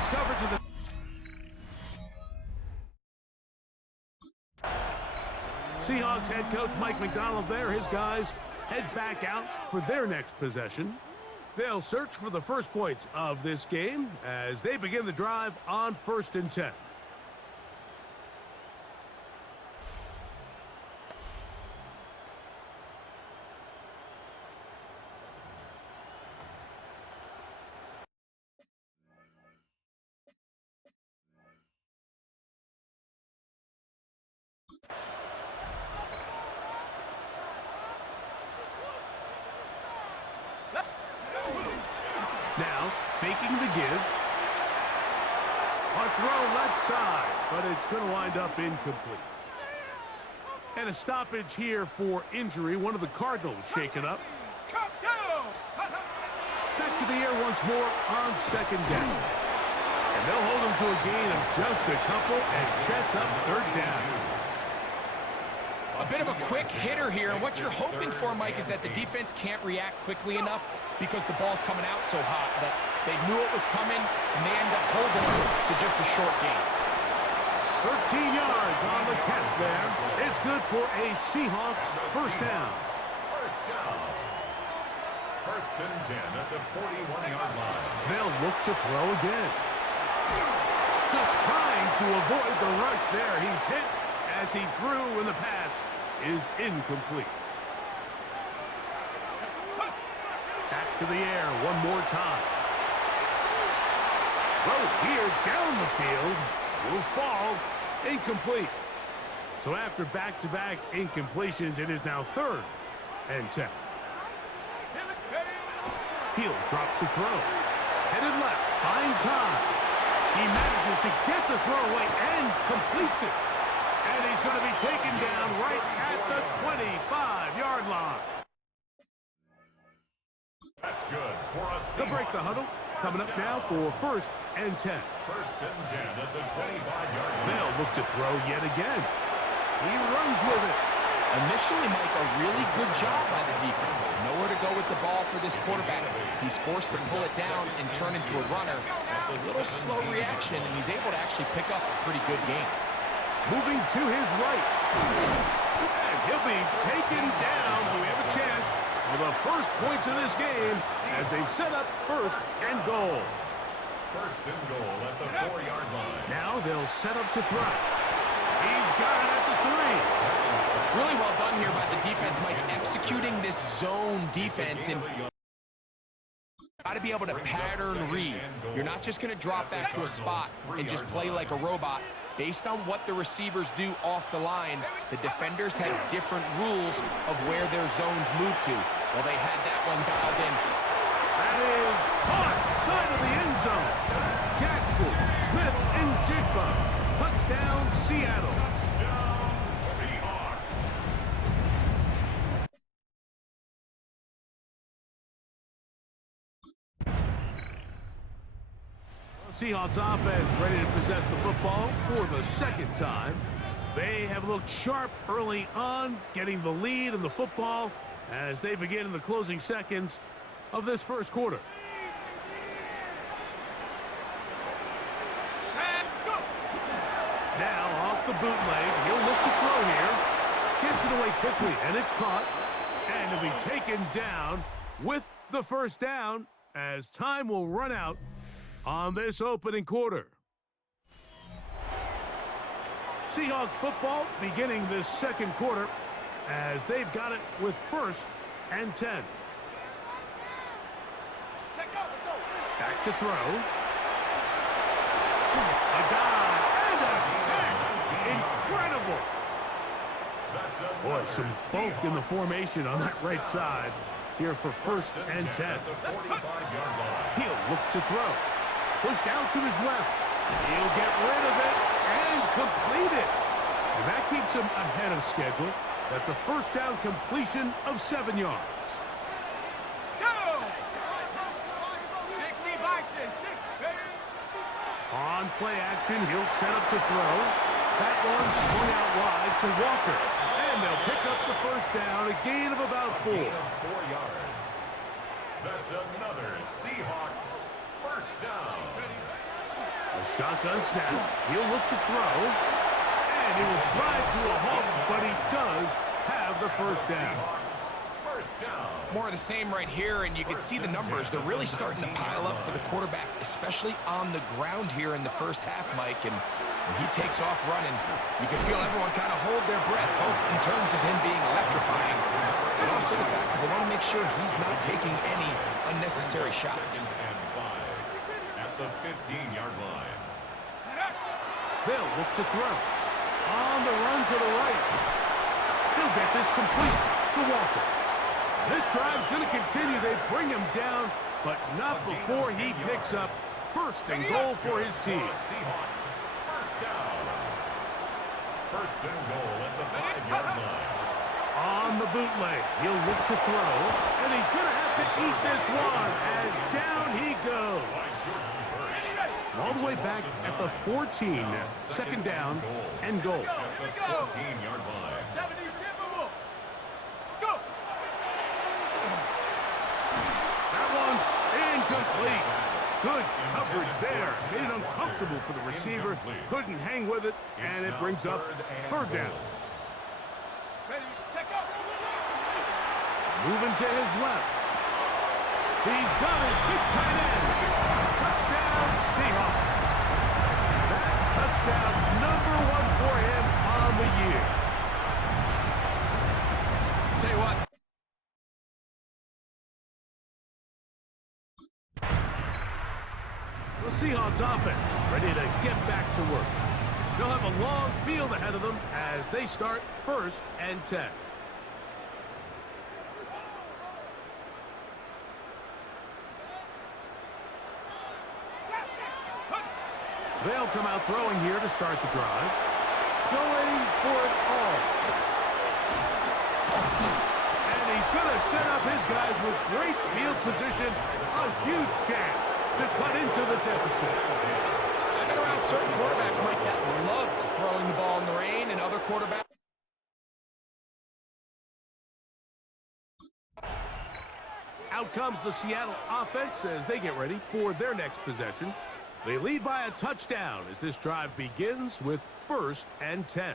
towards coverage of the... Seahawks head coach Mike McDonald there. His guys head back out for their next possession. They'll search for the first points of this game as they begin the drive on 1st and 10. Now, faking the give. A throw left side, but it's going to wind up incomplete. And a stoppage here for injury. One of the Cardinals shaken up. Back to the air once more on 2nd down. And they'll hold him to a gain of just a couple and sets up 3rd down. A bit of a quick hitter here, and what you're hoping for, Mike, is that the defense can't react quickly enough because the ball's coming out so hot that they knew it was coming, and they end up holding it to just a short gain. 13 yards on the catch there. It's good for a Seahawks first down. First down. 1st and 10 at the 41-yard line. They'll look to throw again. Just trying to avoid the rush there. He's hit as he threw, and the pass is incomplete. Back to the air one more time. Throw here down the field will fall incomplete. So after back-to-back incompletions, it is now 3rd and 10. He'll drop to throw. Headed left, buying time. He manages to get the throw away and completes it. And he's going to be taken down right at the 25-yard line. That's good for a Seahawks. They'll break the huddle. Coming up now for 1st and 10. 1st and 10 at the 25-yard line. They'll look to throw yet again. He runs with it. Initially, Mike, a really good job by the defense. Nowhere to go with the ball for this quarterback. He's forced to pull it down and turn into a runner. A little slow reaction, and he's able to actually pick up a pretty good game. Moving to his right. And he'll be taken down. We have a chance for the first points of this game as they've set up 1st and goal. 1st and goal at the 4-yard line. Now they'll set up to throw. He's got it at the 3. Really well done here by the defense, Mike, executing this zone defense. And got to be able to pattern read. You're not just going to drop back to a spot and just play like a robot. Based on what the receivers do off the line, the defenders have different rules of where their zones move to. Well, they had that one dialed in. That is caught side of the end zone. Jackson, Smith, and Jigba. Touchdown, Seattle. Touchdown, Seahawks. Seahawks offense ready to possess the football for the 2nd time. They have looked sharp early on, getting the lead in the football as they begin in the closing seconds of this 1st quarter. Now off the bootleg, he'll look to throw here. Gets it away quickly, and it's caught. And it'll be taken down with the 1st down as time will run out on this opening quarter. Seahawks football beginning this 2nd quarter as they've got it with 1st and 10. Back to throw. A dive and a catch. Incredible. Boy, some bulk in the formation on that right side here for 1st and 10. He'll look to throw. Pushed out to his left. He'll get rid of it and complete it. And that keeps him ahead of schedule. That's a 1st down completion of 7 yards. Go! 60 Bison, 60. On play action, he'll set up to throw. That one swung out wide to Walker. And they'll pick up the 1st down, a gain of about 4. 4 yards. That's another Seahawks 1st down. A shotgun snap. He'll look to throw. And he will slide to a halt, but he does have the first down. More of the same right here, and you can see the numbers. They're really starting to pile up for the quarterback, especially on the ground here in the first half, Mike. And when he takes off running, you can feel everyone kind of hold their breath, both in terms of him being electrifying, but also the fact that they want to make sure he's not taking any unnecessary shots. At the 15-yard line. They'll look to throw. On the run to the right. He'll get this complete to Walker. This drive's going to continue. They bring him down, but not before he picks up first and goal for his team. Seahawks. First down. First and goal at the 5-yard line. On the bootleg, he'll look to throw, and he's going to have to eat this one as down he goes. All the way back at the 14 now. Second down and goal. At the 14-yard line. 70, let's go. That one's incomplete. Good coverage there. Made it uncomfortable for the receiver. Couldn't hang with it, and it brings up third down. Ready, check out. Moving to his left. He's got his big tight end. Touchdown, Seahawks. That touchdown, #1 for him on the year. Tell you what. The Seahawks offense ready to get back to work. They'll have a long field ahead of them as they start first and 10. They'll come out throwing here to start the drive. Going for it all. And he's going to set up his guys with great field position. A huge chance to cut into the deficit. I've been around certain quarterbacks, Mike, that love throwing the ball in the rain, and other quarterbacks. Out comes the Seattle offense as they get ready for their next possession. They lead by a touchdown as this drive begins with first and 10.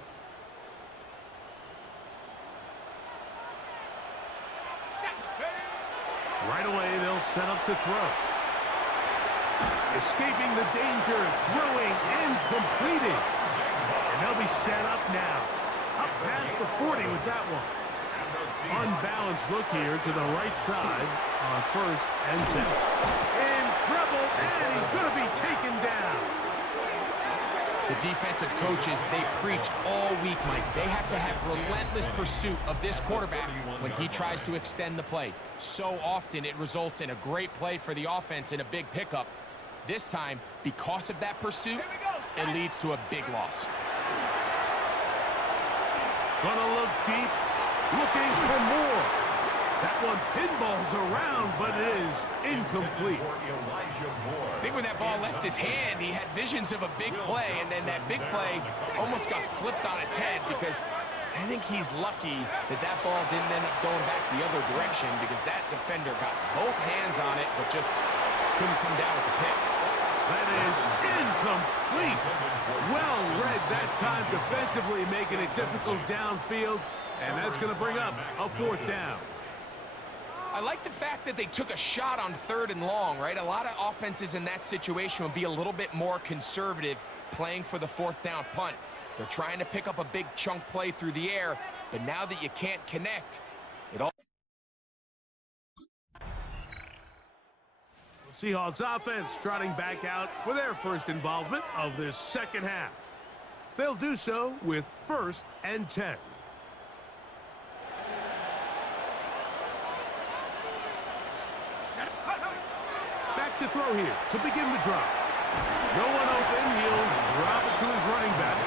Right away, they'll set up to throw. Escaping the danger, throwing and completing. And they'll be set up now. Up past the 40 with that one. Unbalanced look here to the right side on first and 10. In trouble, and he's going to be taken down. The defensive coaches, they preached all week, Mike. They have to have relentless pursuit of this quarterback when he tries to extend the play. So often it results in a great play for the offense and a big pickup. This time, because of that pursuit, it leads to a big loss. Gonna look deep, looking for more. That one pinballs around, but it is incomplete. I think when that ball left his hand, he had visions of a big play, and then that big play almost got flipped on its head because I think he's lucky that that ball didn't end up going back the other direction because that defender got both hands on it but just couldn't come down with the pick. That is incomplete. Well read that time defensively, making it difficult downfield, and that's going to bring up a fourth down. I like the fact that they took a shot on third and long, right? A lot of offenses in that situation would be a little bit more conservative playing for the fourth down punt. They're trying to pick up a big chunk play through the air, but now that you can't connect, it all... Seahawks offense trotting back out for their first involvement of this second half. They'll do so with first and 10. Back to throw here to begin the drive. No one open. He'll drop it to his running back.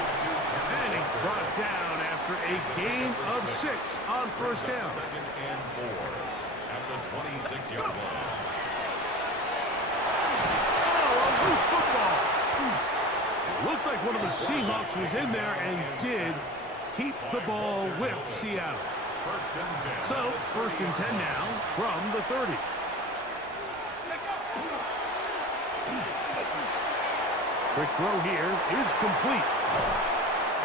And he's brought down after a gain of 6 on first down. Second and 4 at the 26-yard line. Loose football. It looked like one of the Seahawks was in there and did keep the ball with Seattle. First and 10. So, first and 10 now from the 30. Quick throw here is complete.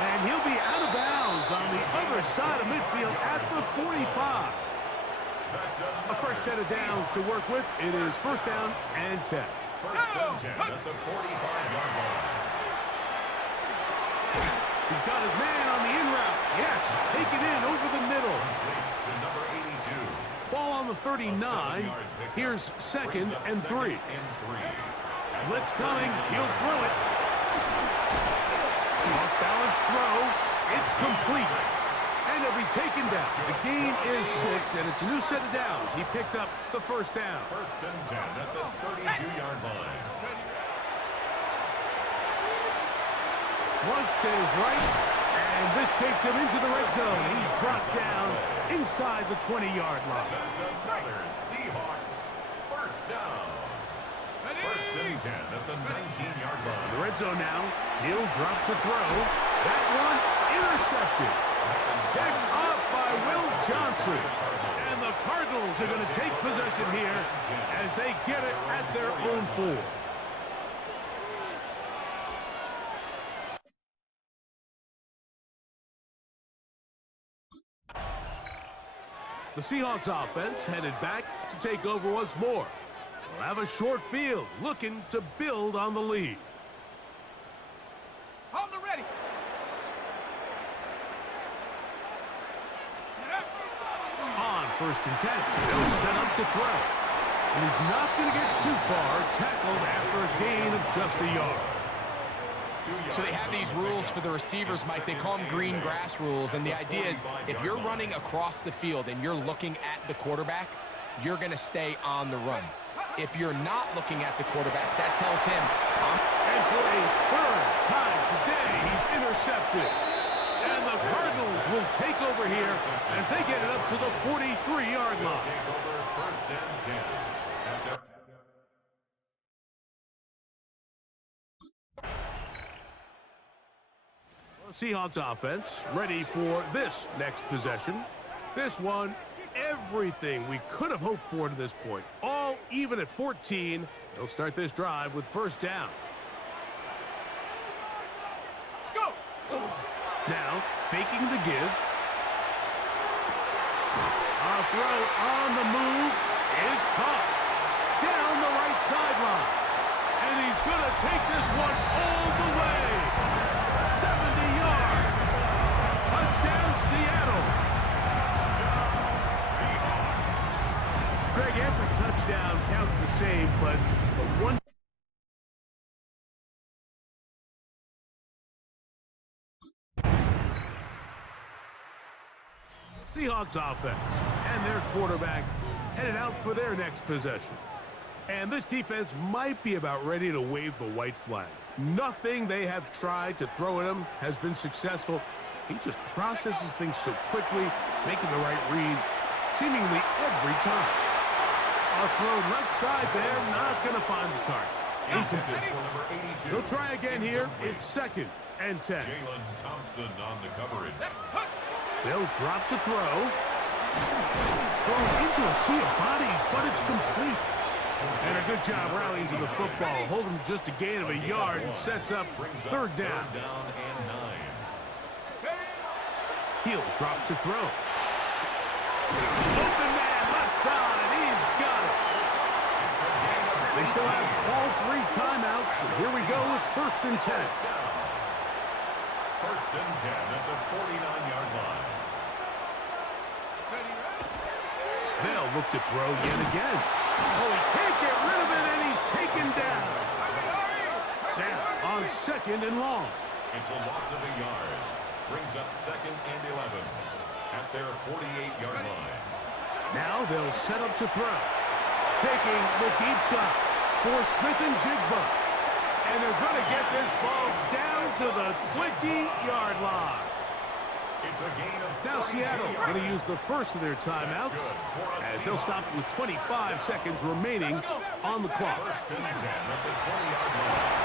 And he'll be out of bounds on the other side of midfield at the 45. A fresh set of downs to work with. It is first down and 10. First and 10 at the 45-yard line. He's got his man on the in route. Yes, take it in over the middle. To number 82. Ball on the 39. Here's second and 3. Blitz coming. He'll throw it. Off-balance throw. It's complete. And he'll be taken down. The gain is 6, and it's a new set of downs. He picked up the first down. First and 10 at the 32-yard line. Flush to his right, and this takes him into the red zone. He's brought down inside the 20-yard line. That's another Seahawks first down. First and 10 at the 19-yard line. The red zone now. He'll drop to throw. That one intercepted. Picked off by Will Johnson. And the Cardinals are going to take possession here as they get it at their own 4. The Seahawks offense headed back to take over once more. They'll have a short field, looking to build on the lead. Hold the ready. On first and 10, they'll set up to throw. And he's not going to get too far, tackled after a gain of just a yard. So they have these rules for the receivers, Mike. They call them green grass rules, and the idea is if you're running across the field and you're looking at the quarterback, you're going to stay on the run. If you're not looking at the quarterback, that tells him, And for a third time today, he's intercepted. And the Cardinals will take over here as they get it up to the 43-yard line. Take over first and 10 at the Seahawks offense ready for this next possession. This one, everything we could have hoped for to this point. All even at 14. They'll start this drive with first down. Let's go. Now, faking the give. A throw on the move is caught. Down the right sideline. And he's going to take this one all the way. 70 yards. Touchdown, Seattle. Greg, every touchdown counts the same, but the one... Seahawks offense and their quarterback headed out for their next possession. And this defense might be about ready to wave the white flag. Nothing they have tried to throw at him has been successful. He just processes things so quickly, making the right read seemingly every time. A throw left side there, not going to find the target. Incomplete. They'll try again here. It's second and 10. Jalen Thompson on the coverage. They'll drop to throw. Throws into a sea of bodies, but it's complete. And a good job rallying to the football. Holding just a gain of a yard and sets up third down. He'll drop to throw. Open man, left side. He's got it. They still have all 3 timeouts. Here we go with first and 10. First and 10 at the 49-yard line. They'll look to throw yet again. Oh, he can't get rid of it, and he's taken down. Now, on second and long. It's a loss of a yard. Brings up second and 11 at their 48-yard line. Now they'll set up to throw. Taking the deep shot for Smith and Jigba. And they're going to get this ball down to the 20-yard line. It's a gain of Now Seattle going to use the first of their timeouts as they'll stop with 25 seconds remaining on the clock. First and 10 at the 20-yard line.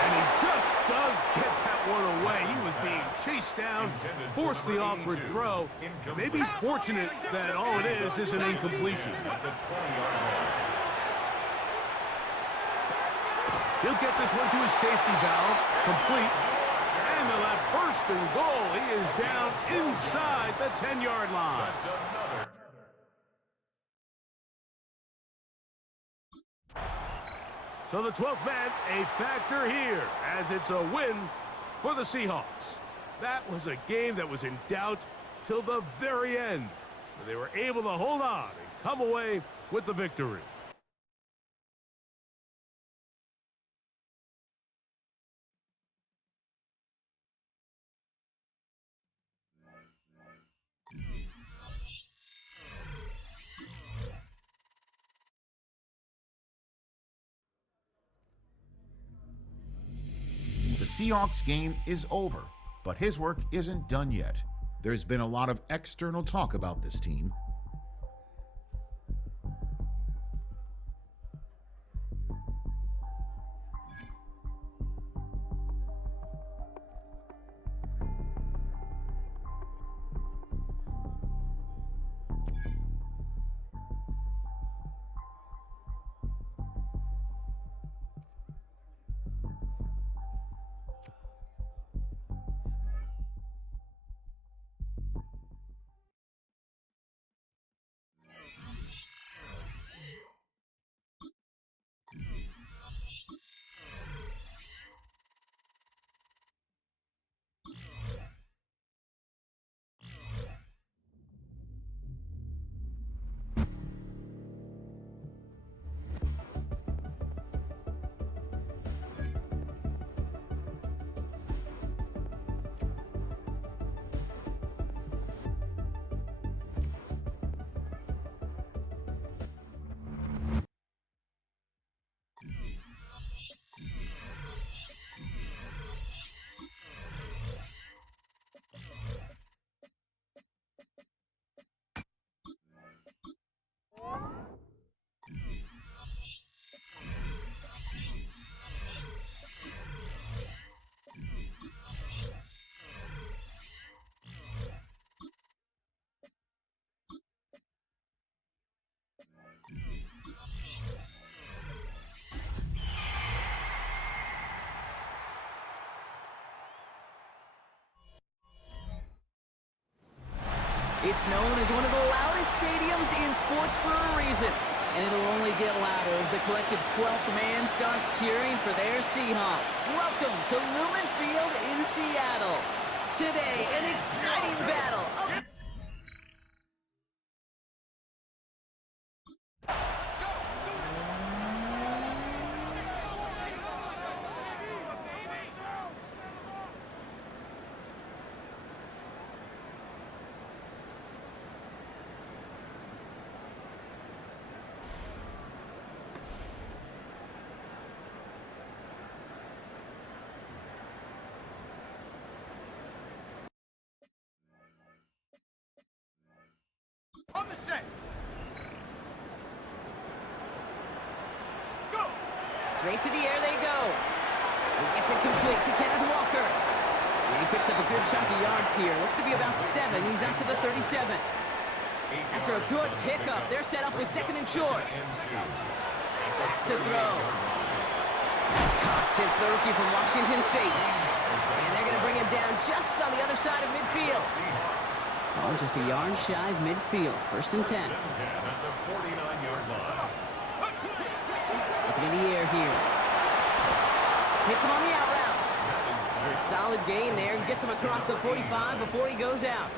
And he just does get that one away. He was being chased down, forced the awkward throw. Maybe he's fortunate that all it is an incompletion. At the 20-yard line. He'll get this one to his safety valve, complete. And they'll have first and goal. He is down inside the 10-yard line. So the 12th man, a factor here, as it's a win for the Seahawks. That was a game that was in doubt till the very end. But they were able to hold on and come away with the victory. The Seahawks game is over, but his work isn't done yet. There's been a lot of external talk about this team. It's known as one of the loudest stadiums in sports for a reason. And it'll only get louder as the collective 12th man starts cheering for their Seahawks. Welcome to Lumen Field in Seattle. Today, an exciting battle. On the set. Go. Straight to the air they go. He gets it complete to Kenneth Walker. And he picks up a good chunk of yards here. Looks to be about 7. He's up to the 37. After a good pickup, they're set up with second and short. Back to throw. That's Cox. It's the rookie from Washington State. And they're going to bring him down just on the other side of midfield. Oh, just a yard shy of midfield. First and 10. Looking in the air here. Hits him on the out route. And a solid gain there. Gets him across the 45 before he goes out.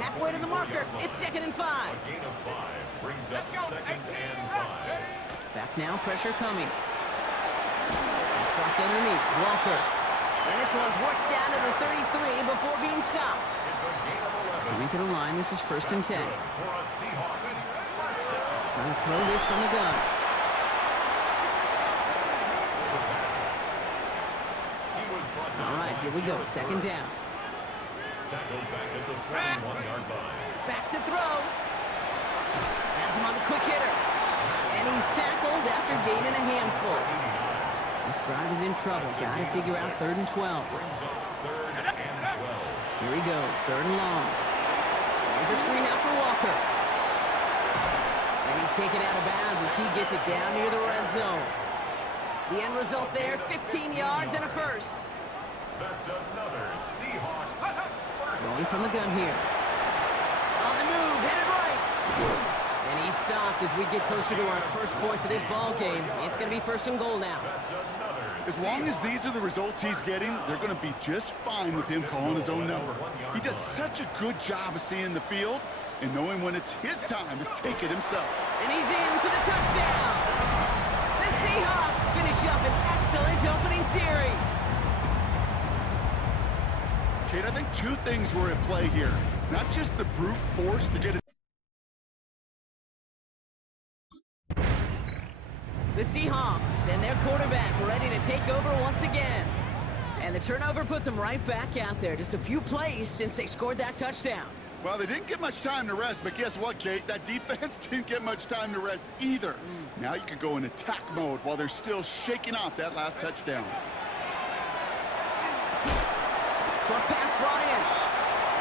Halfway to the marker. It's second and 5. Let's go. Back now. Pressure coming. That's dropped underneath. Walker. And this one's worked down to the 33 before being stopped. Coming to the line, this is first and 10. Trying to throw this from the gun. All right, here we go, second down. Back to throw. Has him on the quick hitter. And he's tackled after gaining a handful. This drive is in trouble. Got to figure out third and 12. Here he goes, third and long. There's a screen out for Walker. And he's taken out of bounds as he gets it down near the red zone. The end result there, 15 yards and a first. That's another Seahawks. Going from the gun here. On the move, headed right. And he's stopped as we get closer to our first points of this ball game. It's going to be 1st and goal now. As long as these are the results he's getting, they're going to be just fine with him calling his own number. He does such a good job of seeing the field and knowing when it's his time to take it himself. And he's in for the touchdown. The Seahawks finish up an excellent opening series. Kate, I think 2 things were at play here. Not just the brute force to get it. The Seahawks and their quarterback ready to take over once again. And the turnover puts them right back out there. Just a few plays since they scored that touchdown. Well, they didn't get much time to rest, but guess what, Kate? That defense didn't get much time to rest either. Now you can go in attack mode while they're still shaking off that last touchdown. Short pass brought in.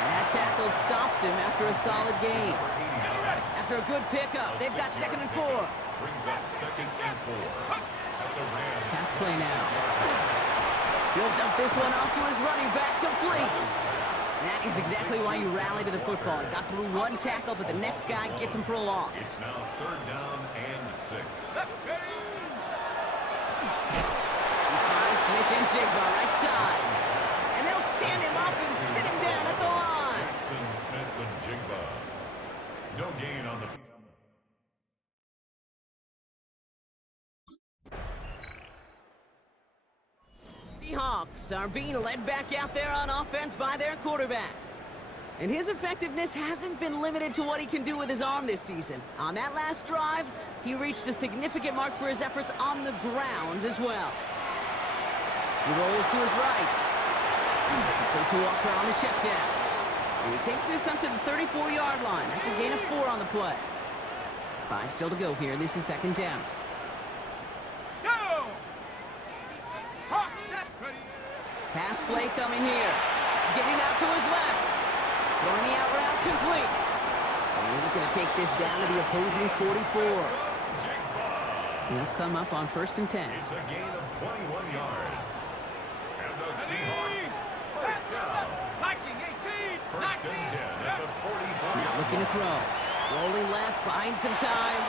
And that tackle stops him after a solid gain. After a good pickup, they've got 2nd and 4. Brings up 2nd and 4. At the Rams. Pass play now. He'll dump this one off to his running back, complete. That is exactly why you rally to the football. He got through 1 tackle, but the next guy gets him for a loss. It's now 3rd down and 6. He finds Smith and Jigba right side. And they'll stand him up and sit him down at the line. Smith and Jigba. No gain on the... Seahawks are being led back out there on offense by their quarterback. And his effectiveness hasn't been limited to what he can do with his arm this season. On that last drive, he reached a significant mark for his efforts on the ground as well. He rolls to his right. Complete to Walker on the check down. And he takes this up to the 34-yard line. That's a gain of 4 on the play. 5 still to go here. This is 2nd down. Pass play coming here. Getting out to his left. Throwing the out route complete. And he's going to take this down to the opposing 44. He'll come up on 1st and 10. It's a gain of 21 yards. And the Seahawks, 1st down. 1st and 10 at the 44. Now looking to throw. Rolling left, buying some time.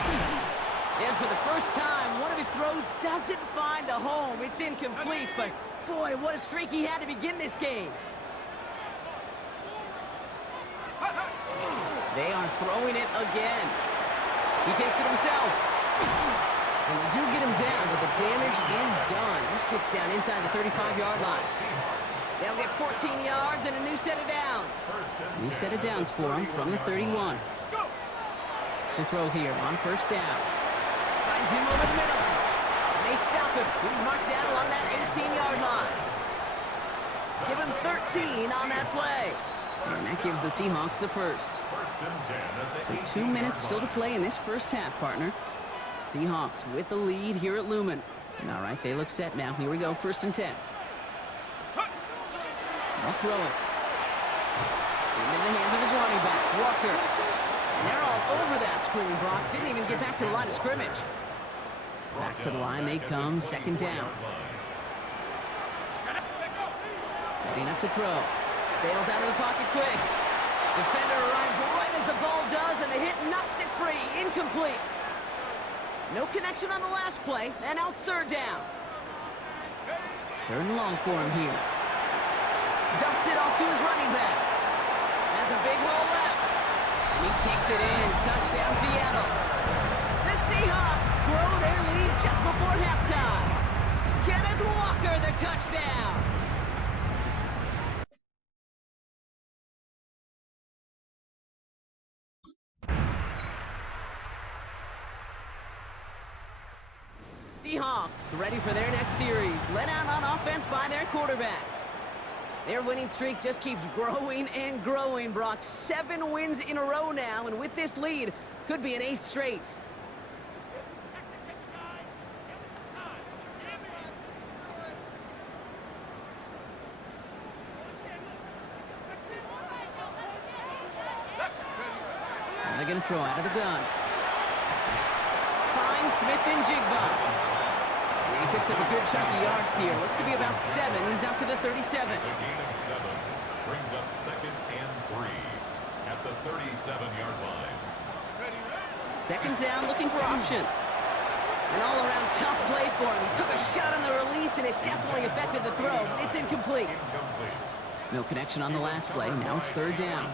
And for the first time, one of his throws doesn't find a home. It's incomplete, but boy, what a streak he had to begin this game. They are throwing it again. He takes it himself. And they do get him down, but the damage is done. This gets down inside the 35-yard line. They'll get 14 yards and a new set of downs. New set of downs for him from the 31. To throw here on 1st down. Finds him over the middle. And they stop him. He's marked down along that 18-yard line. Give him 13 on that play. And that gives the Seahawks the first. So 2 minutes still to play in this first half, partner. Seahawks with the lead here at Lumen. All right, they look set now. Here we go, 1st and 10. They'll throw it. Into the hands of his running back, Walker. And they're all over that screen, Brock. Didn't even get back to the line of scrimmage. Back to the line they come, 2nd down. Setting up to throw. Bails out of the pocket quick. Defender arrives right as the ball does, and the hit knocks it free. Incomplete. No connection on the last play, and now it's 3rd down. 3rd and long for him here. Dumps it off to his running back. Has a big hole left. And he takes it in. Touchdown, Seattle. The Seahawks grow their lead just before halftime. Kenneth Walker, the touchdown. Seahawks ready for their next series. Led out on offense by their quarterback. Their winning streak just keeps growing and growing, Brock. 7 wins in a row now, and with this lead, could be an 8th straight. And they're going to throw out of the gun. Finds Smith and Jigba. He picks up a good chunk of yards here. Looks to be about 7. He's up to the 37. It's a gain of 7. Brings up 2nd and 3 at the 37-yard line. Second down, looking for options. An all-around tough play for him. He took a shot on the release, and it definitely affected the throw. It's incomplete. No connection on the last play. Now it's 3rd down.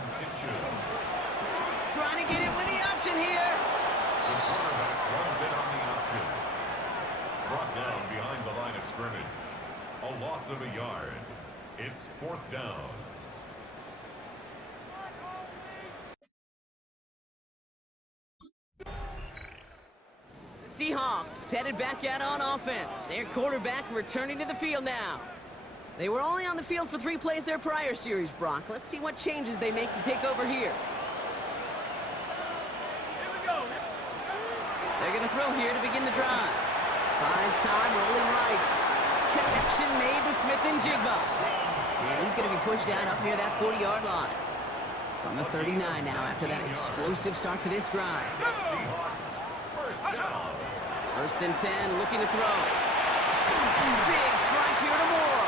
Trying to get it with the option here. The quarterback runs in on the option. Brought down behind the line of scrimmage. A loss of a yard. It's 4th down. Seahawks headed back out on offense. Their quarterback returning to the field now. They were only on the field for 3 plays their prior series, Brock. Let's see what changes they make to take over here. They're going to throw here to begin the drive. Buys time, rolling right. Connection made to Smith-Njigba. And he's going to be pushed down up near that 40-yard line. From the 39 now after that explosive start to this drive. Seahawks, 1st down. 1st and 10, looking to throw. Big strike here to Moore.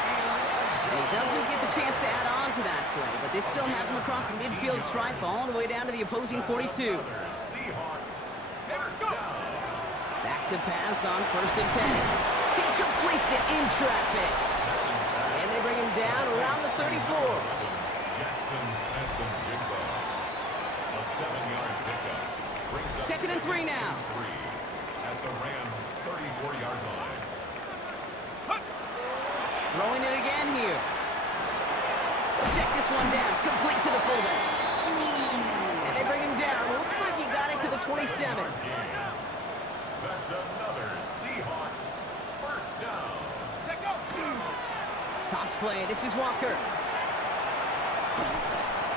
And he doesn't get the chance to add on to that play, but this still has him across the midfield stripe all the way down to the opposing 42. Seahawks, 1st down. Back to pass on 1st and 10. He completes it in traffic. And they bring him down around the 34. Jackson Smith-Njigba. A 7-yard pickup. Brings up 2nd and 3 now. 3 at the Rams' 34-yard line. Throwing it again here. Check this one down. Complete to the fullback. And they bring him down. Looks like he got it to the 27. That's another Seahawks 1st down. Toss play. This is Walker.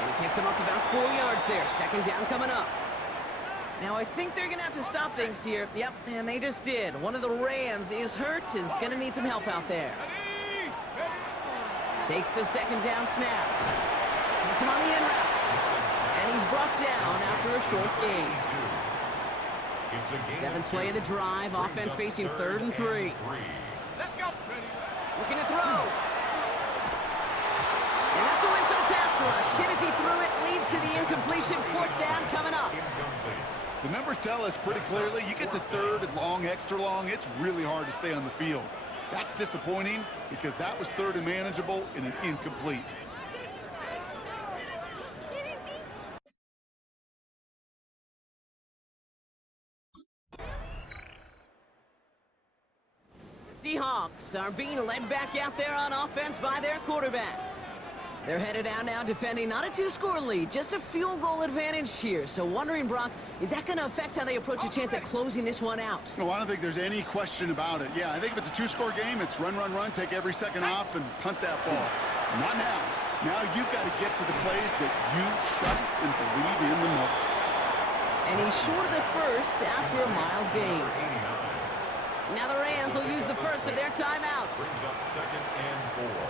And he picks him up about 4 yards there. 2nd down coming up. Now, I think they're going to have to stop things here. Yep, and they just did. One of the Rams is hurt. Is going to need some help out there. Takes the 2nd down snap. Gets him on the end route. And he's brought down after a short gain. 7th play of the drive. Offense facing 3rd and 3. Let's go. Looking to throw. And that's a win for the pass rush. Hit as he threw it. Leads to the incompletion. 4th down coming up. The numbers tell us pretty clearly, you get to 3rd and long, extra long, it's really hard to stay on the field. That's disappointing because that was 3rd and manageable and an incomplete. Seahawks are being led back out there on offense by their quarterback. They're headed out now defending not a 2-score lead, just a field goal advantage here. So wondering, Brock, is that going to affect how they approach a chance at closing this one out? No, I don't think there's any question about it. Yeah, I think if it's a 2-score game, it's run, run, run, take every second off and punt that ball. Not now. Now you've got to get to the plays that you trust and believe in the most. And he's short of the first after a mild gain. Now the Rams will use the first of their timeouts. Brings up 2nd and 4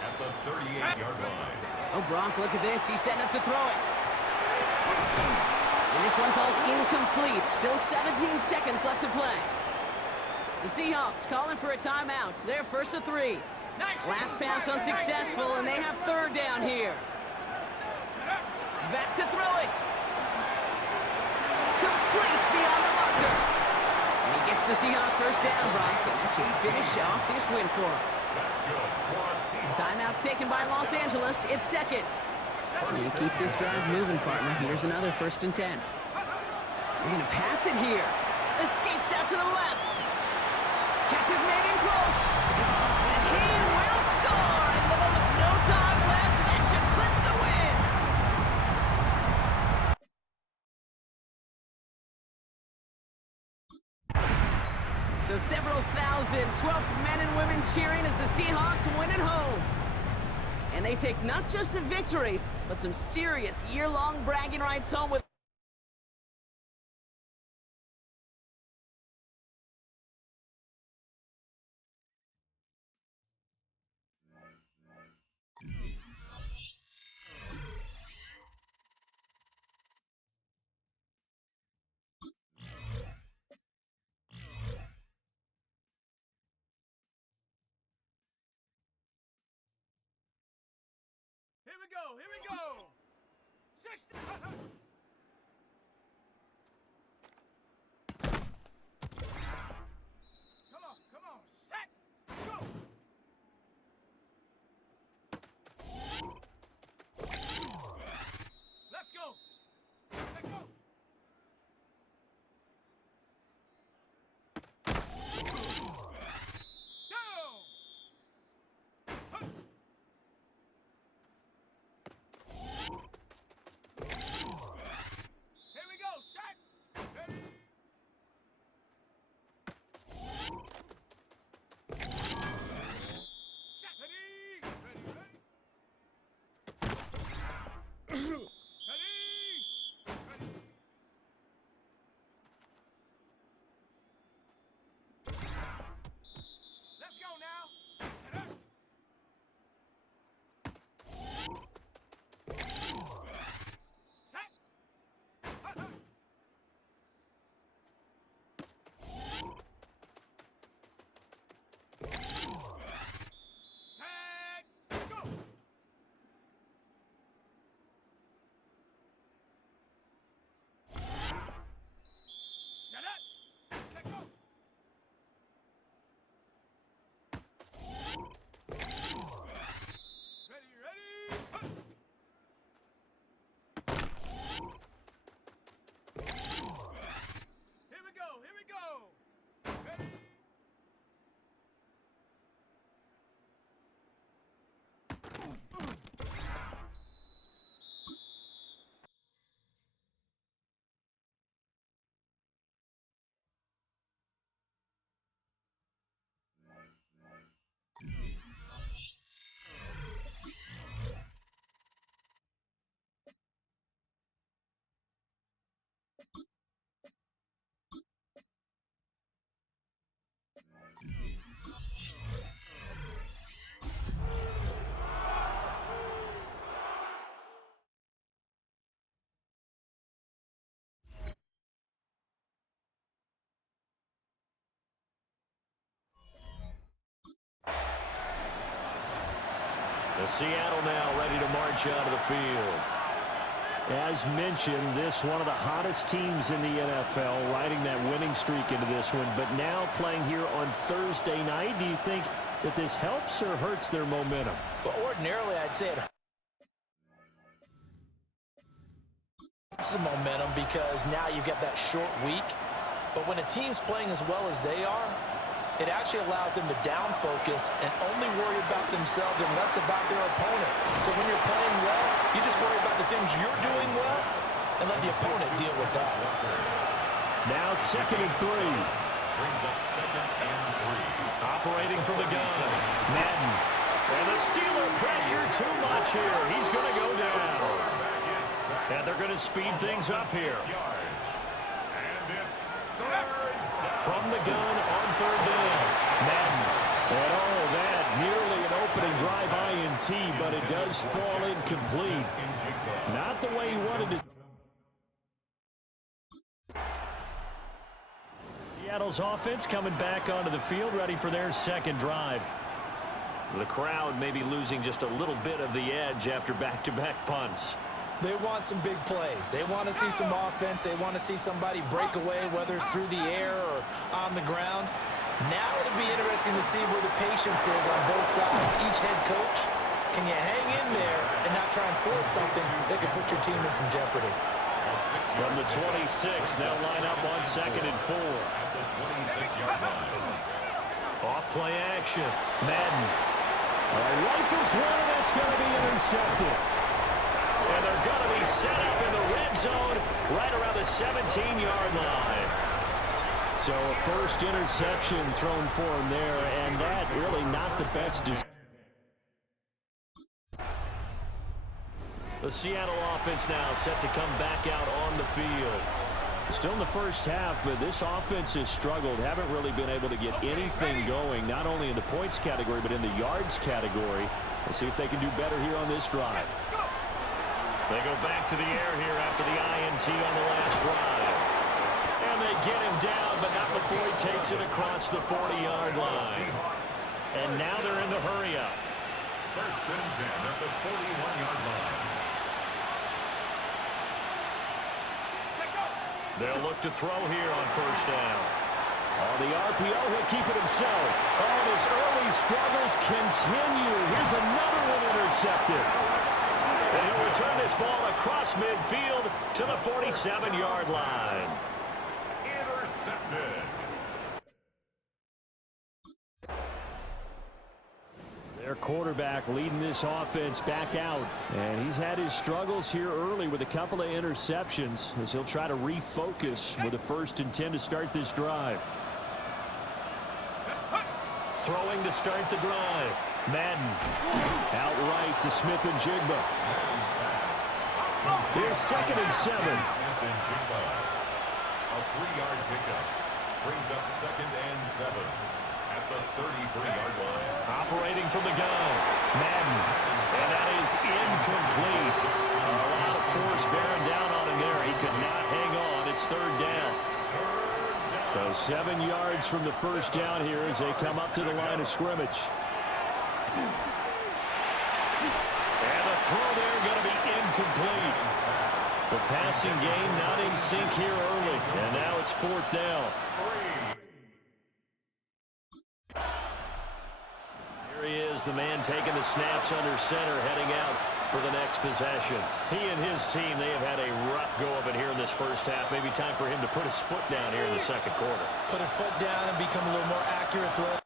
at the 38-yard line. Oh, Brock, look at this. He's setting up to throw it. And this one falls incomplete. Still 17 seconds left to play. The Seahawks calling for a timeout. They're 1st and 3. Last pass unsuccessful, and they have 3rd down here. Back to throw it. Complete beyond the marker. And he gets the Seahawks 1st down, Brock, and that should finish off this win for him. That's good. Timeout taken by Los Angeles. It's 2nd. You keep this drive moving, partner. Here's another 1st and 10. They're going to pass it here. Escapes out to the left. Catch is made in close. And he will score. And with almost no time left, that should clinch the win. So several thousand 12th men and women cheering as the Seahawks win at home. And they take not just a victory, but some serious year-long bragging rights home with go. Here we go. 60. Come on. Set. Go. Let's go. Let's go. The Seattle now ready to march out of the field. As mentioned, this one of the hottest teams in the NFL, riding that winning streak into this one, but now playing here on Thursday night. Do you think that this helps or hurts their momentum? Well, ordinarily, I'd say it hurts the momentum because now you get that short week. But when a team's playing as well as they are, it actually allows them to down focus and only worry about themselves and less about their opponent. So when you're playing well, you just worry about the things you're doing well and let the opponent deal with that. Now 2nd and 3. Brings up 2nd and 3. Operating from the gun. Madden. And the Steeler pressure too much here. He's going to go down. And they're going to speed things up here. And it's 3rd. From the gun on 3rd down. Madden. And all that, nearly an opening drive INT, but it does fall incomplete. Not the way he wanted to. Seattle's offense coming back onto the field, ready for their second drive. The crowd may be losing just a little bit of the edge after back-to-back punts. They want some big plays. They want to see some offense. They want to see somebody break away, whether it's through the air or on the ground. Now it'll be interesting to see where the patience is on both sides. Each head coach, can you hang in there and not try and force something that could put your team in some jeopardy? From the 26, they'll line up on 2nd and 4. At the 26-yard line. Off play action. Madden. Rifles one, and that's going to be intercepted. And they're going to be set up in the red zone right around the 17-yard line. So a first interception thrown for him there, and that really not the best decision. The Seattle offense now set to come back out on the field. Still in the first half, but this offense has struggled. Haven't really been able to get anything going, not only in the points category, but in the yards category. We'll see if they can do better here on this drive. They go back to the air here after the INT on the last drive. And they get him down, but not before he takes it across the 40-yard line. And now they're in the hurry-up. First and 10 at the 41-yard line. They'll look to throw here on first down. On the RPO, he'll keep it himself. Oh, and his early struggles continue. Here's another one intercepted. And he'll return this ball across midfield to the 47-yard line. Intercepted. Their quarterback leading this offense back out. And he's had his struggles here early with a couple of interceptions as he'll try to refocus with a 1st and 10 to start this drive. Throwing to start the drive. Madden outright to Smith and Jigba. Here's 2nd and 7. A 3-yard pickup brings up 2nd and 7 at the 33-yard line. Operating from the gun. Madden. And that is incomplete. A lot of force bearing down on him there. He could not hang on. It's 3rd down. So 7 yards from the first down here as they come up to the line of scrimmage. And the throw there going to be incomplete. The passing game not in sync here early. And now it's 4th down. Here he is, the man taking the snaps under center, heading out for the next possession. He and his team, they have had a rough go of it here in this first half. Maybe time for him to put his foot down here in the 2nd quarter. Put his foot down and become a little more accurate throw.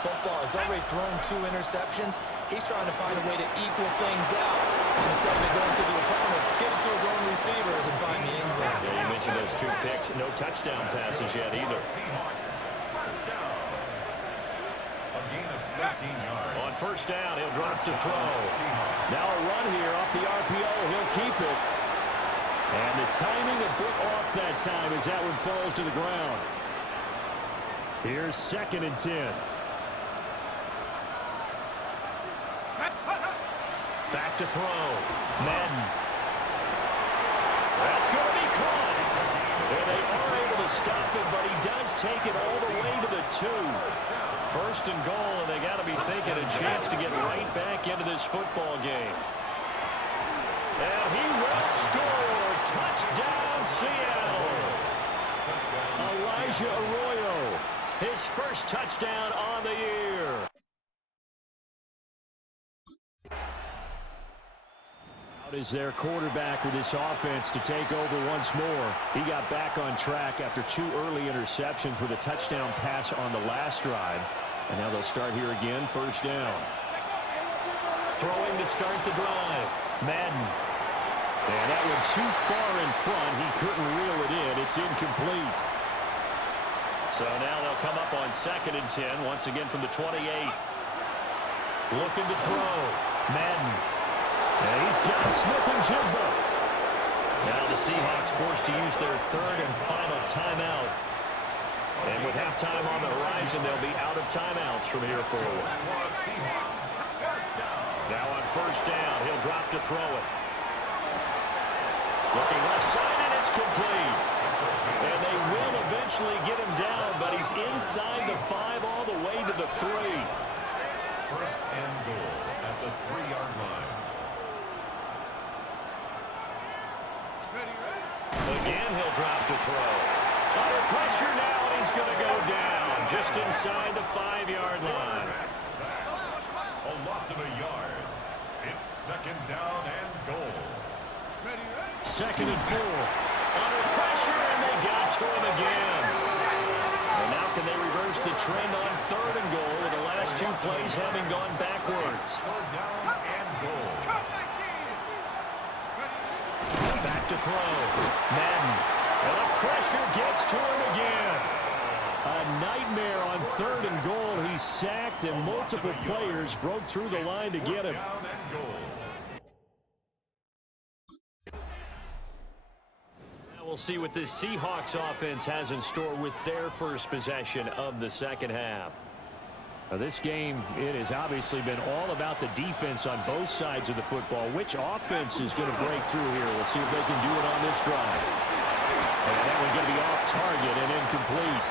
Football has already thrown 2 interceptions. He's trying to find a way to equal things out. Instead of going to the opponents, get it to his own receivers and find the end zone. Yeah, you mentioned those 2 picks. No touchdown passes yet either. On first down, he'll drop to throw. Now a run here off the RPO. He'll keep it. And the timing a bit off that time as that one falls to the ground. Here's 2nd and 10. Back to throw. Madden. That's going to be caught. And they are able to stop him, but he does take it all the way to the 2. 1st and goal, and they got to be thinking a chance to get right back into this football game. And he will score. Touchdown, Seattle. Elijah Arroyo, his first touchdown on the year. Out is their quarterback with this offense to take over once more. He got back on track after 2 early interceptions with a touchdown pass on the last drive. And now they'll start here again, 1st down. Throwing to start the drive. Madden. And that one too far in front. He couldn't reel it in. It's incomplete. So now they'll come up on 2nd and 10, once again from the 28. Looking to throw. Madden. And he's got Smith and Jigba. Now the Seahawks forced to use their 3rd and final timeout. And with halftime on the horizon, they'll be out of timeouts from here forward. Now on first down, he'll drop to throw it. Looking left side, and it's complete. And they will eventually get him down, but he's inside the 5 all the way to the 3. 1st and goal at the 3-yard line. Again, he'll drop to throw. Under pressure now, and he's going to go down just inside the 5-yard line. A loss of a yard. It's 2nd down and goal. 2nd and 4. Under pressure, and they got to him again. And now can they reverse the trend on 3rd and goal with the last 2 plays having gone backwards? 3rd down and goal. Back to throw. Madden. And the pressure gets to him again. A nightmare on 3rd and goal. He's sacked, and multiple players broke through the line to get him. Now we'll see what this Seahawks offense has in store with their first possession of the 2nd half. Now this game, it has obviously been all about the defense on both sides of the football. Which offense is going to break through here? We'll see if they can do it on this drive. And that one going to be off target and incomplete.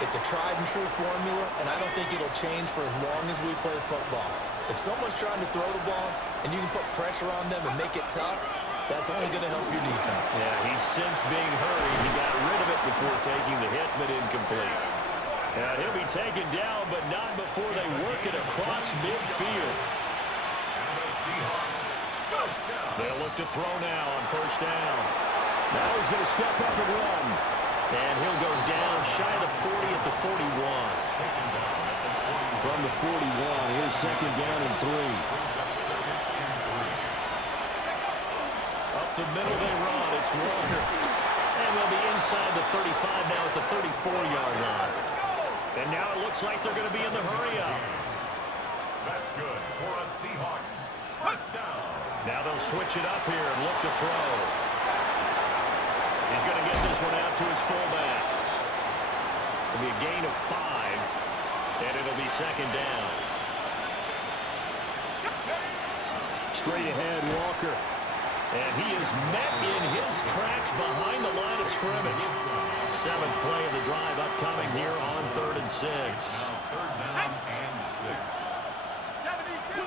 It's a tried-and-true formula, and I don't think it'll change for as long as we play football. If someone's trying to throw the ball and you can put pressure on them and make it tough, that's only going to help your defense. Yeah, he's sensed being hurried. He got rid of it before taking the hit, but incomplete. And he'll be taken down, but not before they work it across midfield. They'll look to throw now on first down. Now he's going to step up and run. And he'll go down shy of the 40 at the 41. From the 41, here's second down and 3. Up the middle they run. It's Walker. And they'll be inside the 35 now at the 34-yard line. And now it looks like they're going to be in the hurry-up. That's good for a Seahawks first down. Now they'll switch it up here and look to throw. He's going to get this one out to his fullback. It'll be a gain of 5, and it'll be second down. Straight ahead, Walker. And he is met in his tracks behind the line of scrimmage. 7th play of the drive upcoming here on 3rd and 6. Now 3rd down and 6. 72.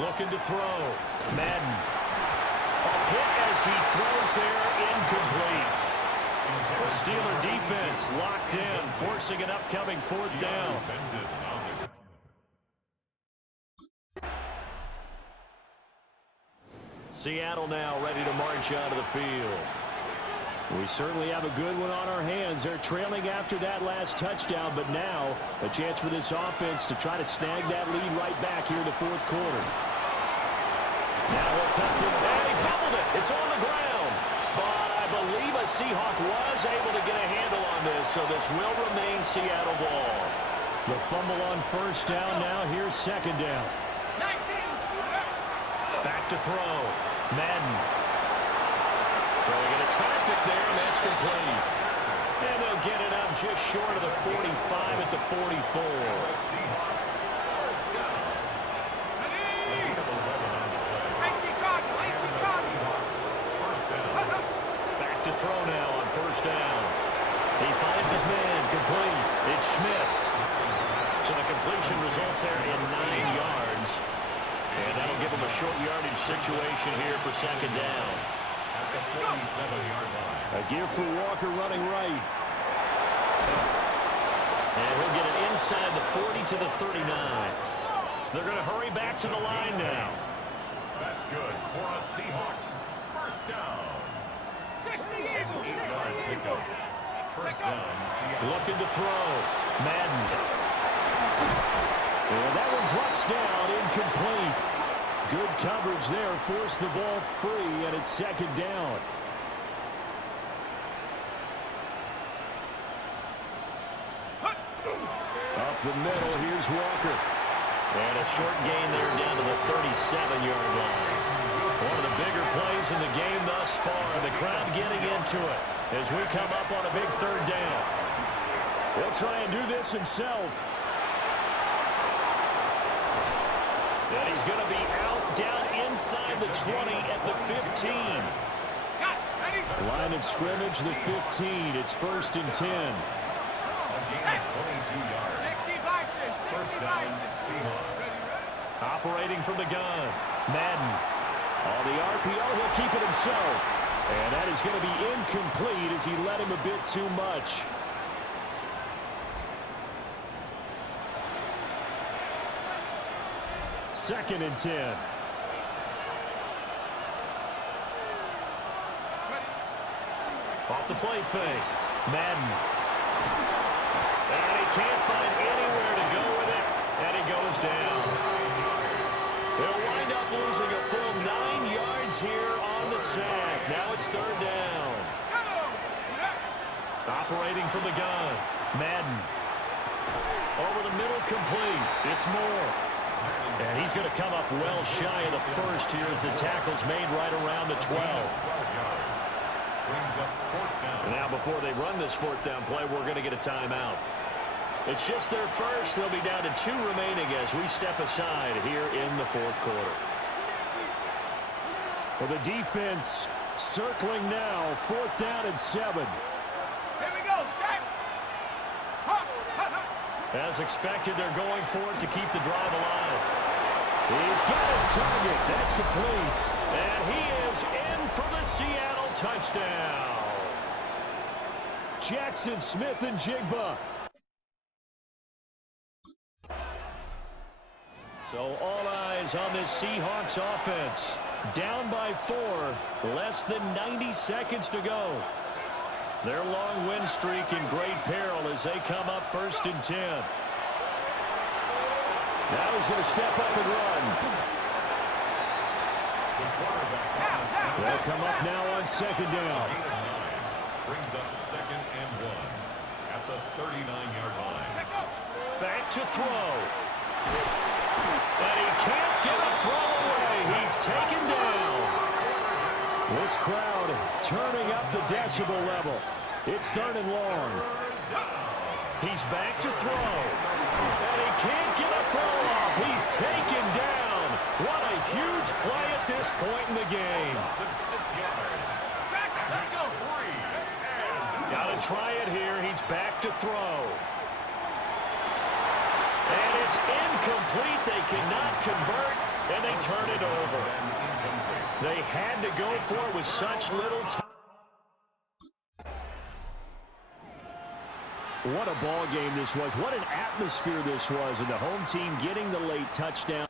Looking to throw. Madden. A hit as he throws there, incomplete. The Steeler defense locked in, forcing an upcoming 4th down. Seattle now ready to march out of the field. We certainly have a good one on our hands. They're trailing after that last touchdown, but now a chance for this offense to try to snag that lead right back here in the 4th quarter. Now he'll tuck it, and he fumbled it. It's on the ground. But I believe a Seahawk was able to get a handle on this, so this will remain Seattle ball. The fumble on first down now. Here's second down. 19. Back to throw. Madden. Throwing into traffic there, and that's complete. And they'll get it up just short of the 45 at the 44. Back to throw now on first down. He finds his man, complete. It's Schmidt. So the completion results there in 9 yards. And that'll give him a short yardage situation here for second down. A give for Walker running right. And he'll get it inside the 40 to the 39. They're going to hurry back to the line now. That's good for a Seahawks first down. 60 Eagles, 60 Eagles. First down, Seattle. Looking to throw. Madden. And that one drops down, incomplete. Good coverage there, forced the ball free, and it's second down. Up the middle, here's Walker. And a short gain there down to the 37-yard line. One of the bigger plays in the game thus far. The crowd getting into it as we come up on a big third down. He'll try and do this himself. And he's going to be out down inside the 20 at the 15. Line of scrimmage, the 15. It's 1st and 10. Operating from the gun. Madden. On the RPO, he'll keep it himself. And that is going to be incomplete as he let him a bit too much. Second and 10. Off the play fake. Madden. And he can't find anywhere to go with it. And he goes down. They'll wind up losing a full 9 yards here on the sack. Now it's third down. Operating from the gun. Madden. Over the middle, complete. It's Moore. And he's going to come up well shy of the first here as the tackle's made right around the 12. Now before they run this 4th down play, we're going to get a timeout. It's just their first. They'll be down to 2 remaining as we step aside here in the 4th quarter. Well, the defense Circling now, 4th down and 7. Here we go, set. As expected, they're going for it to keep the drive alive. He's got his target. That's complete. And he is in for the Seattle touchdown. Jackson Smith and Jigba. So all eyes on this Seahawks offense. Down by 4, less than 90 seconds to go. Their long win streak in great peril as they come up 1st and 10. Now he's going to step up and run. They'll come up now on 2nd down. Brings up 2nd and 1 at the 39-yard line. Back to throw. And he can't get a throw away. He's taken down. This crowd turning up the decibel level. It's 3rd and long. He's back to throw. And he can't get a throw off. He's taken down. What a huge play at this point in the game. 6 yards. Let's go. 3. Got to try it here. He's back to throw. And it's incomplete. They cannot convert, and they turn it over. They had to go for it with such little time. What a ball game this was. What an atmosphere this was, and the home team getting the late touchdown.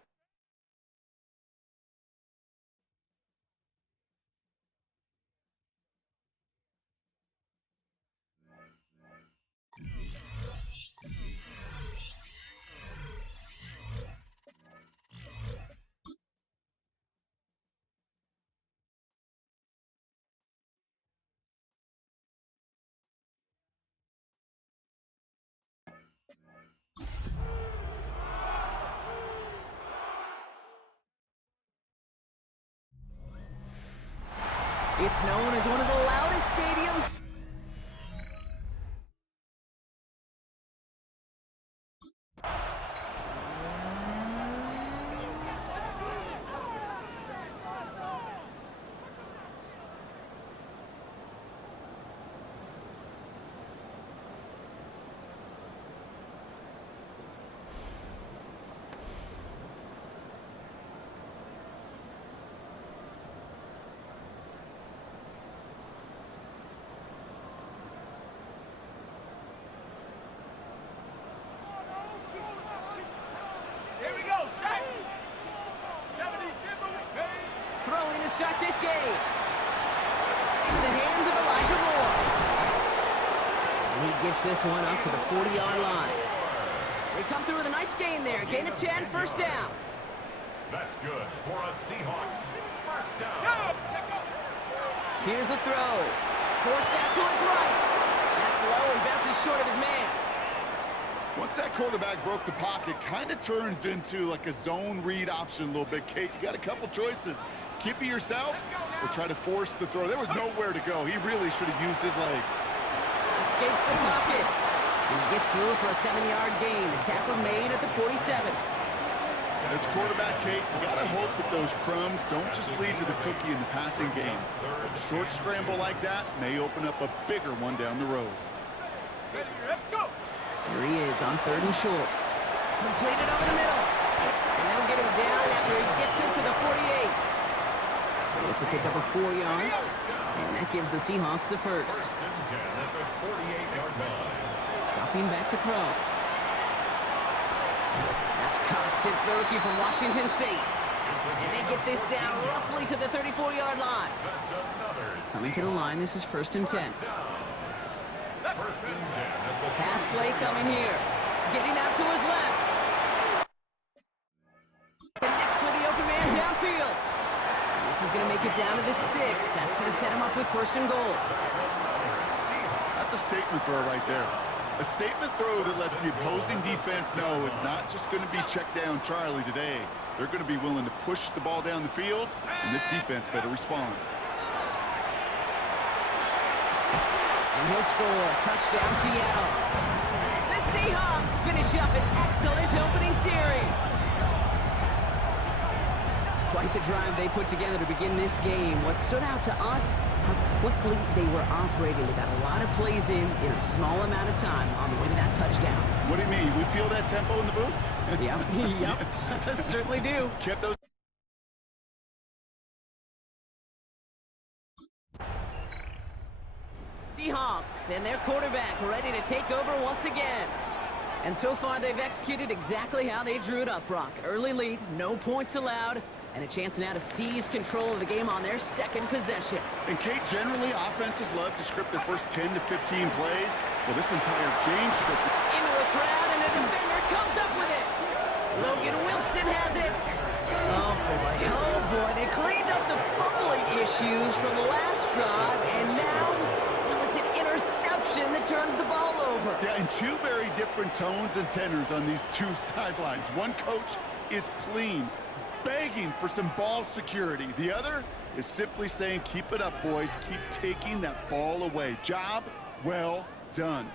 It's known as one of the loudest stadiums. Throwing to start this game. Into the hands of Elijah Moore. And he gets this one up to the 40-yard line. They come through with a nice gain there. Gain of 10, 1st down. That's good for a Seahawks 1st down. Here's the throw. Forced out to his right. That's low and bounces short of his man. Once that quarterback broke the pocket, kind of turns into like a zone read option a little bit. Kate, you got a couple choices. Keep it yourself or try to force the throw. There was nowhere to go. He really should have used his legs. Escapes the pocket. And he gets through for a 7-yard gain. The tackle made at the 47. As quarterback, Kate, you got to hope that those crumbs don't just lead to the cookie in the passing game. A short scramble like that may open up a bigger one down the road. Here he is on 3rd and short. Completed over the middle. And they'll get him down after he gets into the 48. It's a pickup of 4 yards. And that gives the Seahawks the first. Dropping back to throw. That's Cox. It's the rookie from Washington State. And they get this down roughly to the 34-yard line. Coming to the line, this is 1st and 10. Pass play coming here. Getting out to his left. Connects with the open man downfield. And this is going to make it down to the 6. That's going to set him up with 1st and goal. That's a statement throw right there. A statement throw that lets the opposing defense know it's not just going to be check down Charlie today. They're going to be willing to push the ball down the field, and this defense better respond. And he'll score. Touchdown, Seattle. The Seahawks finish up an excellent opening series. Quite the drive they put together to begin this game. What stood out to us, how quickly they were operating. They got a lot of plays in a small amount of time on the way to that touchdown. What do you mean? We feel that tempo in the booth? Yep. Certainly do. Kept those. Seahawks and their quarterback ready to take over once again. And so far, they've executed exactly how they drew it up, Brock. Early lead, no points allowed, and a chance now to seize control of the game on their second possession. And, Kate, generally, offenses love to script their first 10 to 15 plays. Well, this entire game scripted. Into a crowd, and a defender comes up with it. Logan Wilson has it. Oh, boy. They cleaned up the fumbling issues from the last drive, and now it's an interception that turns the ball over. Yeah, and two very different tones and tenors on these two sidelines. One coach is pleading, begging for some ball security. The other is simply saying, keep it up, boys. Keep taking that ball away. Job well done.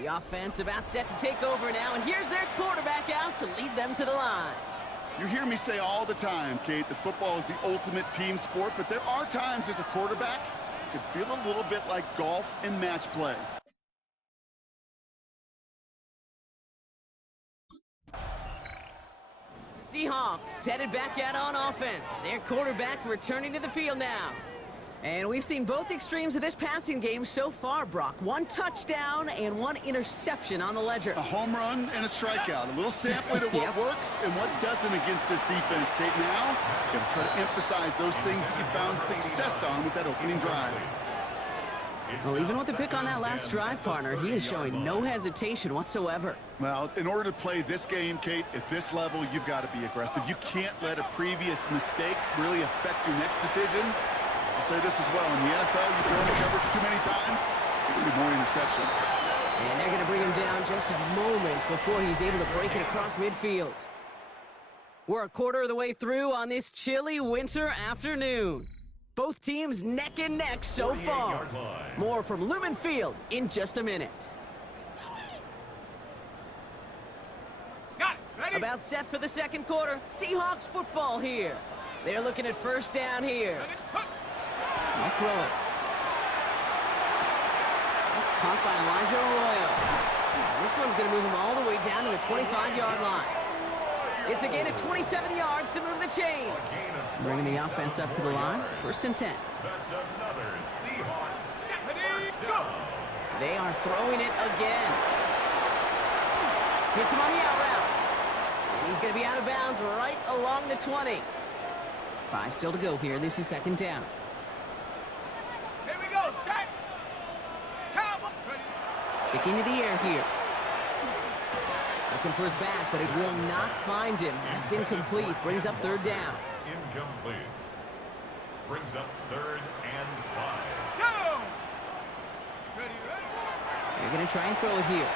The offense about set to take over now, and here's their quarterback out to lead them to the line. You hear me say all the time, Kate, that football is the ultimate team sport, but there are times as a quarterback it can feel a little bit like golf and match play. Seahawks headed back out on offense. Their quarterback returning to the field now. And we've seen both extremes of this passing game so far, Brock. One touchdown and one interception on the ledger. A home run and a strikeout. A little sampling of what works and what doesn't against this defense, Kate. Now, you got to try to emphasize those things that you found success on with that opening drive. Well, even with the pick on that last drive, partner, he is showing no hesitation whatsoever. Well, in order to play this game, Kate, at this level, you've got to be aggressive. You can't let a previous mistake really affect your next decision. I'll say this as well. In the NFL, you throw the coverage too many times, you're going to be more interceptions. And they're going to bring him down just a moment before he's able to break it across midfield. We're a quarter of the way through on this chilly winter afternoon. Both teams neck and neck so far. More from Lumen Field in just a minute. Got it. Ready? About set for the second quarter. Seahawks football here. They're looking at first down here. I'll throw it. That's caught by Elijah Arroyo. This one's going to move him all the way down to the 25-yard line. It's a gain of 27 yards to move the chains. Bringing the offense up to the line. First and 10. That's another Seahawks first down. They are throwing it again. Hits him on the out route. And he's going to be out of bounds right along the 20. 5 still to go here. This is second down. Here we go, set. Cowboy. Sticking to the air here. Looking for his back, but it will not find him. That's incomplete. Brings up third down. Incomplete. Brings up 3rd and 5. Go! Ready, ready. They're going to try and throw it here.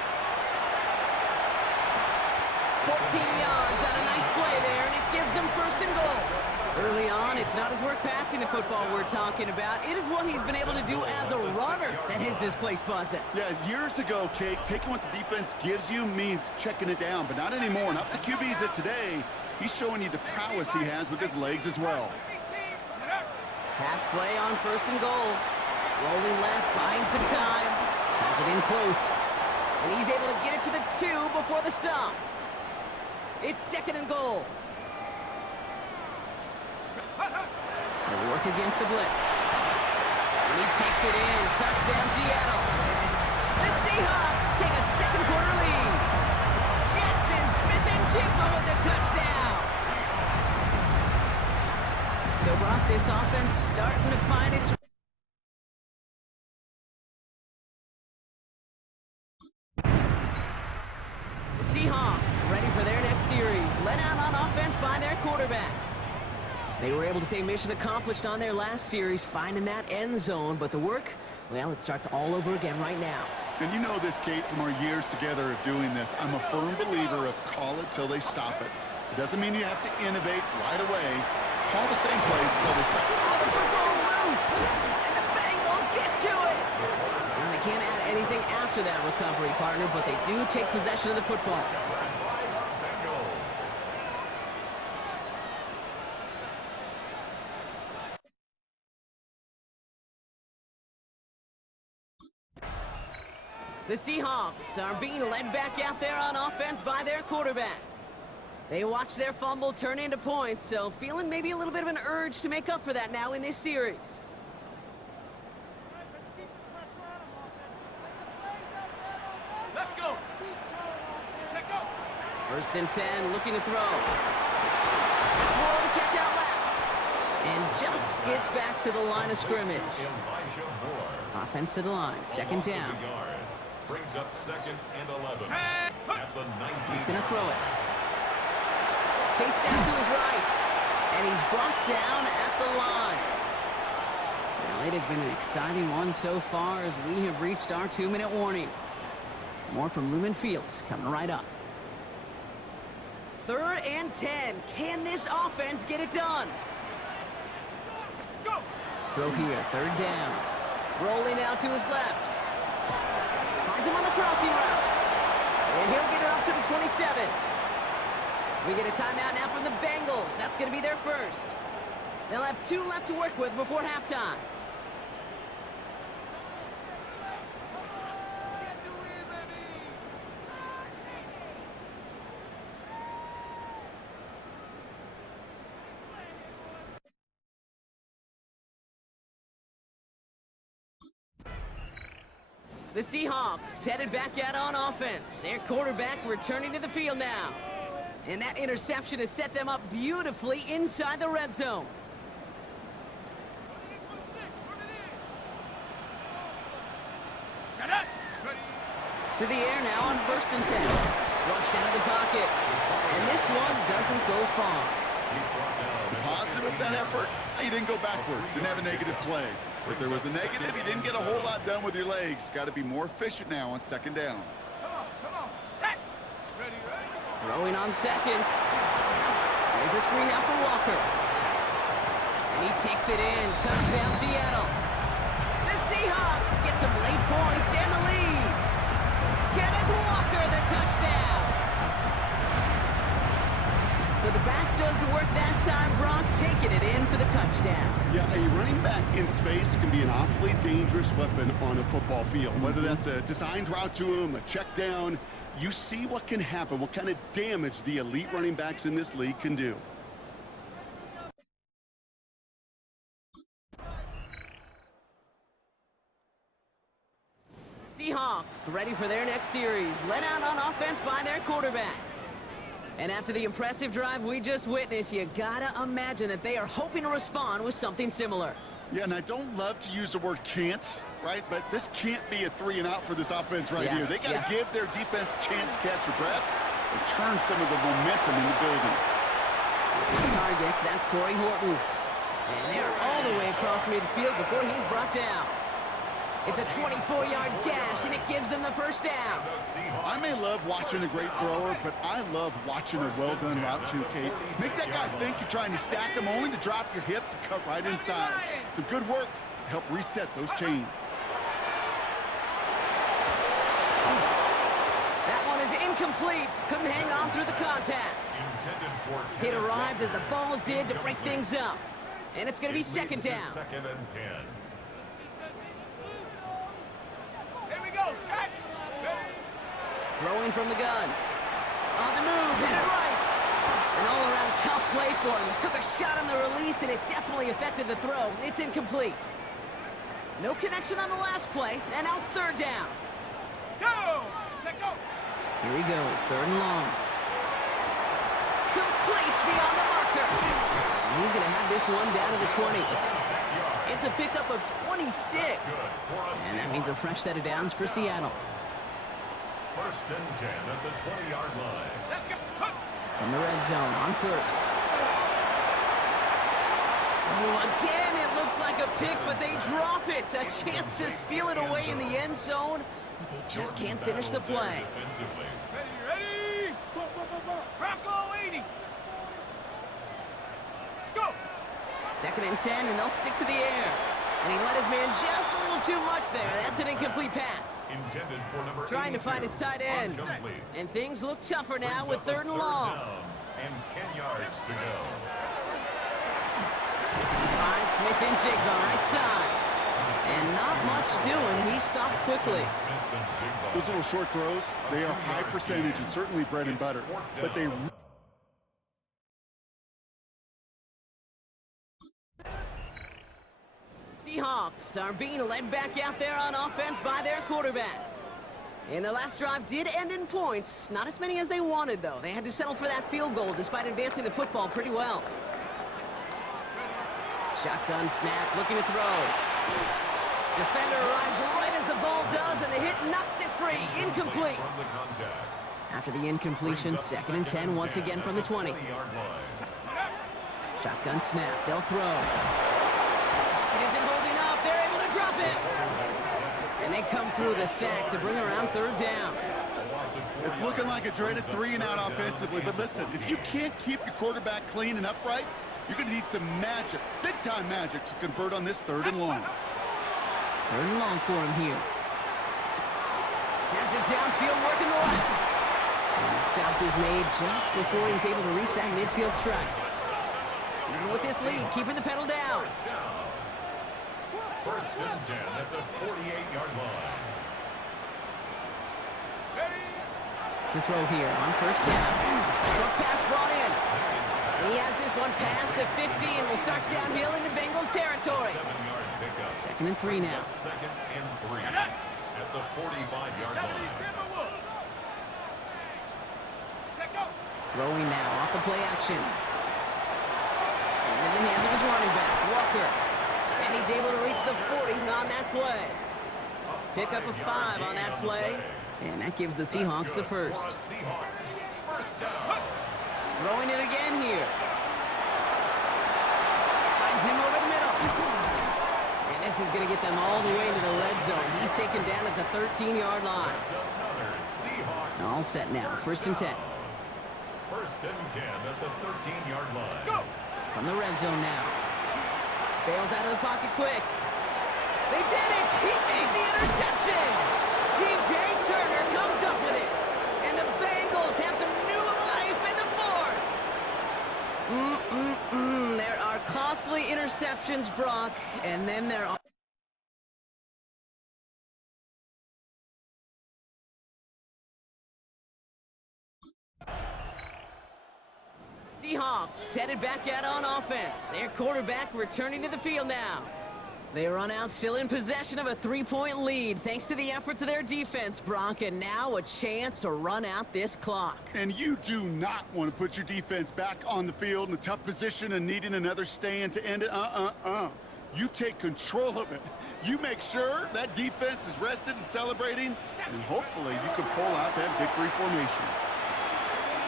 14 yards on a nice play there, and it gives him first and goal. Early on, it's not his work passing the football we're talking about. It is what he's been able to do as a runner that has this place buzzing. Yeah, years ago, Kate, taking what the defense gives you means checking it down, but not anymore. Not the QBs of today. He's showing you the prowess he has with his legs as well. Pass play on first and goal. Rolling left, buying some time. Has it in close. And he's able to get it to the 2 before the stop. It's second and goal. They'll work against the blitz. And he takes it in. Touchdown, Seattle. The Seahawks take a second quarter lead. Jackson, Smith, and Jigba with the touchdown. So, Brock, this offense starting to find its... The Seahawks ready for their next series. Led out on offense by their quarterback. They were able to say mission accomplished on their last series, finding that end zone. But the work, well, it starts all over again right now. And you know this, Kate, from our years together of doing this. I'm a firm believer of call it till they stop it. It doesn't mean you have to innovate right away. Call the same plays until they stop. Oh, the football's loose! And the Bengals get to it! And they can't add anything after that recovery, partner, but they do take possession of the football. The Seahawks are being led back out there on offense by their quarterback. They watch their fumble turn into points, so feeling maybe a little bit of an urge to make up for that now in this series. Let's go. Check go. 1st and 10, looking to throw. That's Wall to catch out left. And just gets back to the line of scrimmage. Offense to the line, 2nd down. Brings up 2nd and 11. At the 19. He's going to throw it. Chased down to his right. And he's brought down at the line. Well, it has been an exciting one so far as we have reached our 2-minute warning. More from Lumen Fields coming right up. 3rd and 10. Can this offense get it done? Go. Throw here, 3rd down. Rolling out to his left. Finds him on the crossing route. And he'll get it up to the 27. We get a timeout now from the Bengals. That's going to be their first. They'll have 2 left to work with before halftime. The Seahawks headed back out on offense. Their quarterback returning to the field now. And that interception has set them up beautifully inside the red zone. Shut up. To the air now on 1st and 10. Rushed out of the pocket. And this one doesn't go far. Positive of that effort, he didn't go backwards, didn't have a negative play. If there was a negative, you didn't get a whole lot done with your legs. Got to be more efficient now on 2nd down. Come on. Set. Ready. Throwing on 2nd. There's a screen out for Walker. And he takes it in. Touchdown, Seattle. The Seahawks get some late points and the lead. Kenneth Walker, the touchdown. So the back does the work that time. Brock taking it in for the touchdown. Yeah, a running back in space can be an awfully dangerous weapon on a football field. Whether that's a designed route to him, a check down, you see what can happen, what kind of damage the elite running backs in this league can do. Seahawks ready for their next series, led out on offense by their quarterback. And after the impressive drive we just witnessed, you gotta imagine that they are hoping to respond with something similar. Yeah, and I don't love to use the word can't, right? But this can't be a 3 and out for this offense right here. They got to give their defense a chance to catch your breath and turn some of the momentum in the building. It's his target. That's Torrey Horton. And they're all the way across midfield before he's brought down. It's a 24-yard gash, and it gives them the 1st down. I may love watching a great thrower, but I love watching a well-done route too, Kate. Make that guy think you're trying to stack him only to drop your hips and cut right inside. Some good work to help reset those chains. That one is incomplete. Couldn't hang on through the contact. It arrived as the ball did to break things up. And it's going to be 2nd down. 2nd and 10. Throwing from the gun. On the move, hit it right. An all-around tough play for him. He took a shot on the release, and it definitely affected the throw. It's incomplete. No connection on the last play, and now it's 3rd down. Go! Check go! Here he goes, 3rd and long. Complete beyond the marker. And he's going to have this one down to the 20. It's a pickup of 26. And that means a fresh set of downs for Seattle. 1st and 10 at the 20-yard line. Let's go. In the red zone on 1st. Oh, again, it looks like a pick, but they drop it. A chance to steal it away in the end zone, but they just can't finish the play. Ready? Bronco 80. Let's go. 2nd and 10, and they'll stick to the air. And he let his man just a little too much there. That's an incomplete pass. Intended for number Trying to find his tight end. And things look tougher now with 3rd and long. And 10 yards to go. Finds Smith and Jake on right side. And not much doing. He stopped quickly. Those little short throws, they are high percentage and certainly bread and butter. But they... Seahawks are being led back out there on offense by their quarterback. And their last drive did end in points. Not as many as they wanted, though. They had to settle for that field goal despite advancing the football pretty well. Shotgun snap, looking to throw. Defender arrives right as the ball does, and the hit knocks it free. Incomplete. After the incompletion, 2nd and 10 once again from the 20. Shotgun snap, they'll throw. It isn't holding up. They're able to drop it. And they come through the sack to bring around 3rd down. It's looking like a dreaded 3-and-out offensively, but listen, if you can't keep your quarterback clean and upright, you're going to need some magic, big-time magic, to convert on this 3rd and long. 3rd and long for him here. Has it downfield, working the left. And the stop is made just before he's able to reach that midfield strike. Even with this lead, keeping the pedal down. 1st and 10 at the 48-yard line. To throw here on 1st down. Short pass brought in. He has this one past the 50 and will start downhill into Bengals territory. 2nd and 3 now. 2nd and 3 at the 45-yard line. Throwing now off the play action. And in the hands of his running back, Walker. And he's able to reach the 40 on that play. Pick up a 5 on that play. And that gives the Seahawks the first. Throwing it again here. Finds him over the middle. And this is going to get them all the way into the red zone. He's taken down at the 13-yard line. All set now. 1st and 10. 1st and 10 at the 13-yard line. Go! From the red zone now. Bails out of the pocket quick. They did it! He made the interception! DJ Turner comes up with it. And the Bengals have some new life in the 4th. There are costly interceptions, Brock. And then there are... Seahawks headed back out on offense. Their quarterback returning to the field now. They run out still in possession of a 3-point lead thanks to the efforts of their defense, Brock, and now a chance to run out this clock. And you do not want to put your defense back on the field in a tough position and needing another stand to end it. You take control of it. You make sure that defense is rested and celebrating, and hopefully you can pull out that victory formation.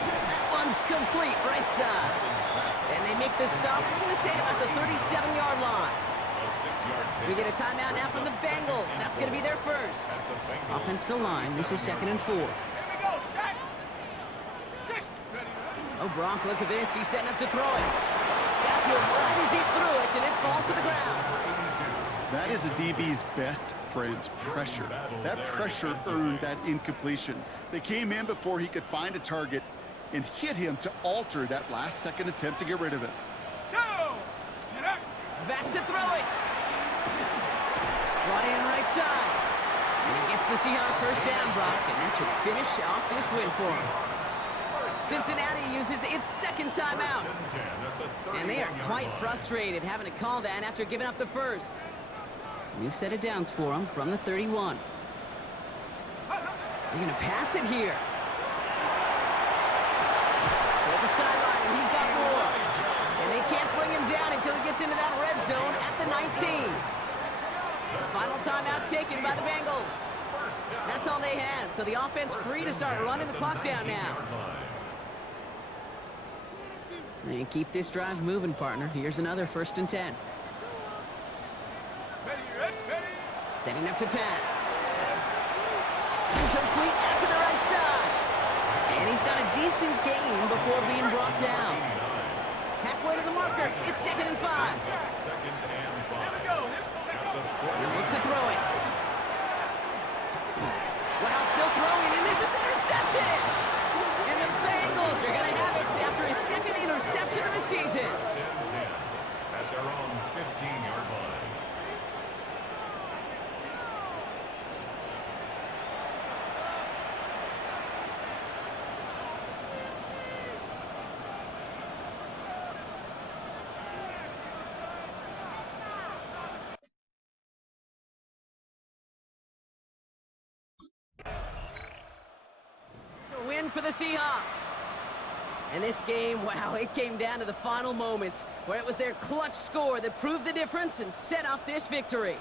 That one's complete, right side. And they make the stop, we're going to say it about the 37-yard line. We get a timeout now from the Bengals. That's going to be their first. Offensive line, this is 2nd and 4. Oh, Brock, look at this. He's setting up to throw it. Got to him right as he threw it, and it falls to the ground. That is a DB's best friend, pressure. That pressure earned that incompletion. They came in before he could find a target and hit him to alter that last-second attempt to get rid of it. Back to throw it. Brought in right side. And he gets the Seahawks 1st down, Brock, and that should finish off this win for him. Cincinnati uses its 2nd timeout. And they are quite frustrated having to call that after giving up the 1st. New set of downs for them from the 31. They're going to pass it here. At the sideline, and he's got more. And they can't bring him down until he gets into that red zone at the 19. Final timeout taken by the Bengals. That's all they had, so the offense free to start running the clock down now. And keep this drive moving, partner. Here's another 1st and 10. Setting up to pass. Incomplete out to the right side. And he's got a decent gain before being brought down. Halfway to the marker. It's 2nd and 5. He'll look to throw it. Wow, still throwing, and this is intercepted. And the Bengals are going to have it after his 2nd interception of the season. At their own 15-yard line. for the Seahawks. And this game, wow, it came down to the final moments where it was their clutch score that proved the difference and set up this victory.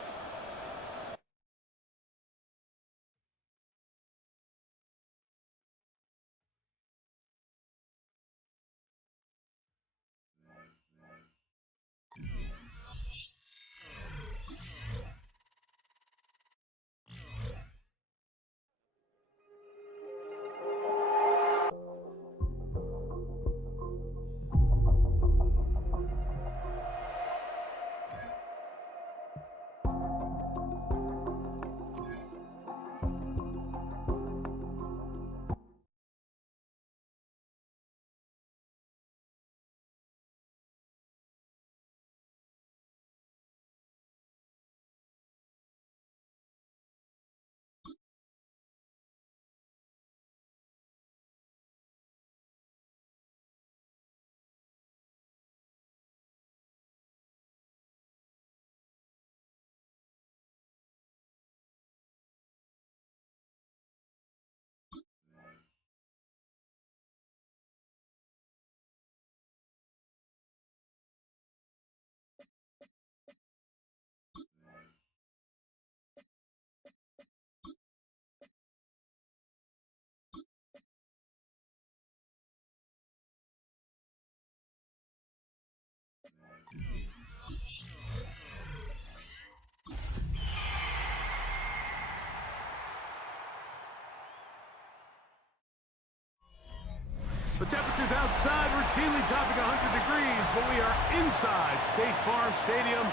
The temperatures outside routinely topping 100 degrees, but we are inside State Farm Stadium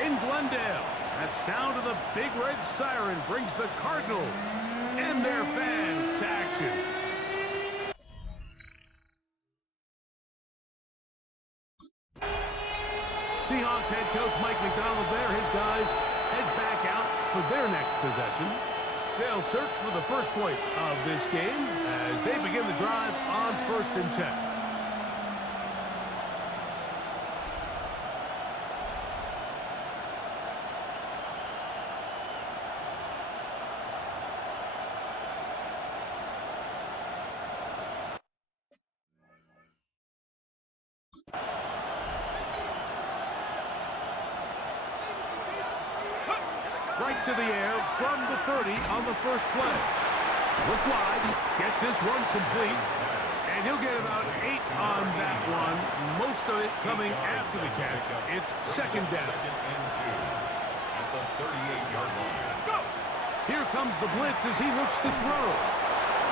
in Glendale. That sound of the Big Red Siren brings the Cardinals and their fans to action. Seahawks head coach Mike McDonald there. His guys head back out for their next possession. They'll search for the first points of this game as they begin the drive on 1st and 10. Right to the air from the 30 on the first play. Look wide, get this one complete, and he'll get about 8 on that one, most of it coming after the catch. It's second down. At the 38-yard line. Go! Here comes the blitz as he looks to throw.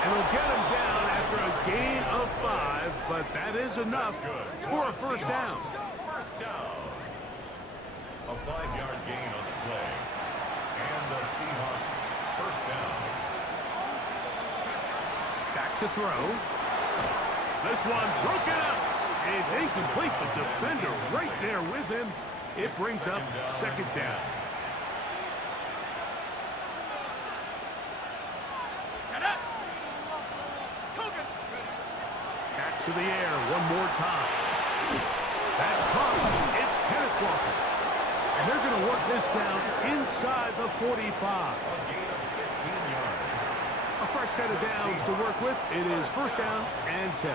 And he'll get him down after a gain of 5, but that is enough for a first down. First down. A 5-yard gain on the play. And the Seahawks first down. Back to throw. This one broken up. It's incomplete. The defender right there with him. It brings up second down. Set up. Cougars. Back to the air one more time. That's caught. It's Kenneth Walker. And they're going to work this down inside the 45. A gain of 15 yards. A fresh set of downs to work with. It is first down and 10. A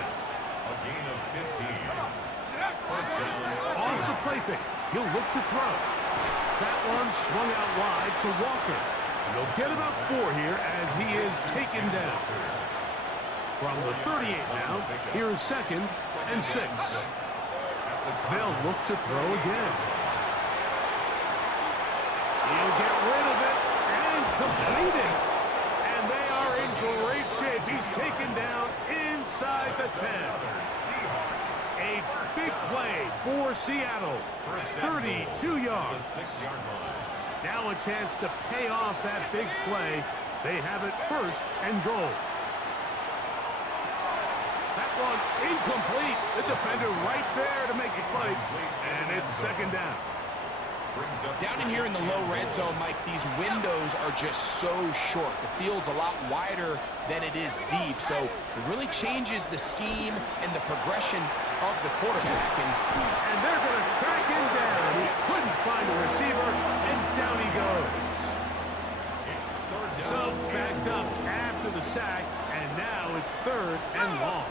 gain of 15. First down. Off the play fake. He'll look to throw. That one swung out wide to Walker. And they'll get about 4 here as he is taken down. From the 38 now, here is second and 6. They'll look to throw again. He'll get rid of it and complete it. And they are in great shape. He's taken down inside the 10. A big play for Seattle. 32 yards. Now a chance to pay off that big play. They have it first and goal. That one incomplete. The defender right there to make it play. And it's second down. Down in here in the low red zone, Mike, these windows are just so short. The field's a lot wider than it is deep, so it really changes the scheme and the progression of the quarterback. And they're going to track him down. He couldn't find a receiver, and down he goes. So backed up after the sack, and now it's 3rd and long.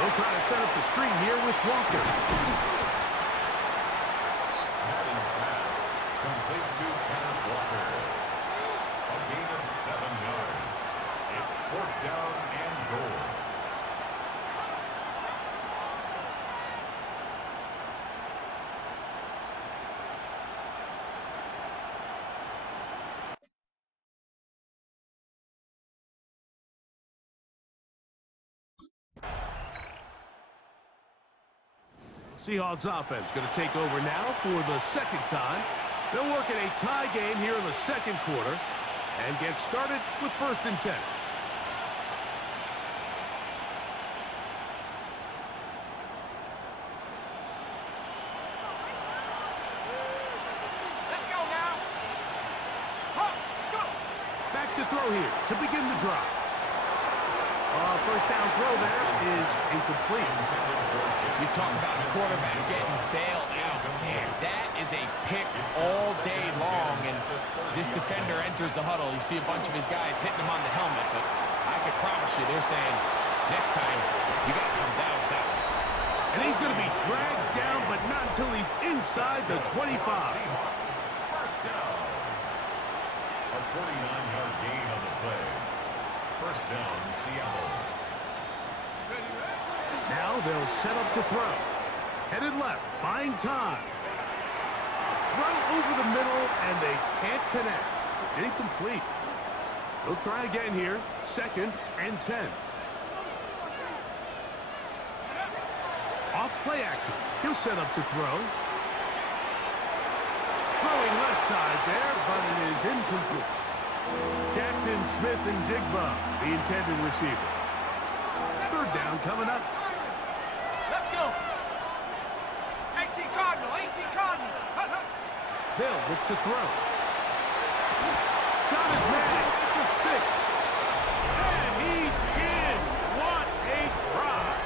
They'll try to set up the screen here with Walker. Madden's pass, complete to Kenneth Walker. A gain of 7 yards. It's 4th down and goal. Seahawks offense going to take over now for the 2nd time. They'll work in a tie game here in the 2nd quarter and get started with 1st and 10. Let's go now. Hawks, go. Back to throw here to begin the drive. 1st down throw there is incomplete. You talk about a quarterback getting bailed out. Man, that is a pick all day long. And as this defender enters the huddle, you see a bunch of his guys hitting him on the helmet. But I can promise you, they're saying, next time, you got to come down with that one. And he's going to be dragged down, but not until he's inside the 25. Seahawks, 1st down. A 49-yard gain on the play. 1st down, Seattle. Now they'll set up to throw. Headed left, buying time. Throw over the middle, and they can't connect. It's incomplete. They'll try again here. 2nd and 10. Off play action. He'll set up to throw. Throwing left side there, but it is incomplete. Jackson, Smith, and Jigba, the intended receiver. 3rd down coming up. Let's go. 18 Cardinals. They'll look to throw. Got his man at the 6. And he's in. What a drive.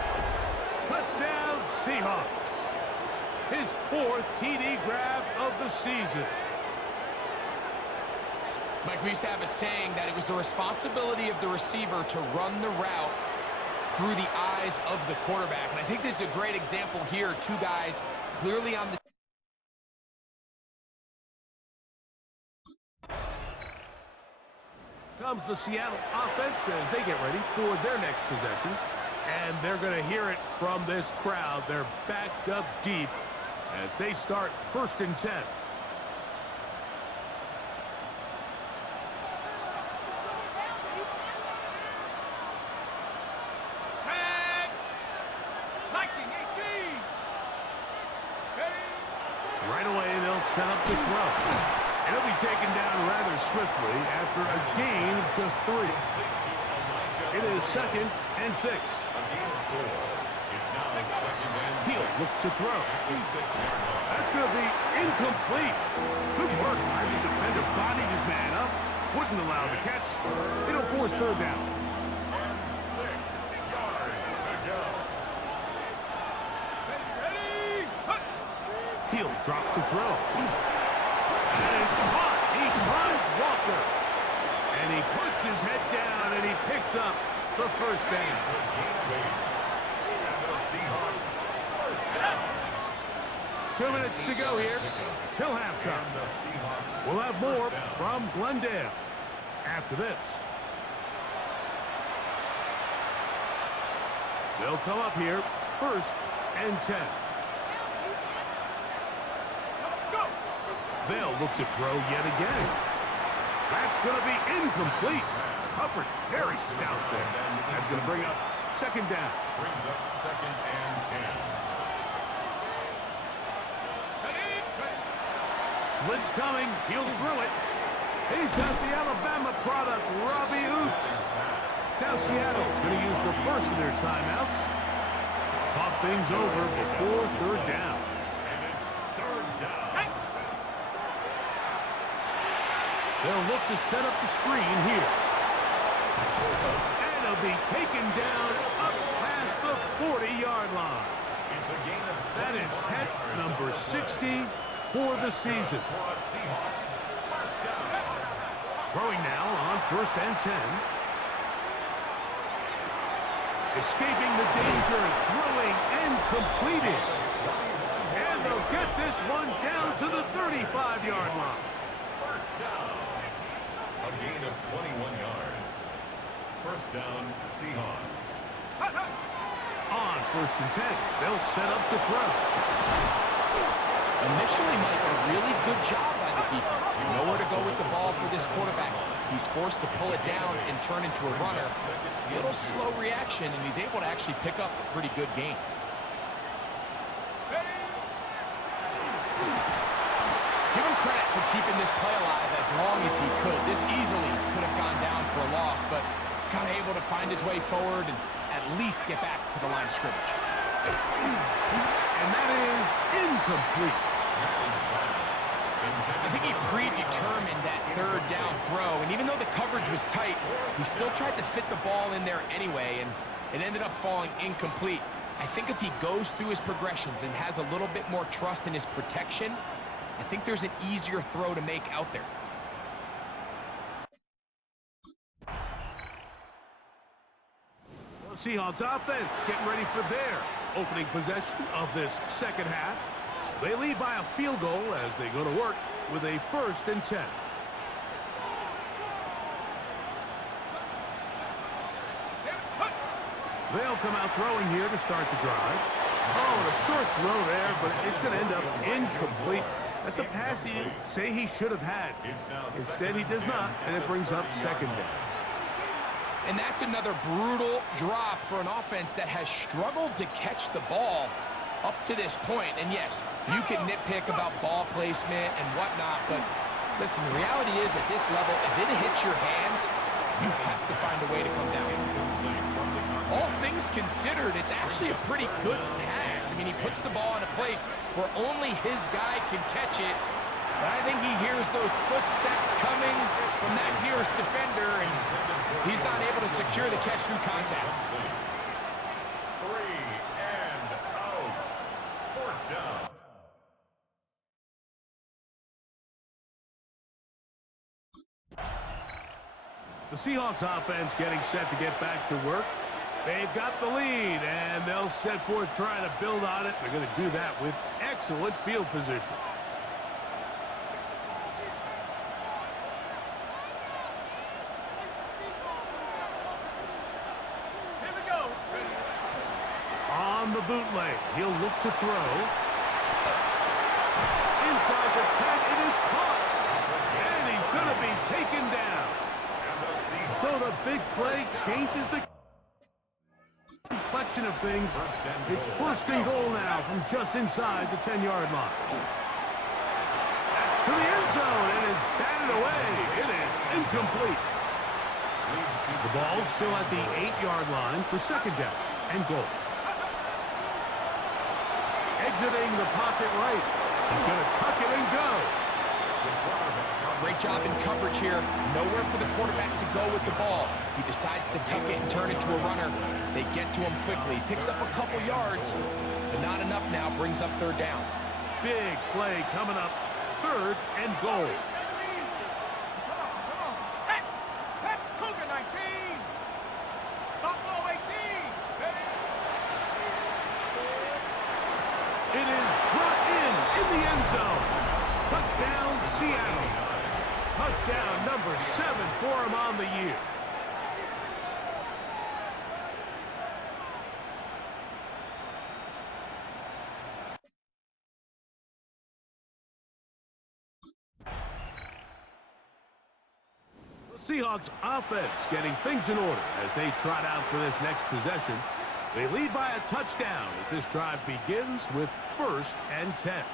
Touchdown, Seahawks. His 4th TD grab of the season. Mike, we used to have a saying that it was the responsibility of the receiver to run the route through the eyes of the quarterback. And I think this is a great example here. 2 guys clearly on the... Comes the Seattle offense as they get ready for their next possession. And they're going to hear it from this crowd. They're backed up deep as they start 1st and 10. Right away, they'll set up to throw. And he'll be taken down rather swiftly after a gain of just 3. It is 2nd and 6. He'll look to throw. That's going to be incomplete. Good work by the defender. Bodied his man up. Wouldn't allow the catch. It'll force 3rd down. And 6 yards to go. He'll drop to throw. That is caught. He finds Walker. And he puts his head down and he picks up the 1st down. And the Seahawks, 1st down. 2 minutes to go here till halftime. We'll have more from Glendale after this. They'll come up here 1st and 10. They'll look to throw yet again. That's going to be incomplete. Coverage very stout there. That's going to bring up 2nd down. Brings up 2nd and 10. Blitz coming. He'll throw it. He's got the Alabama product, Robbie Oots. Now Seattle's going to use the first of their timeouts. Talk things over before 3rd down. And it's 3rd down. They'll look to set up the screen here. And it'll be taken down up past the 40-yard line. It's a gain of 25 That is catch number 60 for the season. for the Seahawks. 1st down. Throwing now on 1st and 10. Escaping the danger, throwing and completing. And they'll get this one down to the 35-yard line. First down. A gain of 21 yards. First down, Seahawks. On 1st and 10, they'll set up to throw. Initially, Mike, a really good job by the defense. Nowhere to go with the ball for this quarterback. He's forced to pull it down and turn into a runner. Little slow reaction, and he's able to actually pick up a pretty good game. Give him credit for keeping this play alive as long as he could. This easily could have gone down for a loss, but he's kind of able to find his way forward and at least get back to the line of scrimmage. And that is incomplete. I think he predetermined that 3rd down throw, and even though the coverage was tight, he still tried to fit the ball in there anyway, and it ended up falling incomplete. I think if he goes through his progressions and has a little bit more trust in his protection, I think there's an easier throw to make out there. Well, Seahawks offense getting ready for their opening possession of this second half. They lead by a field goal as they go to work with a 1st and 10. They'll come out throwing here to start the drive. Oh, a short throw there, but it's going to end up incomplete. That's a pass he'd say he should have had. Instead, he does not, and it brings up 2nd down. And that's another brutal drop for an offense that has struggled to catch the ball up to this point. And yes, you can nitpick about ball placement and whatnot, but listen, the reality is at this level, if it hits your hands, you have to find a way to come down. All things considered, it's actually a pretty good pass. I mean, he puts the ball in a place where only his guy can catch it. But I think he hears those footsteps coming from that nearest defender, and he's not able to secure the catch through contact. 3 and out. 4th down. The Seahawks offense getting set to get back to work. They've got the lead, and they'll set forth trying to build on it. They're going to do that with excellent field position. Here we go. On the bootleg, he'll look to throw. Inside the 10, it is caught. And he's going to be taken down. So the big play changes the complexion of things. It's 1st and goal now from just inside the 10-yard line. That's to the end zone and is batted away. It is incomplete. The ball's still at the 8-yard line for 2nd down and goal. Exiting the pocket right. He's going to tuck it and go. Great job in coverage here. Nowhere for the quarterback to go with the ball. He decides to tuck it and turn into a runner. They get to him quickly. Picks up a couple yards, but not enough now. Brings up 3rd down. Big play coming up. 3rd and goal. Set. Pep Cougar 19. Buffalo 18. It is brought in the end zone. Touchdown, Seattle. Touchdown number 7 for him on the year. The Seahawks offense getting things in order as they trot out for this next possession. They lead by a touchdown as this drive begins with 1st and 10.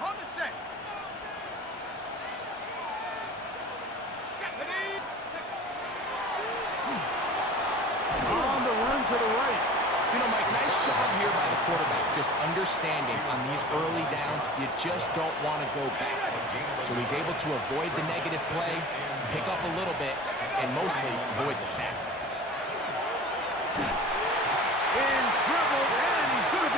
On the set. Set the lead. On the run to the right. You know, Mike, nice job here by the quarterback, just understanding on these early downs, you just don't want to go backwards. So he's able to avoid the negative play, pick up a little bit, and mostly avoid the sack. In trouble, and he's going to be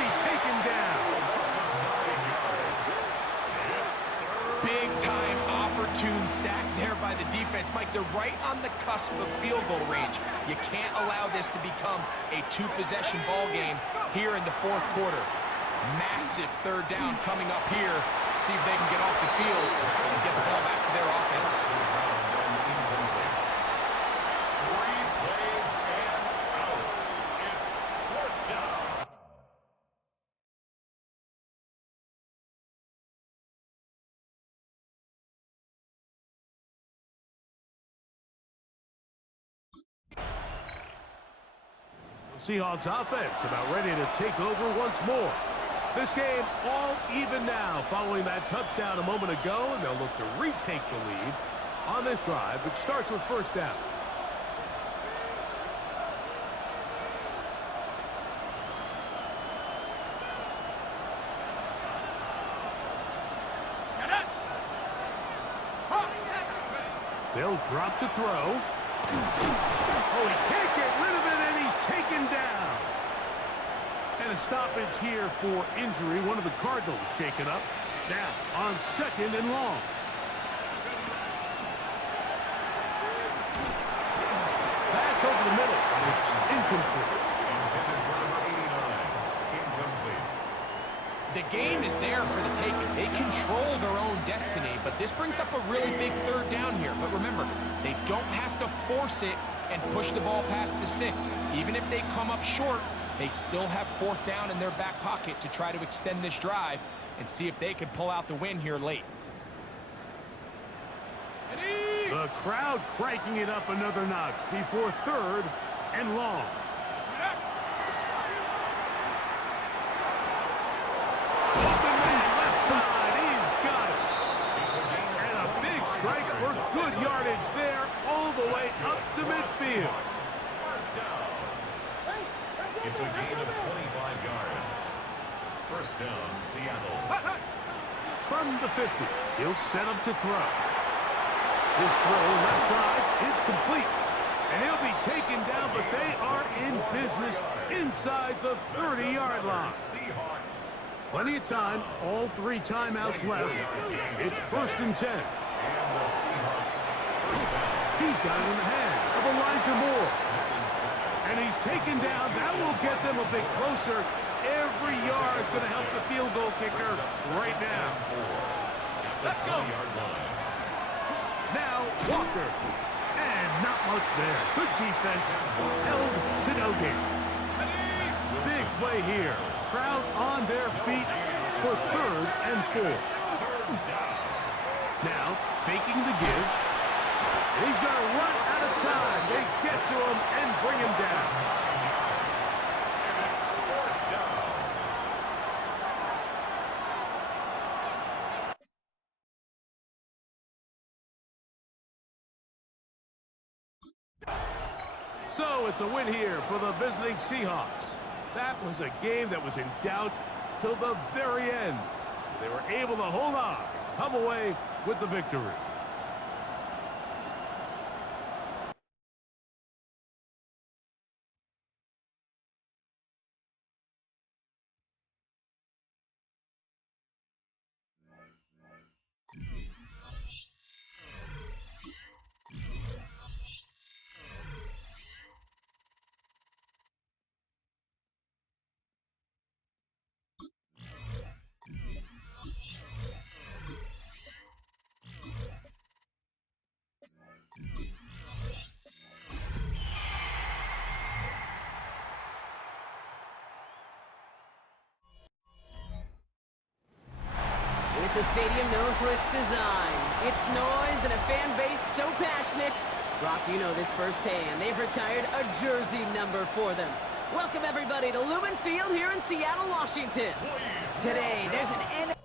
opportune sack there by the defense. Mike, they're right on the cusp of field goal range. You can't allow this to become a two-possession ball game here in the fourth quarter. Massive third down coming up here. See if they can get off the field and get the ball back to their offense. 3 plays and out. It's fourth down. Seahawks offense about ready to take over once more. This game all even now following that touchdown a moment ago, and they'll look to retake the lead on this drive. It starts with first down. They'll drop to throw. Oh, he can't get rid of it, and he's taken down. And a stoppage here for injury. One of the Cardinals shaken up. Now on second and long. That's over the middle, and it's incomplete. Intended for number 89. Incomplete. The game is there for the taking. They control their own destiny, but this brings up a really big third down here. But remember, they don't have to force it and push the ball past the sticks. Even if they come up short, they still have fourth down in their back pocket to try to extend this drive and see if they can pull out the win here late. The crowd cranking it up another notch before third and long. Open man, left side, he's got it. And a big strike for good yardage there all the way up to midfield. First down. It's a gain of 25 yards. First down, Seattle. From the 50, he'll set up to throw. His throw left side is complete. And he'll be taken down, but they are in business inside the 30-yard line. Seahawks. Plenty of time, all 3 timeouts left. It's first and 10. And the Seahawks. First down. He's got it in the hands of Elijah Moore. And he's taken down. That will get them a bit closer. Every yard going to help the field goal kicker right now. Let's go. Now, Walker. And not much there. Good defense. Held to no gain. Big play here. Crowd on their feet for third and fourth. Now, faking the give. He's going to run out of time. They get to him and bring him down. And it's fourth down. So it's a win here for the visiting Seahawks. That was a game that was in doubt till the very end. They were able to hold on, come away with the victory. It's a stadium known for its design, its noise, and a fan base so passionate. Brock, you know this firsthand. They've retired a jersey number for them. Welcome, everybody, to Lumen Field here in Seattle, Washington. Today, there's an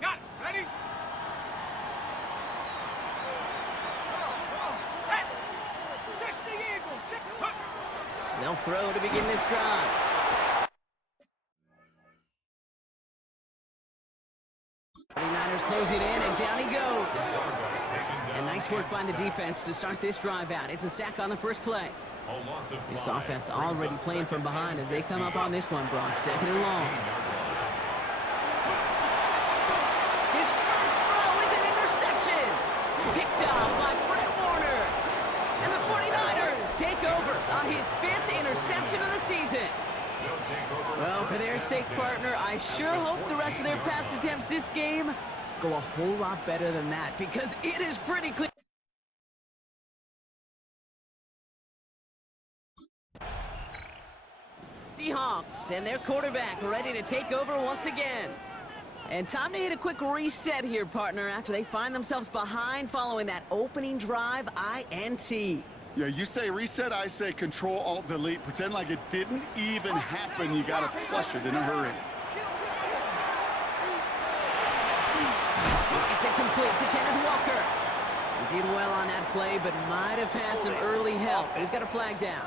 Got it. Ready? They'll throw to begin this drive. '49ers close it in, and down he goes. And nice work by the defense to start this drive out. It's a sack on the first play. This offense already playing from behind as they come up on this one, Brock. 2nd and long. His first throw is an interception. Picked up by Fred Warner. And the 49ers take over on his 5th interception of the season. Well, for their sake, partner, I sure hope the rest of their pass attempts this game go a whole lot better than that, because it is pretty clear. Seahawks and their quarterback ready to take over once again. And time to hit a quick reset here, partner, after they find themselves behind following that opening drive INT. Yeah, you say reset, I say Control-Alt-Delete. Pretend like it didn't even happen. You got to flush it in a hurry. It's incomplete to Kenneth Walker. He did well on that play, but might have had some early help. We've got a flag down.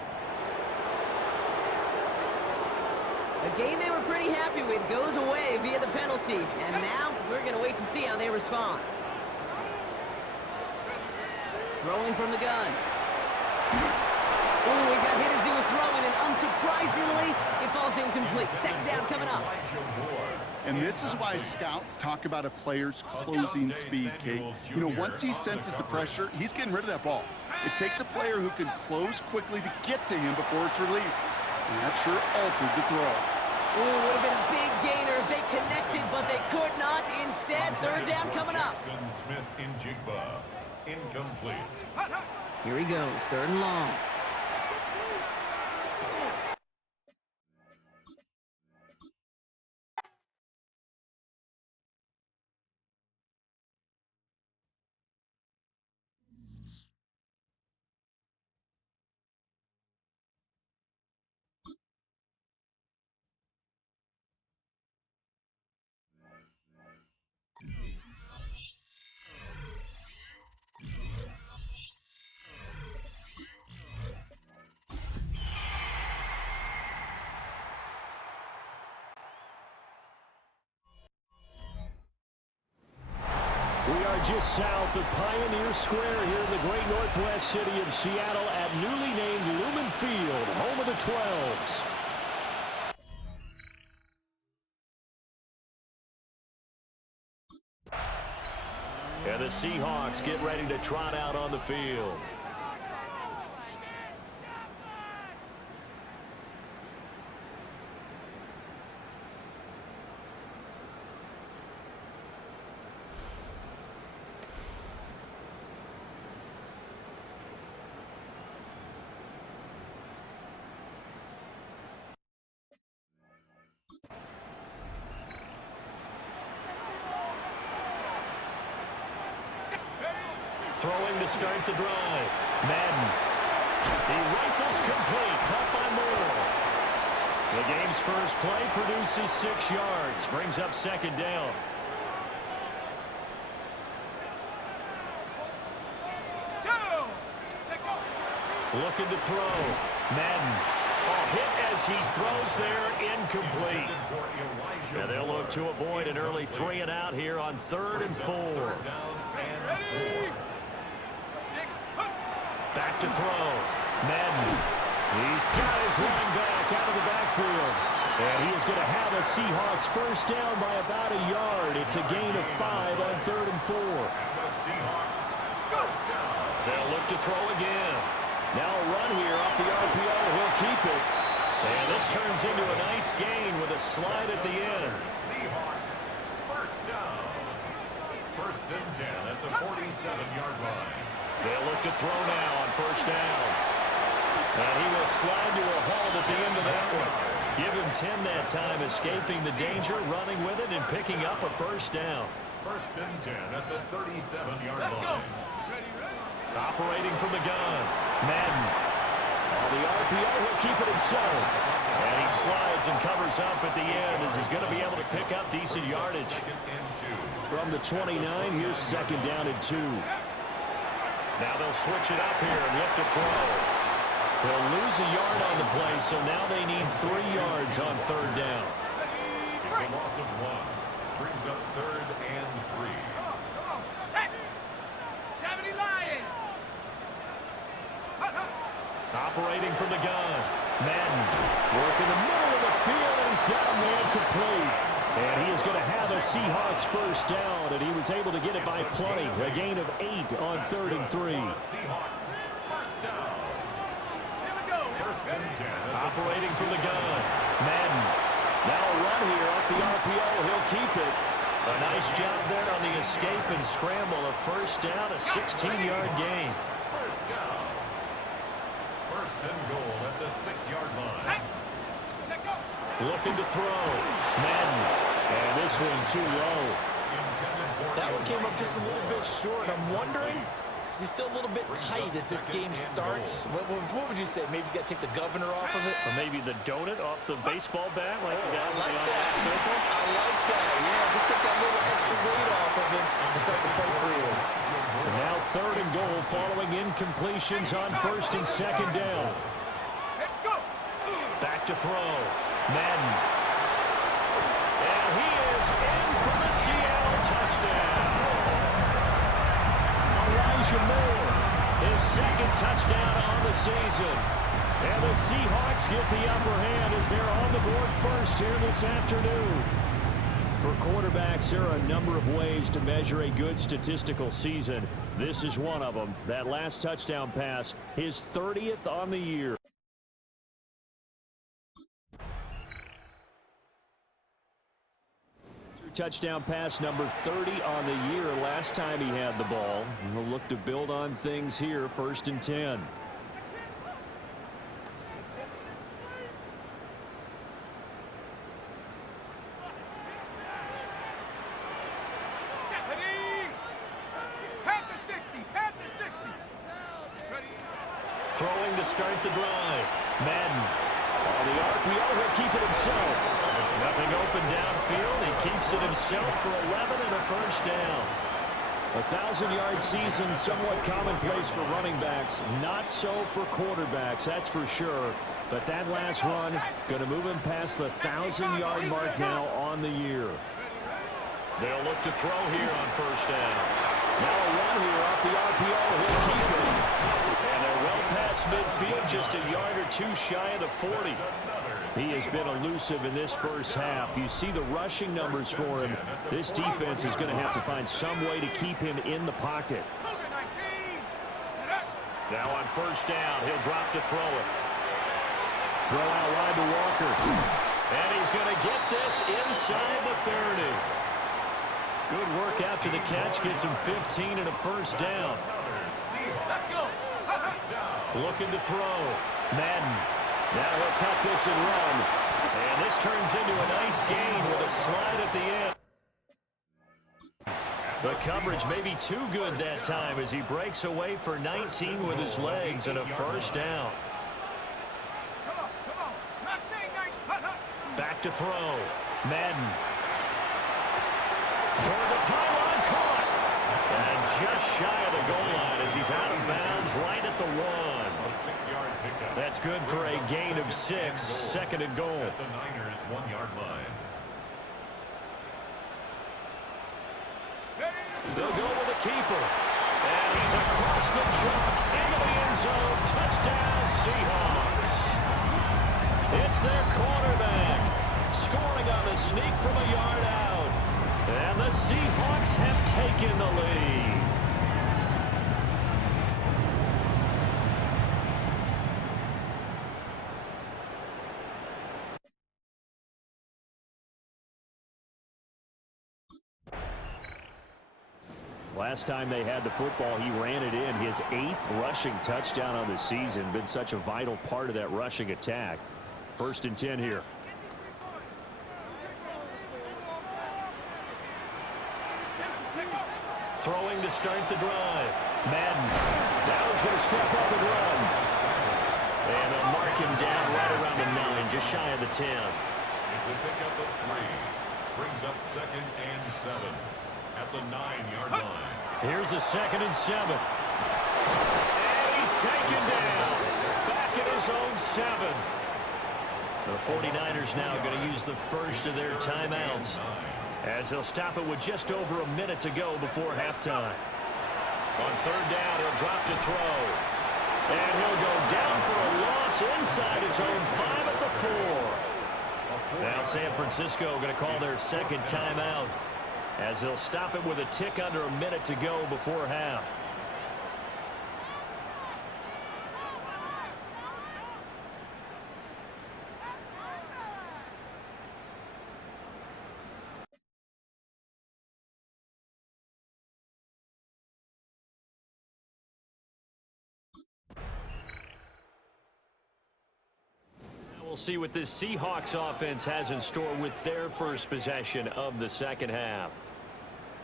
A game they were pretty happy with goes away via the penalty. And now we're going to wait to see how they respond. Throwing from the gun. Oh, he got hit as he was throwing, and unsurprisingly, it falls incomplete. 2nd down coming up. And this is why scouts talk about a player's closing speed, Kate. You know, once he senses the pressure, he's getting rid of that ball. It takes a player who can close quickly to get to him before it's released. And that sure altered the throw. Oh, would have been a big gainer if they connected, but they could not. Instead, 3rd down coming up. Smith in Jigba. Incomplete. Here he goes, 3rd and long. We are just south of Pioneer Square here in the great northwest city of Seattle at newly named Lumen Field, home of the 12s. And the Seahawks get ready to trot out on the field. Throwing to start the drive. Madden. He rifles complete. Caught by Moore. The game's first play produces 6 yards. Brings up 2nd down. Looking to throw. Madden. Hit as he throws there. Incomplete. And they'll look to avoid an early 3 and out here on 3rd and 4. Back to throw. Madden. He's got his running back out of the backfield. And he is going to have a Seahawks first down by about a yard. It's a gain of 5 on 3rd and 4. They'll look to throw again. Now a run here off the RPO. He'll keep it. And this turns into a nice gain with a slide at the end. Seahawks first down. 1st and 10 at the 47-yard line. They'll look to throw now on 1st down. And he will slide to a halt at the end of that one. Give him 10 that time, escaping the danger, running with it, and picking up a 1st down. 1st and 10 at the 37-yard line. Operating from the gun. Madden. On the RPO, he'll keep it himself. And he slides and covers up at the end as he's going to be able to pick up decent yardage. From the 29, here's 2nd down and 2. Now they'll switch it up here and look to throw. They'll lose a yard on the play, so now they need 3 yards on 3rd down. It's a loss of 1. Brings up 3rd and 3. Come on, set. 70 Lions. Operating from the gun. Madden working the middle of the field, and he's got a man complete. And he is going to have a Seahawks 1st down, and he was able to get it by plenty. A gain of 8 on 3rd and 3. Seahawks 1st down. Here we go. 1st and 10. Operating from the gun. Madden. Now a run here off the RPO. He'll keep it. A nice job there on the escape and scramble. A 1st down, a 16-yard gain. 1st down. 1st and goal at the 6-yard line. Set, go. Looking to throw. Madden. And this one too low. That one came up just a little bit short. I'm wondering, is he still a little bit tight as this game starts? What would you say? Maybe he's got to take the governor off of it? Or maybe the donut off the baseball bat like the guys I like on the that. circle. I like that. Yeah, just take that little extra weight off of him and start to play freely. And now 3rd and goal following incompletions on 1st and 2nd down. Let's go. Back to throw. Madden. And he is in for the Seattle touchdown. Elijah Moore, his 2nd touchdown on the season. And the Seahawks get the upper hand as they're on the board first here this afternoon. For quarterbacks, there are a number of ways to measure a good statistical season. This is one of them. That last touchdown pass, his 30th on the year. Touchdown pass number 30 on the year last time he had the ball. He'll look to build on things here, 1st and 10. Throwing to start the drive. Madden. On the RPO, he'll keep it himself. Nothing open downfield. He keeps it himself for 11 and a 1st down. A 1,000-yard season, somewhat commonplace for running backs. Not so for quarterbacks, that's for sure. But that last run going to move him past the 1,000-yard mark now on the year. They'll look to throw here on 1st down. Now a run here off the RPO. He'll keep it. And they're well past midfield, just a yard or 2 shy of the 40. He has been elusive in this 1st half. You see the rushing numbers for him. This defense is going to have to find some way to keep him in the pocket. Now on 1st down, he'll drop to throw it. Throw out wide to Walker. And he's going to get this inside the 30. Good work after the catch. Gets him 15 and a 1st down. Let's go. Looking to throw. Madden. Now he'll tuck this and run. And this turns into a nice gain with a slide at the end. The coverage may be too good that time as he breaks away for 19 with his legs and a 1st down. Back to throw. Madden. Toward the pylon, caught. And just shy of the goal line as he's out of bounds right at the 1. A 6-yard pickup. That's good for a gain of 6. 2nd and goal. At the Niners' 1-yard line. They'll go with the keeper. And he's across the chalk into the end zone. Touchdown, Seahawks. It's their quarterback scoring on the sneak from a yard out. And the Seahawks have taken the lead. Last time they had the football, he ran it in. His 8th rushing touchdown on the season. Been such a vital part of that rushing attack. 1st and 10 here. Throwing to start the drive. Madden. Now he's going to step up and run. And they'll mark him down right around the 9, just shy of the 10. It's a pickup of 3. Brings up 2nd and 7 at the 9-yard line. Here's a 2nd and 7. And he's taken down. Back at his his own 7. The 49ers now going to use the first of their timeouts as they'll stop it with just over a minute to go before halftime. On third down, he'll drop to throw. And he'll go down for a loss inside his own 5 at the 4. Now San Francisco going to call their second timeout as they'll stop it with a tick under a minute to go before half. We'll see what this Seahawks offense has in store with their first possession of the second half.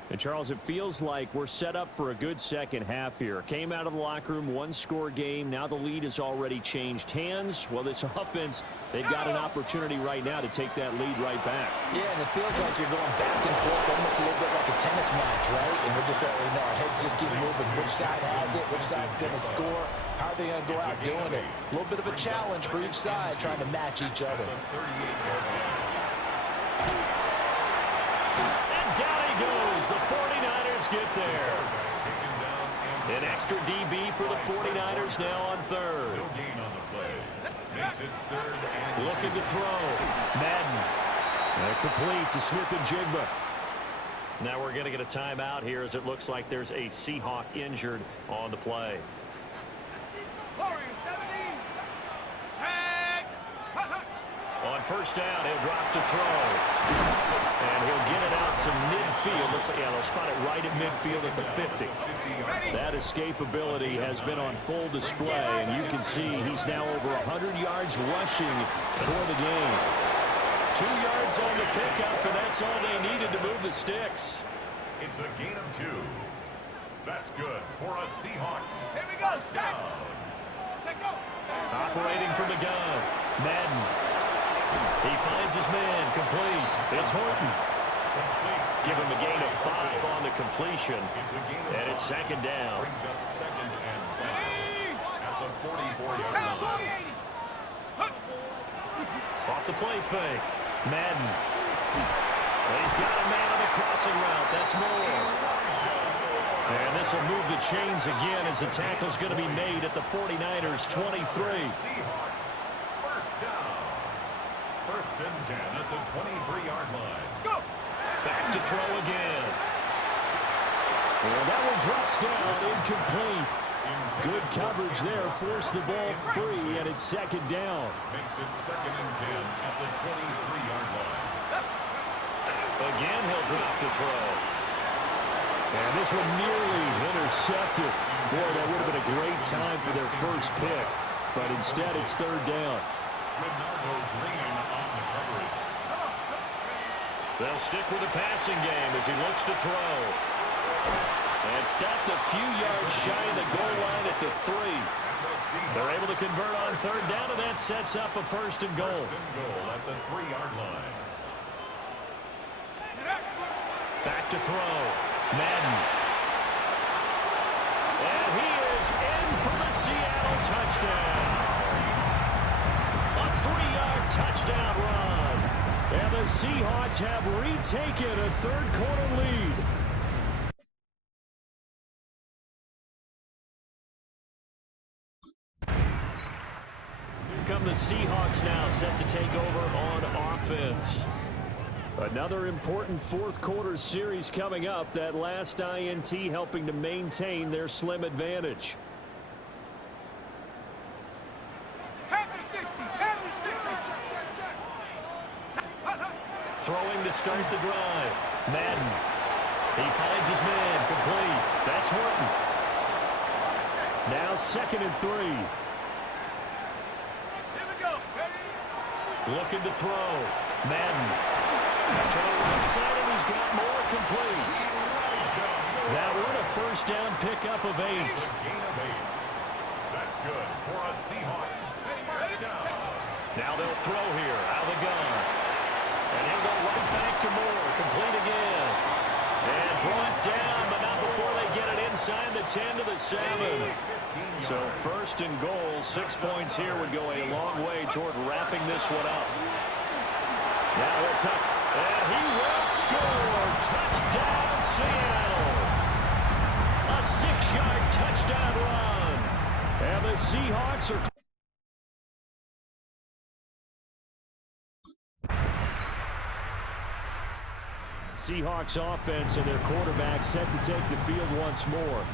And, Charles, it feels like we're set up for a good second half here. Came out of the locker room, one-score game. Now the lead has already changed hands. Well, this offense, they've got an opportunity right now to take that lead right back. Yeah, and it feels like you're going back and forth, almost a little bit like a tennis match, right? And we're just letting you know our heads just keep moving. Which side has it? Which side's going to score? How are they going to go out doing it? A little bit of a challenge for each side, trying to match each other. And down he goes. The 49ers get there. An extra DB for the 49ers now on third. Looking to throw. Madden. And complete to Smith-Njigba. Now we're going to get a timeout here as it looks like there's a Seahawk injured on the play. On first down, he'll drop to throw. And he'll get it out to midfield. Looks like, yeah, they'll spot it right at midfield at the 50. That escapability has been on full display, and you can see he's now over 100 yards rushing for the game. 2 yards on the pickup, and that's all they needed to move the sticks. It's a gain of 2. That's good for a Seahawks. Here we go, step. Check go. Operating from the gun. Madden. He finds his man, complete. It's Horton. Give him a gain of 5 on the completion, and it's second down. Brings up second and 5 at the 44-yard line. Off the play fake. Madden. He's got a man on the crossing route. That's Moore. And this will move the chains again as the tackle's going to be made at the 49ers' 23. First down. First and 10 at the 23-yard line. Go. Back to throw again. And that one drops down, incomplete. Good coverage there, forced the ball free, and it's second down. Makes it second and 10 at the 23-yard line. Again, he'll drop to throw. And this one nearly intercepted. Boy, that would have been a great time for their first pick. But instead, it's third down. Bernardo Green on the coverage. They'll stick with the passing game as he looks to throw. And stopped a few yards shy of the goal line at the 3. They're able to convert on third down, and that sets up a first and goal. First and goal at the 3-yard line. Back to throw. Madden. And he is in for the Seattle touchdown. A 3-yard touchdown run. And the Seahawks have retaken a third-quarter lead. Here come the Seahawks now set to take over on offense. Another important fourth-quarter series coming up. That last INT helping to maintain their slim advantage. Throwing to start the drive. Madden. He finds his man. Complete. That's Horton. Now second and 3. Here we go. Looking to throw. Madden. To the right side, and he's got more, complete. That one a first down pickup of 8. Gain of 8. That's good for a Seahawks. First down. Now they'll throw here out of the gun. And he'll go right back to Moore, complete again. And brought down, but not before they get it inside the 10 to the 7. So first and goal, 6 points here would go a long way toward wrapping this one up. Now it's up, and he will score. Touchdown, Seattle. A 6-yard touchdown run. And the Seahawks are... Seahawks offense and their quarterback set to take the field once more.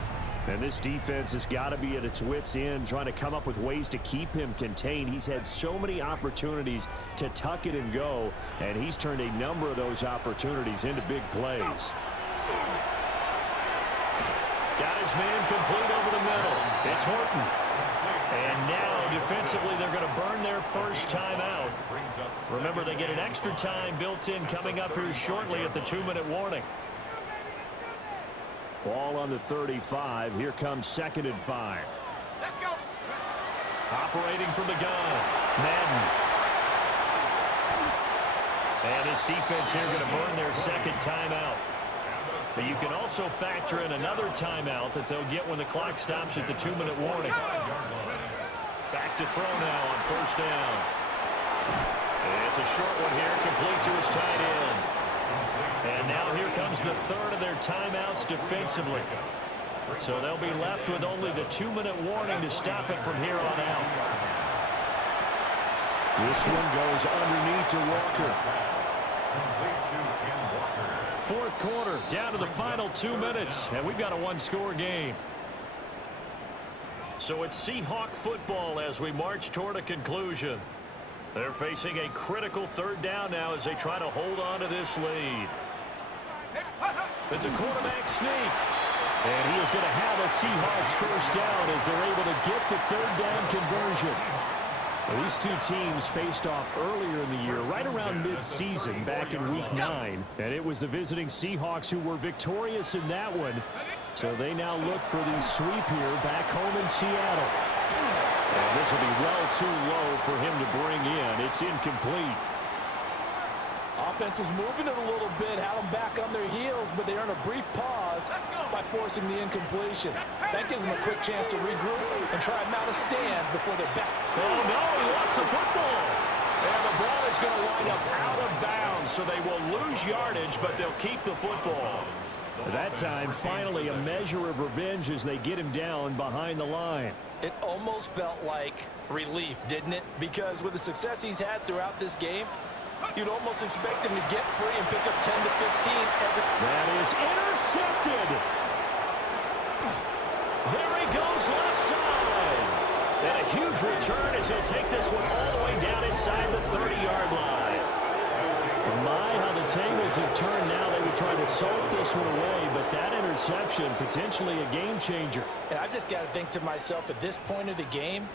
And this defense has got to be at its wits' end, trying to come up with ways to keep him contained. He's had so many opportunities to tuck it and go, and he's turned a number of those opportunities into big plays. Got his man complete over the middle. It's Horton. And now, defensively, they're going to burn their first timeout. Remember, they get an extra time built in coming up here shortly at the 2-minute warning. Ball on the 35. Here comes 2nd and 5. Let's go. Operating from the gun. Madden. And this defense here going to burn their second timeout. But you can also factor in another timeout that they'll get when the clock stops at the 2-minute warning. Back to throw now on first down. It's a short one here, complete to his tight end. And now here comes the third of their timeouts defensively. So they'll be left with only the 2-minute warning to stop it from here on out. This one goes underneath to Walker. Fourth quarter, down to the final 2 minutes, and we've got a one-score game. So it's Seahawk football as we march toward a conclusion. They're facing a critical third down now as they try to hold on to this lead. It's a quarterback sneak. And he is going to have a Seahawks first down as they're able to get the third down conversion. Well, these two teams faced off earlier in the year, right around mid-season, back in Week 9. And it was the visiting Seahawks who were victorious in that one. So they now look for the sweep here back home in Seattle. And this will be well too low for him to bring in. It's incomplete. Offense was moving it a little bit, had them back on their heels, but they earned a brief pause by forcing the incompletion. That gives them a quick chance to regroup and try and mount a stand before they're back. Oh, no, he lost the football. And the ball is going to wind up out of bounds, so they will lose yardage, but they'll keep the football. That time, finally, a measure of revenge as they get him down behind the line. It almost felt like relief, didn't it? Because with the success he's had throughout this game, you'd almost expect him to get free and pick up 10 to 15 every... That is intercepted. There he goes left side. And a huge return as he'll take this one all the way down inside the 30-yard line. My, how the tables have turned now. They would try to salt this one away, but that interception, potentially a game changer. And I just got to think to myself, at this point of the game,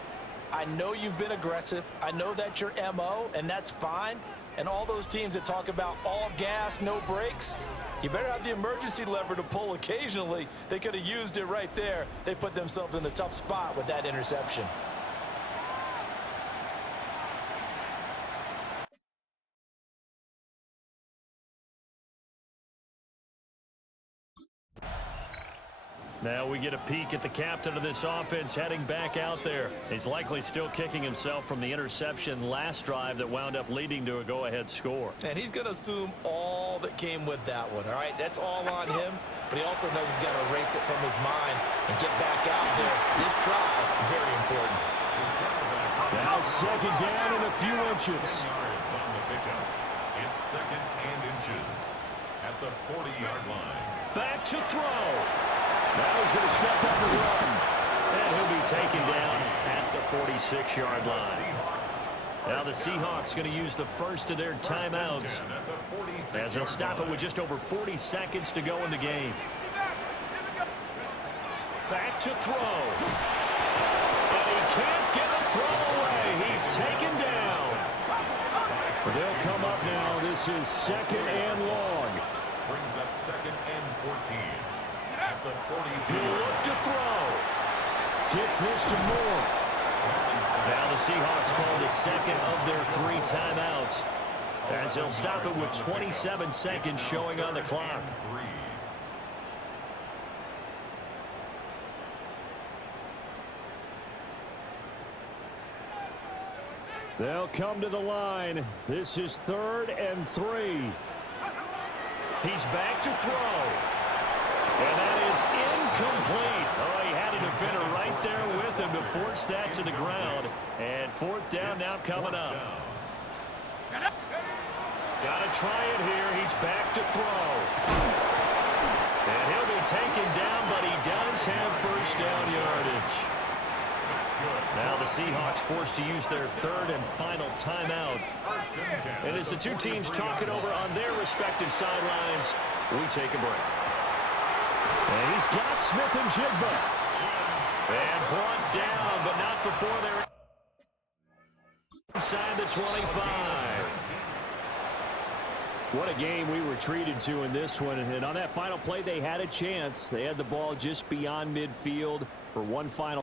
I know you've been aggressive. I know that's your MO, and that's fine. And all those teams that talk about all gas, no brakes, you better have the emergency lever to pull occasionally. They could have used it right there. They put themselves in a tough spot with that interception. Now we get a peek at the captain of this offense heading back out there. He's likely still kicking himself from the interception last drive that wound up leading to a go-ahead score. And he's going to assume all that came with that one, all right? That's all on him, but he also knows he's got to erase it from his mind and get back out there. This drive, very important. Now second down and a few inches. It's second and inches at the 40-yard line. Back to throw. Now he's going to step up and run. And he'll be taken down at the 46-yard line. Now the Seahawks going to use the first of their timeouts as they'll stop it with just over 40 seconds to go in the game. Back to throw. And he can't get a throw away. He's taken down. They'll come up now. This is second and long. Brings up second and 14. At the 42. He'll look to throw. Gets this to Moore. Now the Seahawks call the second of their 3 timeouts as they'll stop it with 27 seconds showing on the clock. They'll come to the line. This is 3rd and 3. He's back to throw. And that is incomplete. Oh, he had a defender right there with him to force that to the ground. And 4th down now coming up. Got to try it here. He's back to throw. And he'll be taken down, but he does have 1st down yardage. Now the Seahawks forced to use their 3rd and final timeout. And as the two teams talk it over on their respective sidelines, we take a break. And he's got Smith and Jigba. And brought down, but not before they're inside the 25. What a game we were treated to in this one. And on that final play, they had a chance. They had the ball just beyond midfield for one final.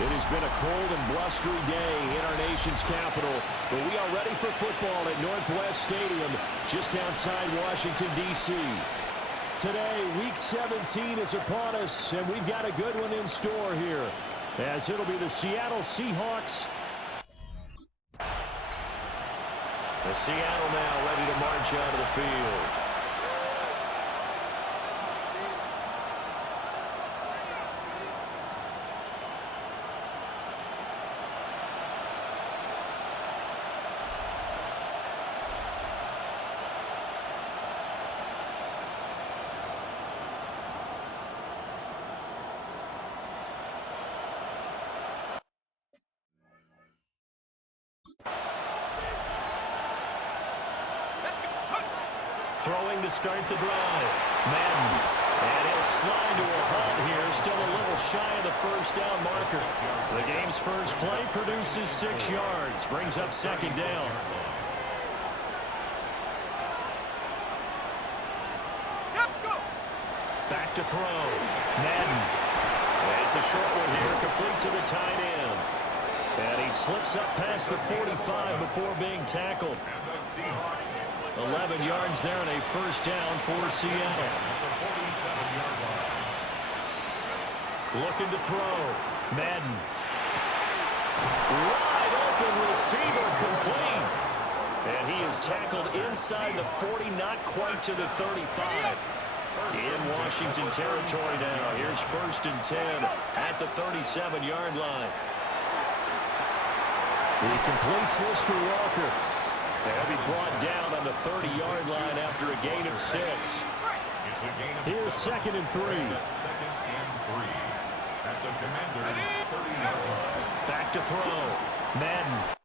It has been a cold and blustery day in our nation's capital, but we are ready for football at Northwest Stadium just outside Washington, D.C. Today, Week 17 is upon us, and we've got a good one in store here, as it'll be the Seattle Seahawks. The Seattle now ready to march out of the field. Throwing to start the drive. Madden. And he'll slide to a halt here. Still a little shy of the 1st down marker. The game's first play produces 6 yards. Brings up 2nd down. Back to throw. Madden. And it's a short one here. Complete to the tight end. And he slips up past the 45 before being tackled. 11 yards there and a 1st down for Seattle. Looking to throw. Madden. Wide open receiver complete. And he is tackled inside the 40, not quite to the 35. In Washington territory now. Here's 1st and 10 at the 37-yard line. He completes this to Walker. He'll be brought down on the 30-yard line after a gain of 6. Here's 2nd and 3. At the Commanders' 30-yard line. Back Back to throw. Madden.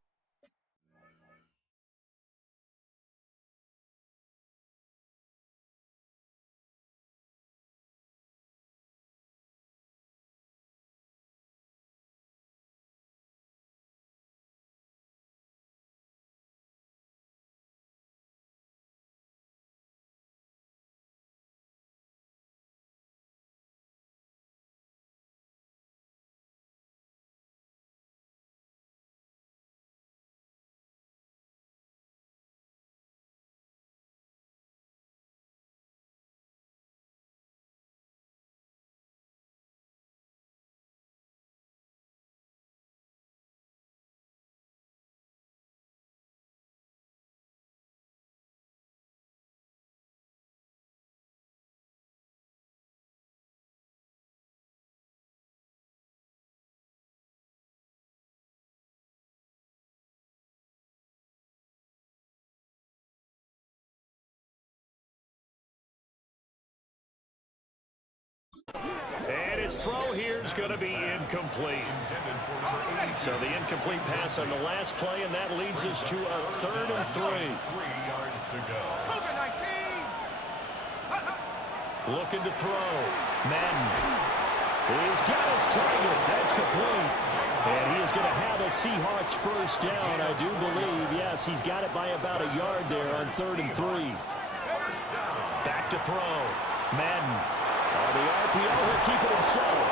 And his throw here is going to be incomplete. So the incomplete pass on the last play, and that leads us to a 3rd and 3. 3 yards to go. Looking to throw. Madden. He's got his target. That's complete. And he is going to have a Seahawks first down, I do believe. Yes, he's got it by about a yard there on 3rd and 3. Back to throw. Madden. On the RPO, he'll keep it himself.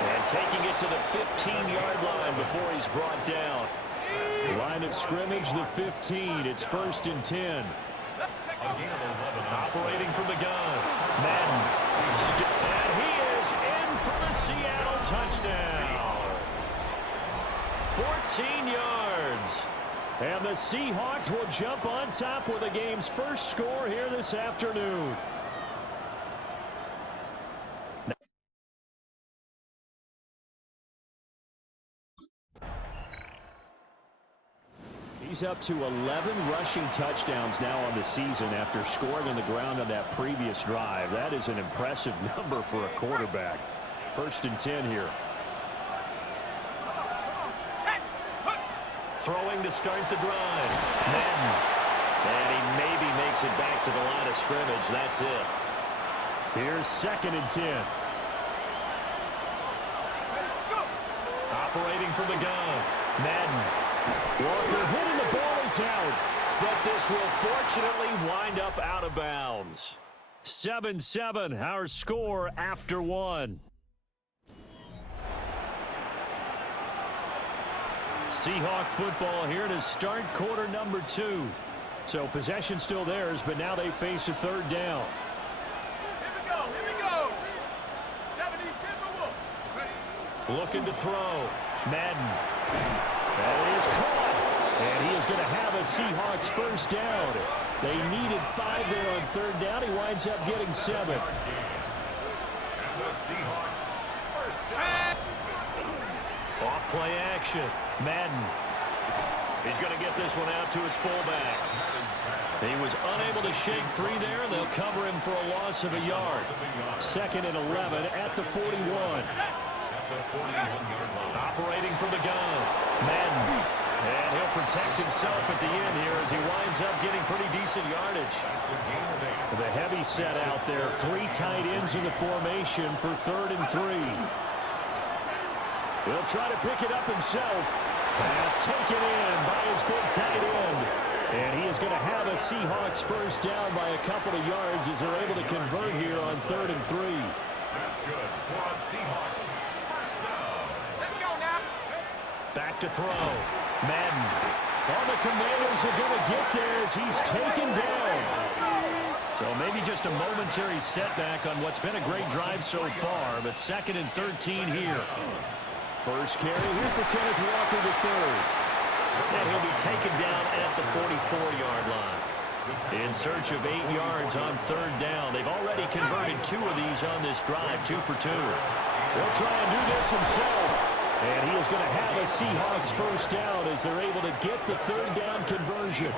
And taking it to the 15-yard line before he's brought down. Line of scrimmage, the 15. It's 1st and 10. Operating from the gun. Madden. And he is in for the Seattle touchdown. 14 yards. And the Seahawks will jump on top with the game's first score here this afternoon. He's up to 11 rushing touchdowns now on the season after scoring on the ground on that previous drive. That is an impressive number for a quarterback. 1st and 10 here. Throwing to start the drive. Madden. And he maybe makes it back to the line of scrimmage. That's it. Here's 2nd and 10. Operating from the gun. Madden. Walker hitting the ball is out, but this will fortunately wind up out of bounds. 7-7, our score after 1. Seahawk football here to start quarter number 2. So possession still theirs, but now they face a 3rd down. Here we go. 70 Timberwolves. Looking to throw. Madden. That is caught. And he is going to have a Seahawks first down. They needed 5 there on 3rd down. He winds up getting 7. And the Seahawks first down. Off play action. Madden. He's going to get this one out to his fullback. He was unable to shake free there. They'll cover him for a loss of a yard. 2nd and 11 at the 41. Operating from the gun. Madden. And he'll protect himself at the end here as he winds up getting pretty decent yardage. The heavy set out there. 3 tight ends in the formation for 3rd and 3. He'll try to pick it up himself. Pass taken in by his big tight end. And he is going to have a Seahawks first down by a couple of yards as they're able to convert here on 3rd and 3. That's good for a Seahawks first down. Let's go now. Back to throw. Madden. All the Commanders are going to get there as he's taken down. So maybe just a momentary setback on what's been a great drive so far, but 2nd and 13 here. First carry here for Kenneth Walker III. And he'll be taken down at the 44-yard line. In search of 8 yards on 3rd down. They've already converted 2 of these on this drive, 2 for 2. He'll try and do this himself. And he is going to have a Seahawks first down as they're able to get the 3rd down conversion.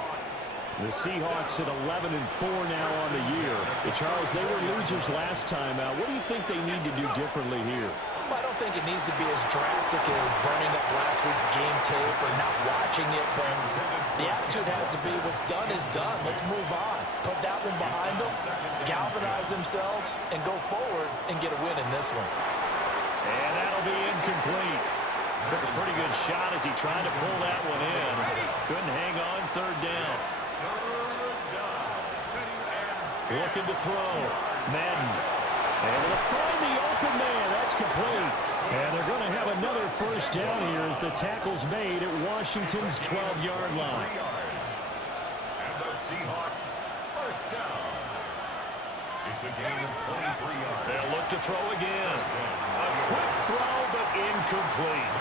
The Seahawks at 11-4 now on the year. Charles, they were losers last time out. What do you think they need to do differently here? I don't think it needs to be as drastic as burning up last week's game tape or not watching it, but the attitude has to be what's done is done. Let's move on. Put that one behind them, galvanize themselves, and go forward and get a win in this one. And that'll be incomplete. Took a pretty good shot as he tried to pull that one in. Couldn't hang on third down. Looking to throw. Madden. Able to find the open man. That's complete. And they're going to have another first down here as the tackle's made at Washington's 12-yard line. And the Seahawks first down. It's a gain of 23 yards. They'll look to throw again. A quick throw, but incomplete.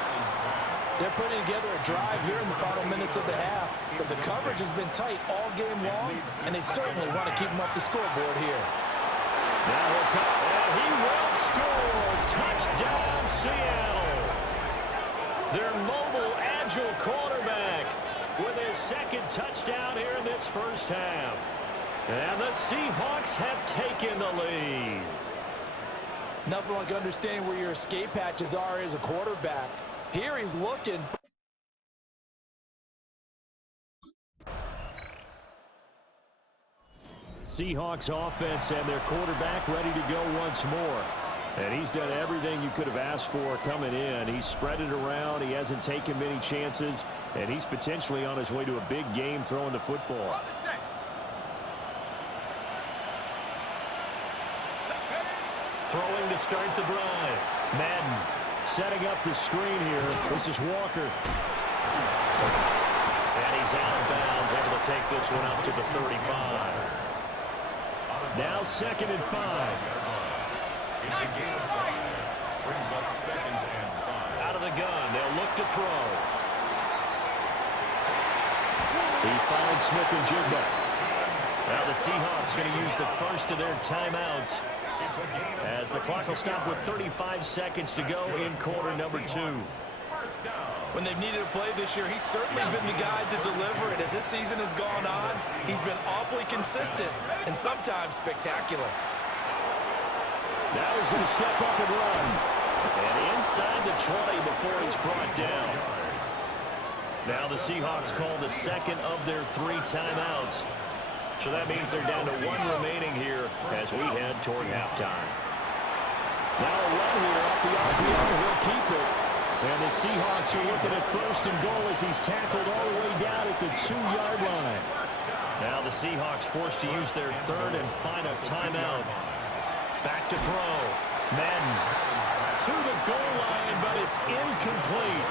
They're putting together a drive here in the final minutes of the half, but the coverage has been tight all game long, and they certainly want to keep them up the scoreboard here. Now he'll top, and he will score. Touchdown, Seattle. Their mobile, agile quarterback with his second touchdown here in this first half. And the Seahawks have taken the lead. Nothing like understanding where your escape hatches are as a quarterback. Here he's looking. Seahawks offense and their quarterback ready to go once more. And he's done everything you could have asked for coming in. He's spread it around. He hasn't taken many chances. And he's potentially on his way to a big game throwing the football. Throwing to start the drive. Madden setting up the screen here. This is Walker. And he's out of bounds, able to take this one up to the 35. Now 2nd and 5. It's a gain of 5. Brings up 2nd and 5. Out of the gun. They'll look to throw. He finds Smith and Jigba. Now the Seahawks going to use the first of their timeouts as the clock will stop with 35 seconds to go in quarter number 2. When they've needed a play this year, he's certainly been the guy to deliver it. As this season has gone on, he's been awfully consistent and sometimes spectacular. Now he's going to step up and run. And inside the 20 before he's brought down. Now the Seahawks call the second of their 3 timeouts. So that means they're down to 1 remaining here as we head toward halftime. Now a run here off the RPO. He'll keep it. And the Seahawks are looking at 1st and goal as he's tackled all the way down at the 2-yard line. Now the Seahawks forced to use their 3rd and final timeout. Back to throw. Madden to the goal line, but it's incomplete.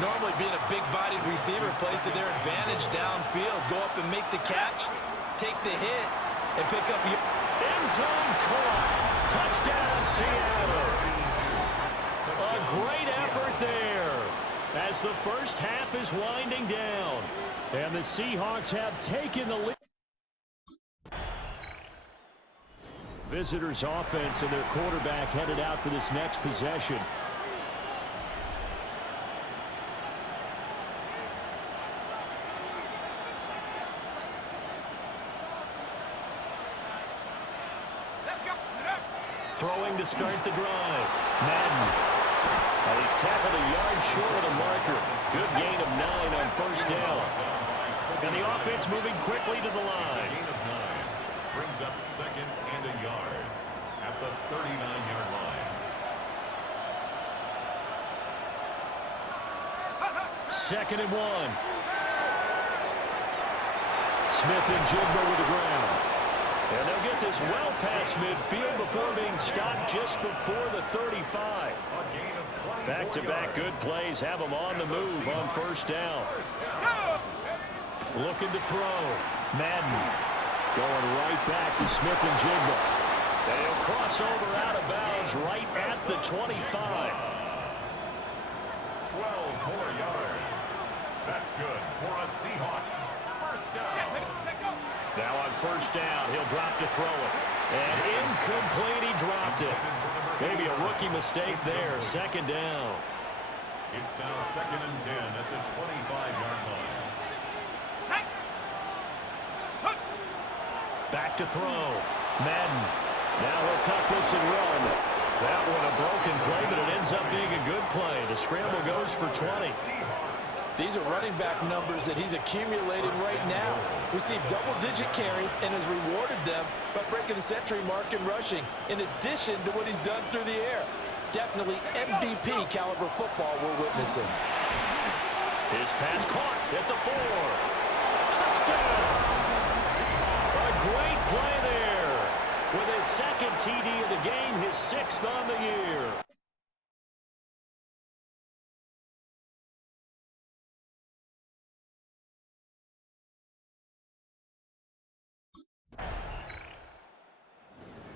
Normally being a big-bodied receiver plays to their advantage downfield. Go up and make the catch, take the hit, and pick up your end zone caught. Touchdown, Seattle. A great effort there as the first half is winding down. And the Seahawks have taken the lead. Visitors offense and their quarterback headed out for this next possession. Throwing to start the drive. Madden. And he's tackled a yard short of the marker. Good gain of 9 on 1st down. And the offense moving quickly to the line. Gain of 9. Brings up 2nd and a yard at the 39-yard line. 2nd and 1. Smith and Jigba with the ground. And they'll get this well past midfield before being stopped just before the 35. Back-to-back good plays have them on the move on 1st down. Looking to throw. Madden going right back to Smith and Jigba. They'll cross over out of bounds right at the 25. 12 more yards. That's good for a Seahawks. First down. Now on 1st down, he'll drop to throw it. And incomplete, he dropped it. Maybe a rookie mistake there. 2nd down. It's now 2nd and 10 at the 25-yard line. Back to throw. Madden. Now he'll tuck this and run. That one a broken play, but it ends up being a good play. The scramble goes for 20. These are running back numbers that he's accumulating right now. Received double-digit carries and has rewarded them by breaking the century mark in rushing, in addition to what he's done through the air. Definitely MVP caliber football we're witnessing. His pass caught at the 4. Touchdown! A great play there. With his second TD of the game, his 6th on the year.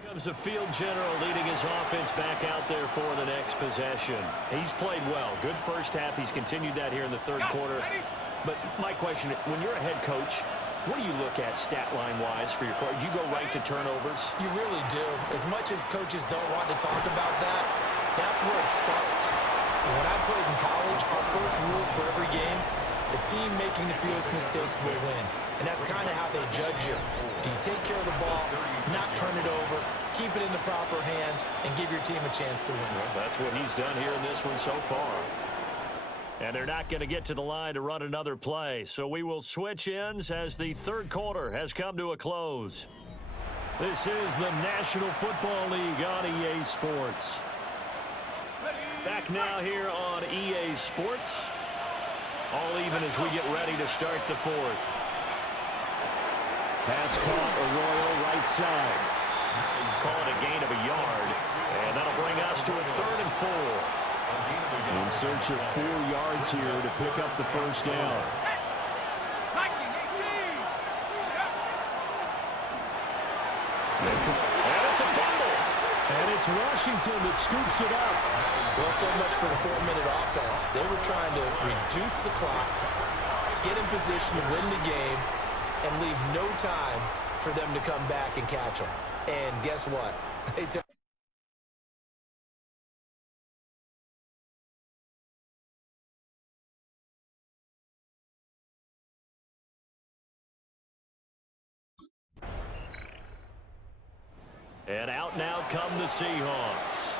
Comes a field general leading his offense back out there for the next possession. He's played well. Good first half. He's continued that here in the third quarter. But my question, when you're a head coach, what do you look at stat line-wise for your quarter? Do you go right to turnovers? You really do. As much as coaches don't want to talk about that, that's where it starts. When I played in college, our first rule for every game, the team making the fewest mistakes will win. And that's kind of how they judge you. Do you take care of the ball, not turn it over, keep it in the proper hands, and give your team a chance to win? Well, that's what he's done here in this one so far. And they're not going to get to the line to run another play. So we will switch ends as the third quarter has come to a close. This is the National Football League on EA Sports. Back now here on EA Sports. All even as we get ready to start the fourth. Pass caught, Arroyo right side. Call it a gain of a yard. And that'll bring us to a 3rd and 4. In search of 4 yards here to pick up the first down. And it's a fumble. And it's Washington that scoops it up. Well, so much for the 4-minute offense. They were trying to reduce the clock, get in position to win the game, and leave no time for them to come back and catch them. And guess what? They took. And out now come the Seahawks.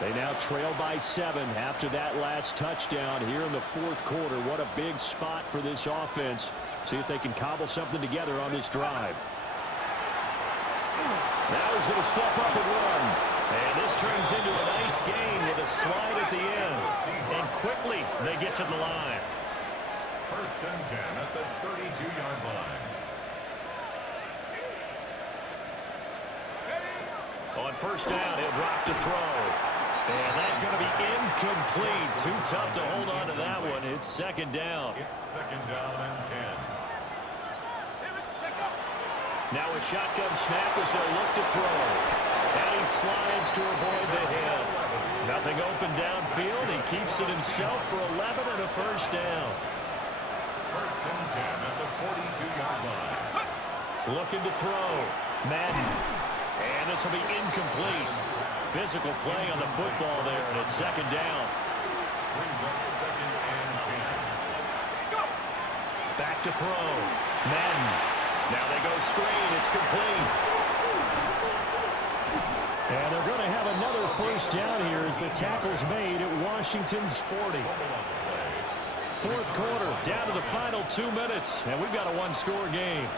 They now trail by 7 after that last touchdown here in the fourth quarter. What a big spot for this offense. See if they can cobble something together on this drive. Now he's going to step up and run. And this turns into a nice gain with a slide at the end. And quickly they get to the line. 1st and 10 at the 32-yard line. On first down, he'll drop to throw. And that's going to be incomplete. Too tough to hold on to that one. It's 2nd down. It's 2nd down and 10. Now a shotgun snap as they'll look to throw. And he slides to avoid the hit. Nothing open downfield. He keeps it himself for 11 and a first down. 1st and 10 at the 42-yard line. Looking to throw. Madden. And this will be incomplete. Physical play on the football there, and it's 2nd down. Brings up 2nd and 10. Back to throw. Madden. Now they go screen. It's complete. And they're going to have another first down here as the tackle's made at Washington's 40. Fourth quarter, down to the final 2 minutes, and we've got a one-score game.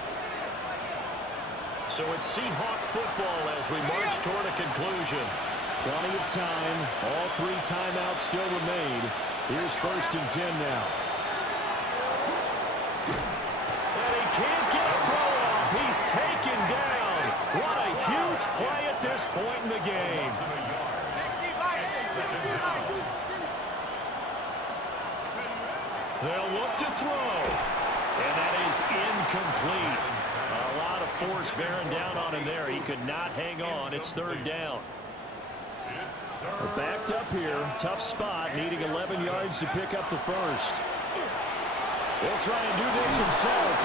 So it's Seahawk football as we march toward a conclusion. Plenty of time. All 3 timeouts still remain. Here's 1st and 10 now. And he can't get a throw off. He's taken down. What a huge play at this point in the game. They'll look to throw. And that is incomplete. A lot of force bearing down on him there. He could not hang on. It's 3rd down. We're backed up here. Tough spot, needing 11 yards to pick up the first. He'll try and do this himself.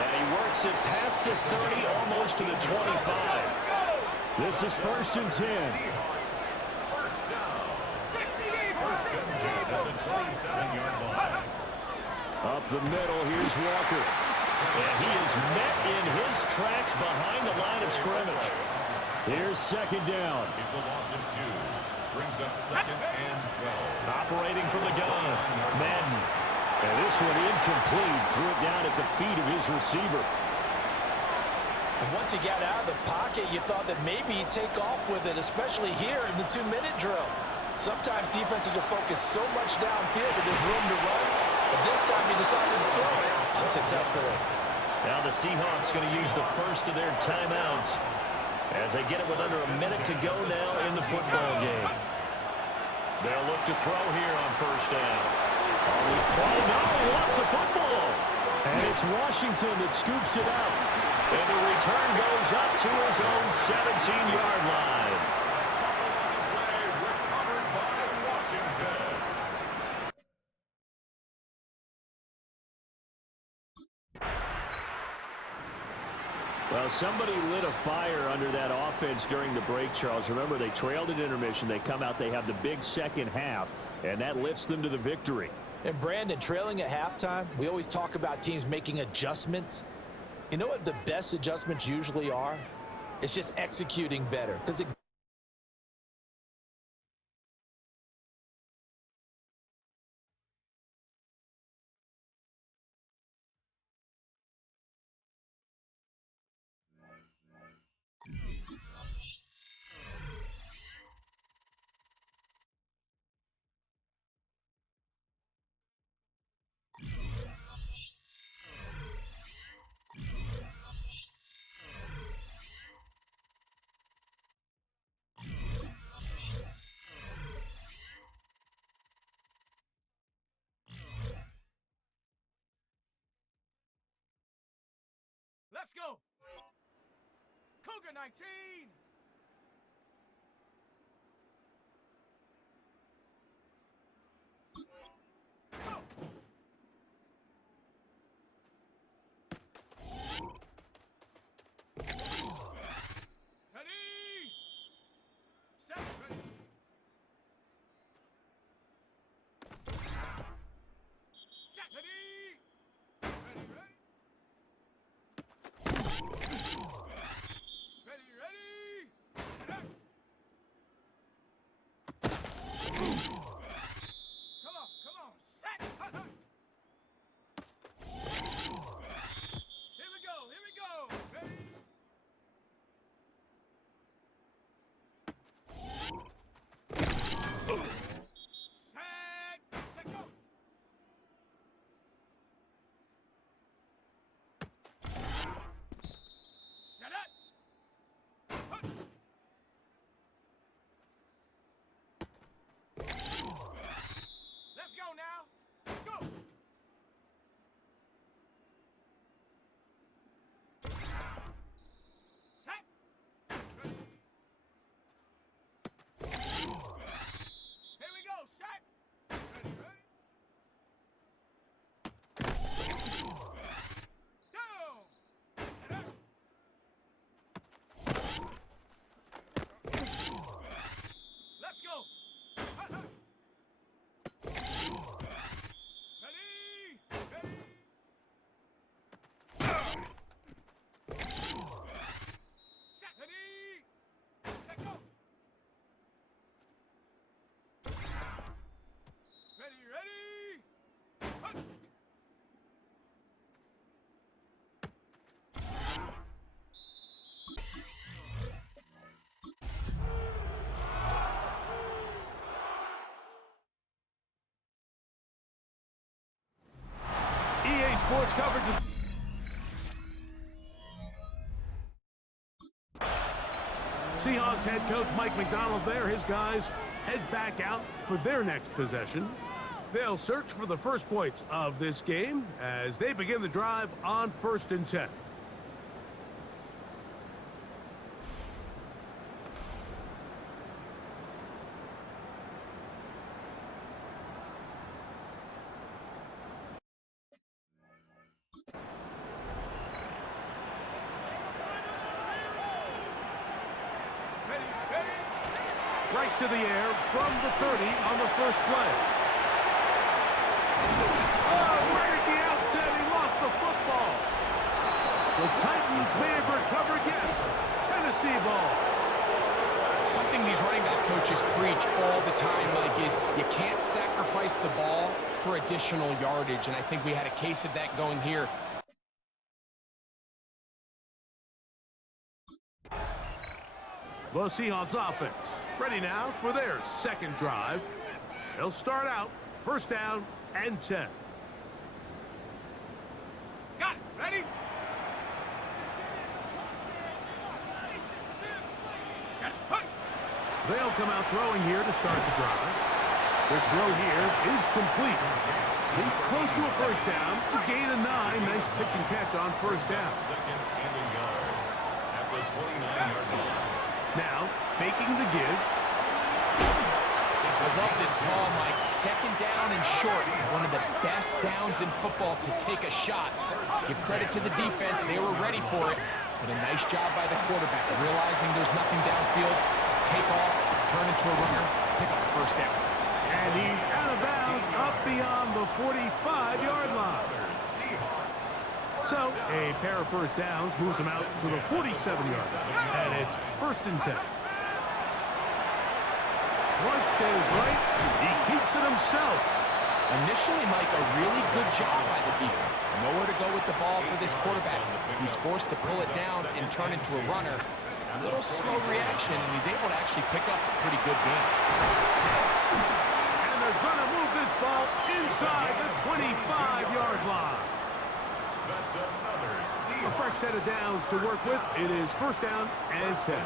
And he works it past the 30, almost to the 25. This is 1st and 10. First down. 1st and 10 at the 27-yard line. Up the middle, here's Walker. And he is met in his tracks behind the line of scrimmage. Here's second down. It's a loss of 2. Brings up second and 12. Operating from the gun, Madden. And this one incomplete. Threw it down at the feet of his receiver. And once he got out of the pocket, you thought that maybe he'd take off with it, especially here in the 2-minute drill. Sometimes defenses will focus so much downfield that there's room to run, but this time he decided to throw it unsuccessfully. Now the Seahawks going to use the first of their timeouts as they get it with under a minute to go now in the football game. They'll look to throw here on first down. Oh, no, he lost the football. And it's Washington that scoops it out. And the return goes up to his own 17-yard line. Play recovered by Washington. Well, somebody lit a fire under that offense during the break, Charles. Remember, they trailed at intermission. They come out, they have the big second half, and that lifts them to the victory. And Brandon, trailing at halftime, we always talk about teams making adjustments. You know what the best adjustments usually are? It's just executing better. Because Let's go. Cougar 19. EA Sports coverage. Seahawks head coach Mike McDonald there. His guys head back out for their next possession. They'll search for the first points of this game as they begin the drive on 1st and 10. Right to the air from the 30 on the first play. Oh, right at the outset, he lost the football. The Titans may have recovered, yes. Tennessee ball. Something these running back coaches preach all the time, Mike, is you can't sacrifice the ball for additional yardage, and I think we had a case of that going here. The Seahawks offense ready now for their second drive. They'll start out first down and 10. Got it. Ready? They'll come out throwing here to start the drive. Their throw here is complete. He's close to a first down. A gain of 9. Nice pitch and catch on first down. Second and a yard at the 29-yard line. Now, faking the give. I love this call, Mike. Second down and short. One of the best downs in football to take a shot. Give credit to the defense. They were ready for it. But a nice job by the quarterback, realizing there's nothing downfield. Take off, turn into a runner, pick up the first down. And he's out of bounds up beyond the 45-yard line. So, a pair of first downs moves him out to the 47-yard line. And it's first and 10. Flush to his right. He keeps it himself. Initially, Mike, a really good job by the defense. Nowhere to go with the ball for this quarterback. He's forced to pull it down and turn into a runner. A little slow reaction, and he's able to actually pick up a pretty good game. And they're going to move this ball inside the 25-yard line. That's another A fresh set of downs to work with. It is first down and 10.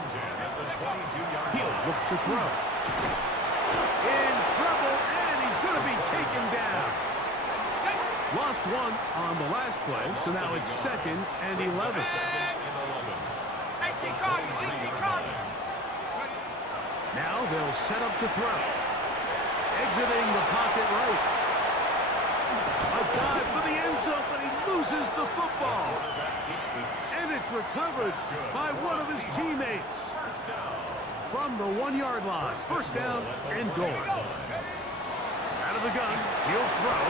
He'll look to throw. In trouble, and he's going to be taken down. Lost one on the last play, so now it's second and 11. Now they'll set up to throw. Exiting the pocket right. A dive for the end zone, but he loses the football. And it's recovered by one of his teammates. From the 1-yard line. First down and goal. Out of the gun, he'll throw.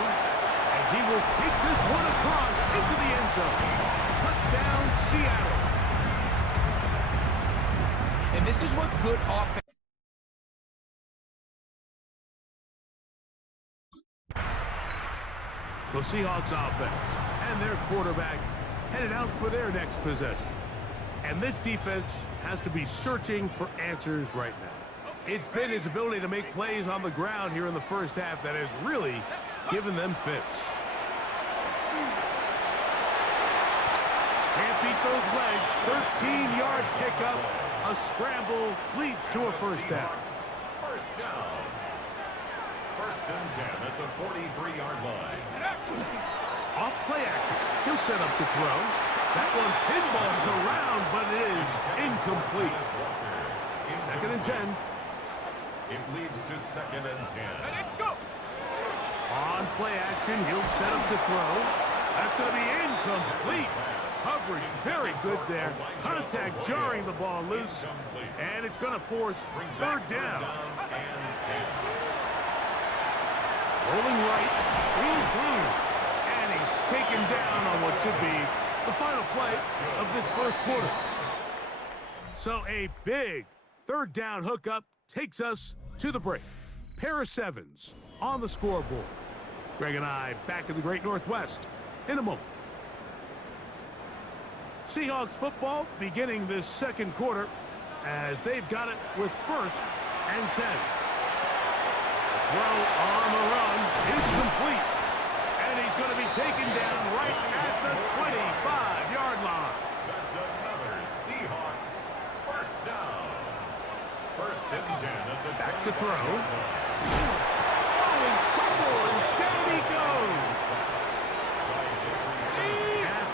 And he will take this one across into the end zone. Touchdown, Seattle. And this is what good offense. The Seahawks offense and their quarterback headed out for their next possession. And this defense has to be searching for answers right now. It's been his ability to make plays on the ground here in the first half that has really given them fits. Can't beat those legs. 13-yard pickup. A scramble leads to a first down. First down. First and 10 at the 43-yard line. Off play action. He'll set up to throw. That one pinballs around, but it is incomplete. Second and 10. It leads to second and 10. On play action, he'll set up to throw. That's going to be incomplete. Coverage very good there. Contact jarring the ball loose. And it's going to force third down. Rolling right. And he's taken down on what should be the final play of this first quarter. So a big third down hookup takes us to the break. Pair of sevens on the scoreboard. Greg and I back in the Great Northwest in a moment. Seahawks football beginning this second quarter as they've got it with first and 10. The throw on the run is complete. And he's going to be taken down right at the 25-yard line. That's another Seahawks first down. First and 10 at the back to throw. Oh, in trouble, and down he goes.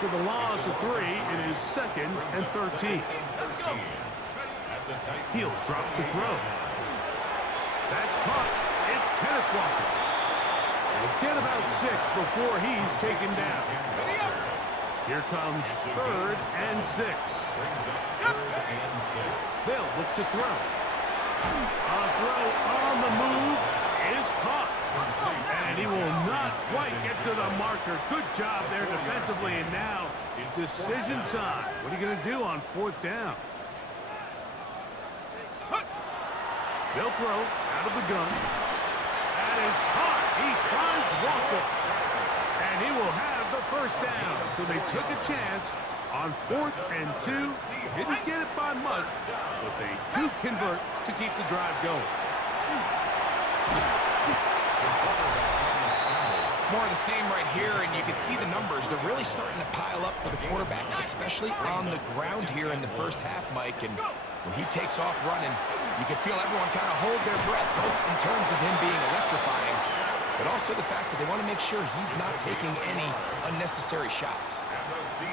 After the loss of 3, it is second and 13. He'll drop to throw. That's caught. It's Kenneth Walker. We'll get about 6 before he's taken down. Here comes third and 6. They'll look to throw. A throw on the move is caught. And he will not quite get to the marker. Good job there defensively. And now, decision time. What are you going to do on fourth down? They'll throw out of the gun. That is caught. He finds Walker. And he will have the first down. So they took a chance on 4th and 2. Didn't get it by much, but they do convert to keep the drive going. More of the same right here, and you can see the numbers. They're really starting to pile up for the quarterback, especially on the ground here in the first half, Mike. And when he takes off running, you can feel everyone kind of hold their breath, both in terms of him being electrifying, but also the fact that they want to make sure he's not taking any unnecessary shots.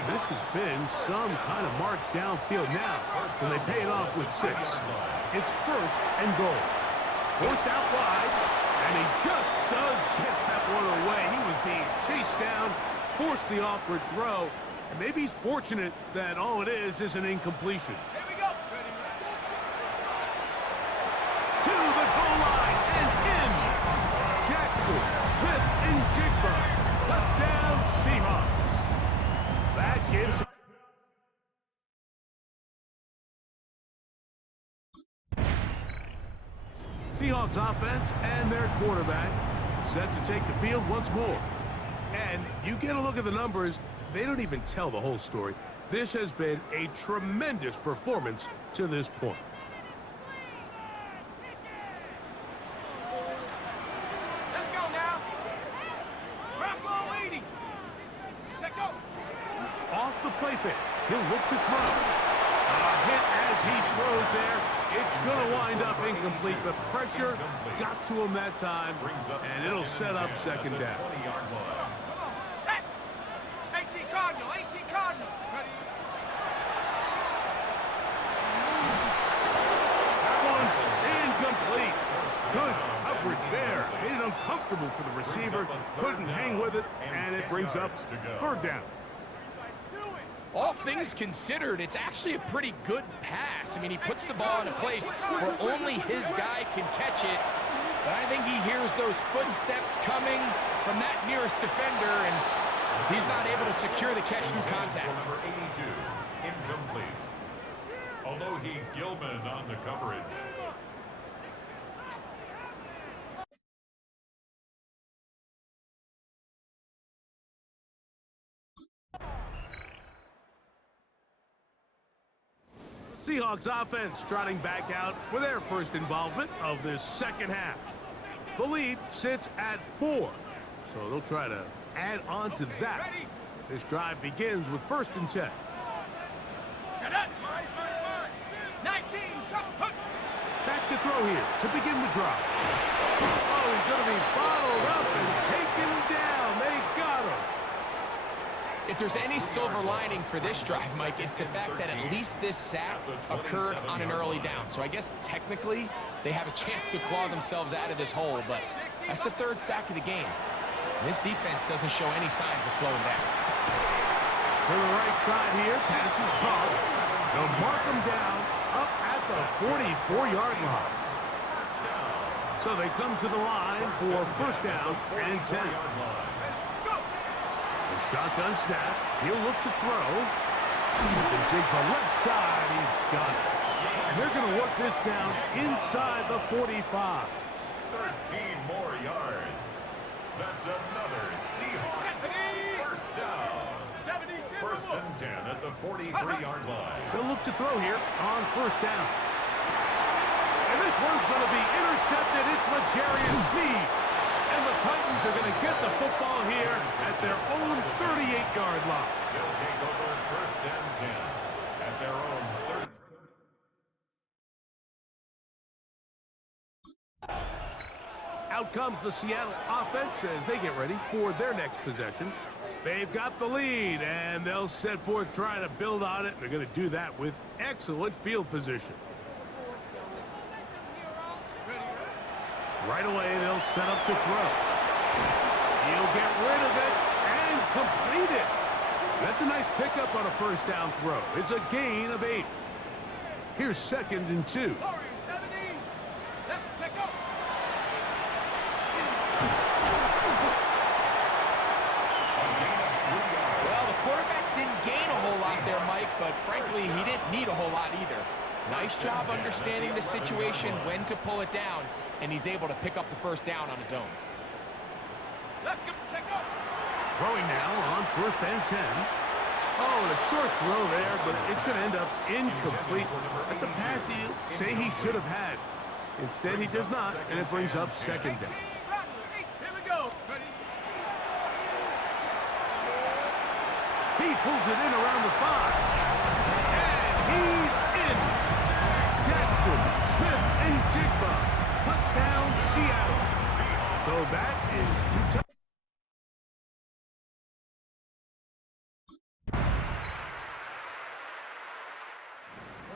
This has been some kind of march downfield now, and they pay it off with 6. It's 1st and goal. Forced out wide, and he just does get that one away. He was being chased down, forced the awkward throw, and maybe he's fortunate that all it is an incompletion. Here we go. To the goal line and in. Jackson, Smith, and Jigba. Touchdown, Seahawks. That gives... Seahawks offense and their quarterback set to take the field once more. And you get a look at the numbers, they don't even tell the whole story. This has been a tremendous performance to this point. Let's go now. Rocco 80. Set go. Off the play fake, he'll look to throw. A hit as he throws there. It's going to wind up incomplete, but pressure got to him that time, and it'll set up 2nd down. Come on. Set. 18 Cardinal. 18 Cardinal. Ready. That one's incomplete. Good coverage there. Made it uncomfortable for the receiver. Couldn't hang with it, and it brings up 3rd down. All things considered, it's actually a pretty good pass. I mean, he puts the ball in a place where only his guy can catch it. But I think he hears those footsteps coming from that nearest defender, and he's not able to secure the catch through contact. Number 82, incomplete. Although he Gilman on the coverage. Seahawks offense trotting back out for their first involvement of this 2nd half. The lead sits at 4, so they'll try to add on to that. This drive begins with 1st and 10. Shut up. 19. Back to throw here to begin the drive. Oh, he's going to be bottled up and taken down. They got him. If there's any silver lining for this drive, Mike, it's the fact that at least this sack occurred on an early down. So I guess technically they have a chance to claw themselves out of this hole, but that's the 3rd sack of the game. This defense doesn't show any signs of slowing down. To the right side here, pass is caught. They'll mark them down up at the 44-yard line. So they come to the line for 1st down and 10. The shotgun snap. He'll look to throw. The Jigba left side. He's got it. And they're going to work this down inside the 45. 13 more yards. That's another Seahawks 1st down. 1st and 10 at the 43-yard line. They'll look to throw here on 1st down. And this one's going to be intercepted. It's L'Jarius Sneed. And the Titans are going to get the football here at their own 38-yard line. They'll take over 1st and 10 at their own 30. Out comes the Seattle offense as they get ready for their next possession. They've got the lead, and they'll set forth trying to build on it. They're going to do that with excellent field position. Right away, they'll set up to throw. He'll get rid of it and complete it. That's a nice pickup on a 1st down throw. It's a gain of 8. Here's 2nd and 2. Let's check out. Well, the quarterback didn't gain a whole lot there, Mike, but frankly, he didn't need a whole lot either. Nice job understanding the situation, when to pull it down, and he's able to pick up the first down on his own. Let's go. Check out. Throwing now on 1st and 10. Oh, and a short throw there, but it's going to end up incomplete. That's a pass he say he should have had. Instead, he does not, and it brings up 2nd down. Here we go. He pulls it in around the 5. And he's in. Jackson, Smith, and Jigba. Touchdown, Seattle. So that is 2 touchdowns.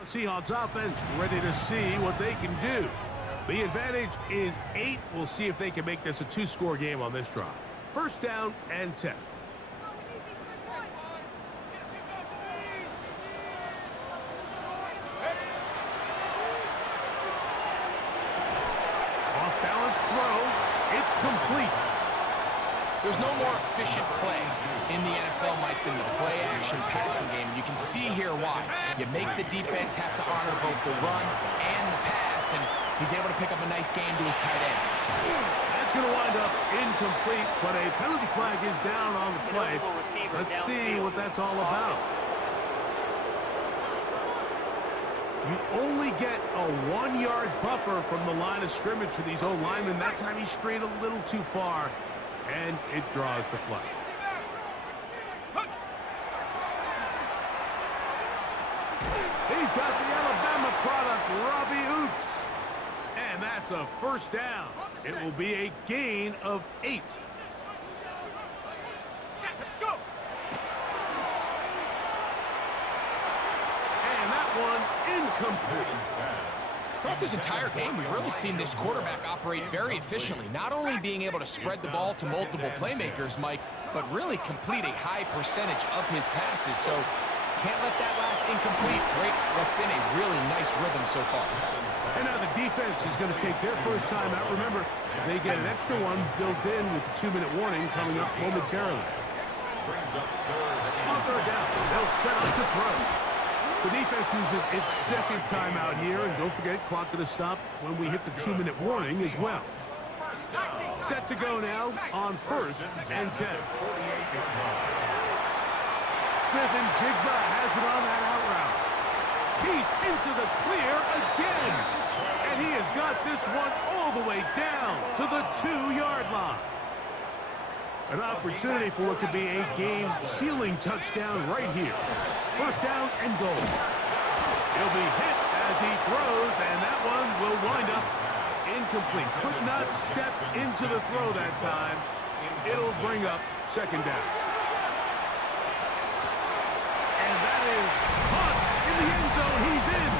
Seahawks offense ready to see what they can do. The advantage is 8. We'll see if they can make this a 2-score game on this drive. 1st down and 10. Off-balance throw. It's complete. There's no more efficient play in the NFL, Mike, than the play-action passing game. You can see here why. You make the defense have to honor both the run and the pass, and he's able to pick up a nice game to his tight end. That's going to wind up incomplete, but a penalty flag is down on the play. Let's see what that's all about. You only get a 1-yard buffer from the line of scrimmage for these O-linemen. That time he strayed a little too far, and it draws the flag. He's got the Alabama product, Robbie Oots. And that's a 1st down. It will be a gain of 8. Go. And that one incomplete. Throughout this entire game, we've really seen this quarterback operate very efficiently, not only being able to spread the ball to multiple playmakers, Mike, but really complete a high percentage of his passes. So can't let that last incomplete break what's been a really nice rhythm so far. And now the defense is going to take their first time out. Remember, they get an extra one built in with the 2-minute warning coming up momentarily. On 3rd down, they'll set up to throw. The defense uses its 2nd timeout here, and don't forget, clock going to stop when we hit the 2-minute warning as well. Set to go now on 1st and 10. Smith and Jigba has it on that out route. He's into the clear again. And he has got this one all the way down to the 2-yard line. An opportunity for what could be a game-sealing touchdown right here. 1st down and goal. He'll be hit as he throws, and that one will wind up incomplete. Could not step into the throw that time. It'll bring up 2nd down. And that is caught in the end zone. He's in.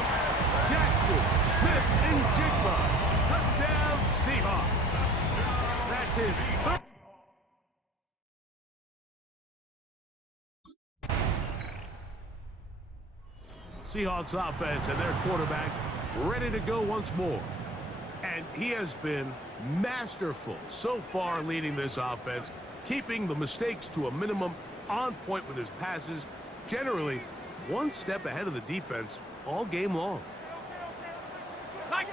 Jackson, Smith, and Jigba. Touchdown, Seahawks. That's his third. Seahawks offense and their quarterback ready to go once more. And he has been masterful so far leading this offense, keeping the mistakes to a minimum, on point with his passes, generally one step ahead of the defense all game long. Let's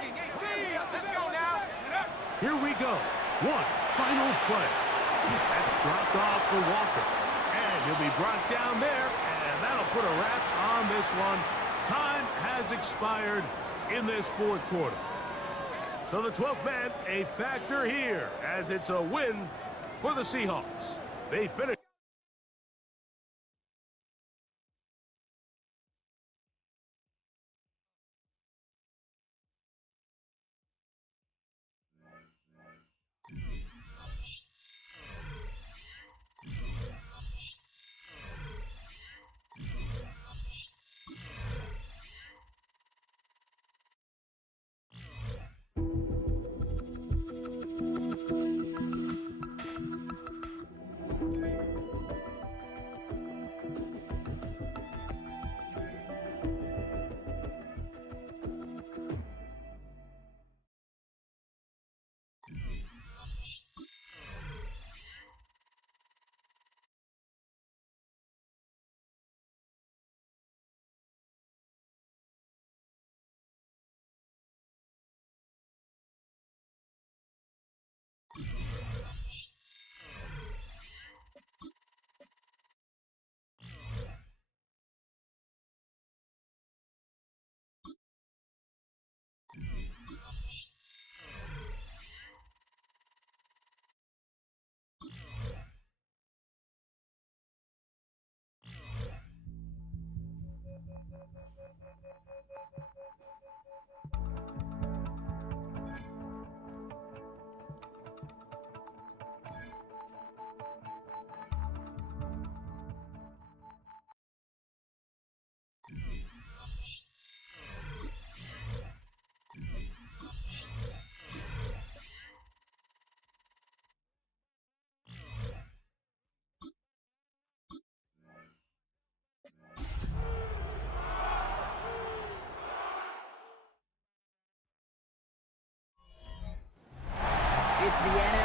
go now. Here we go. One final play. That's dropped off for Walker. And he'll be brought down there, and that'll put a wrap on this one. Time has expired in this 4th quarter. So the 12th man, a factor here, as it's a win for the Seahawks. They finish.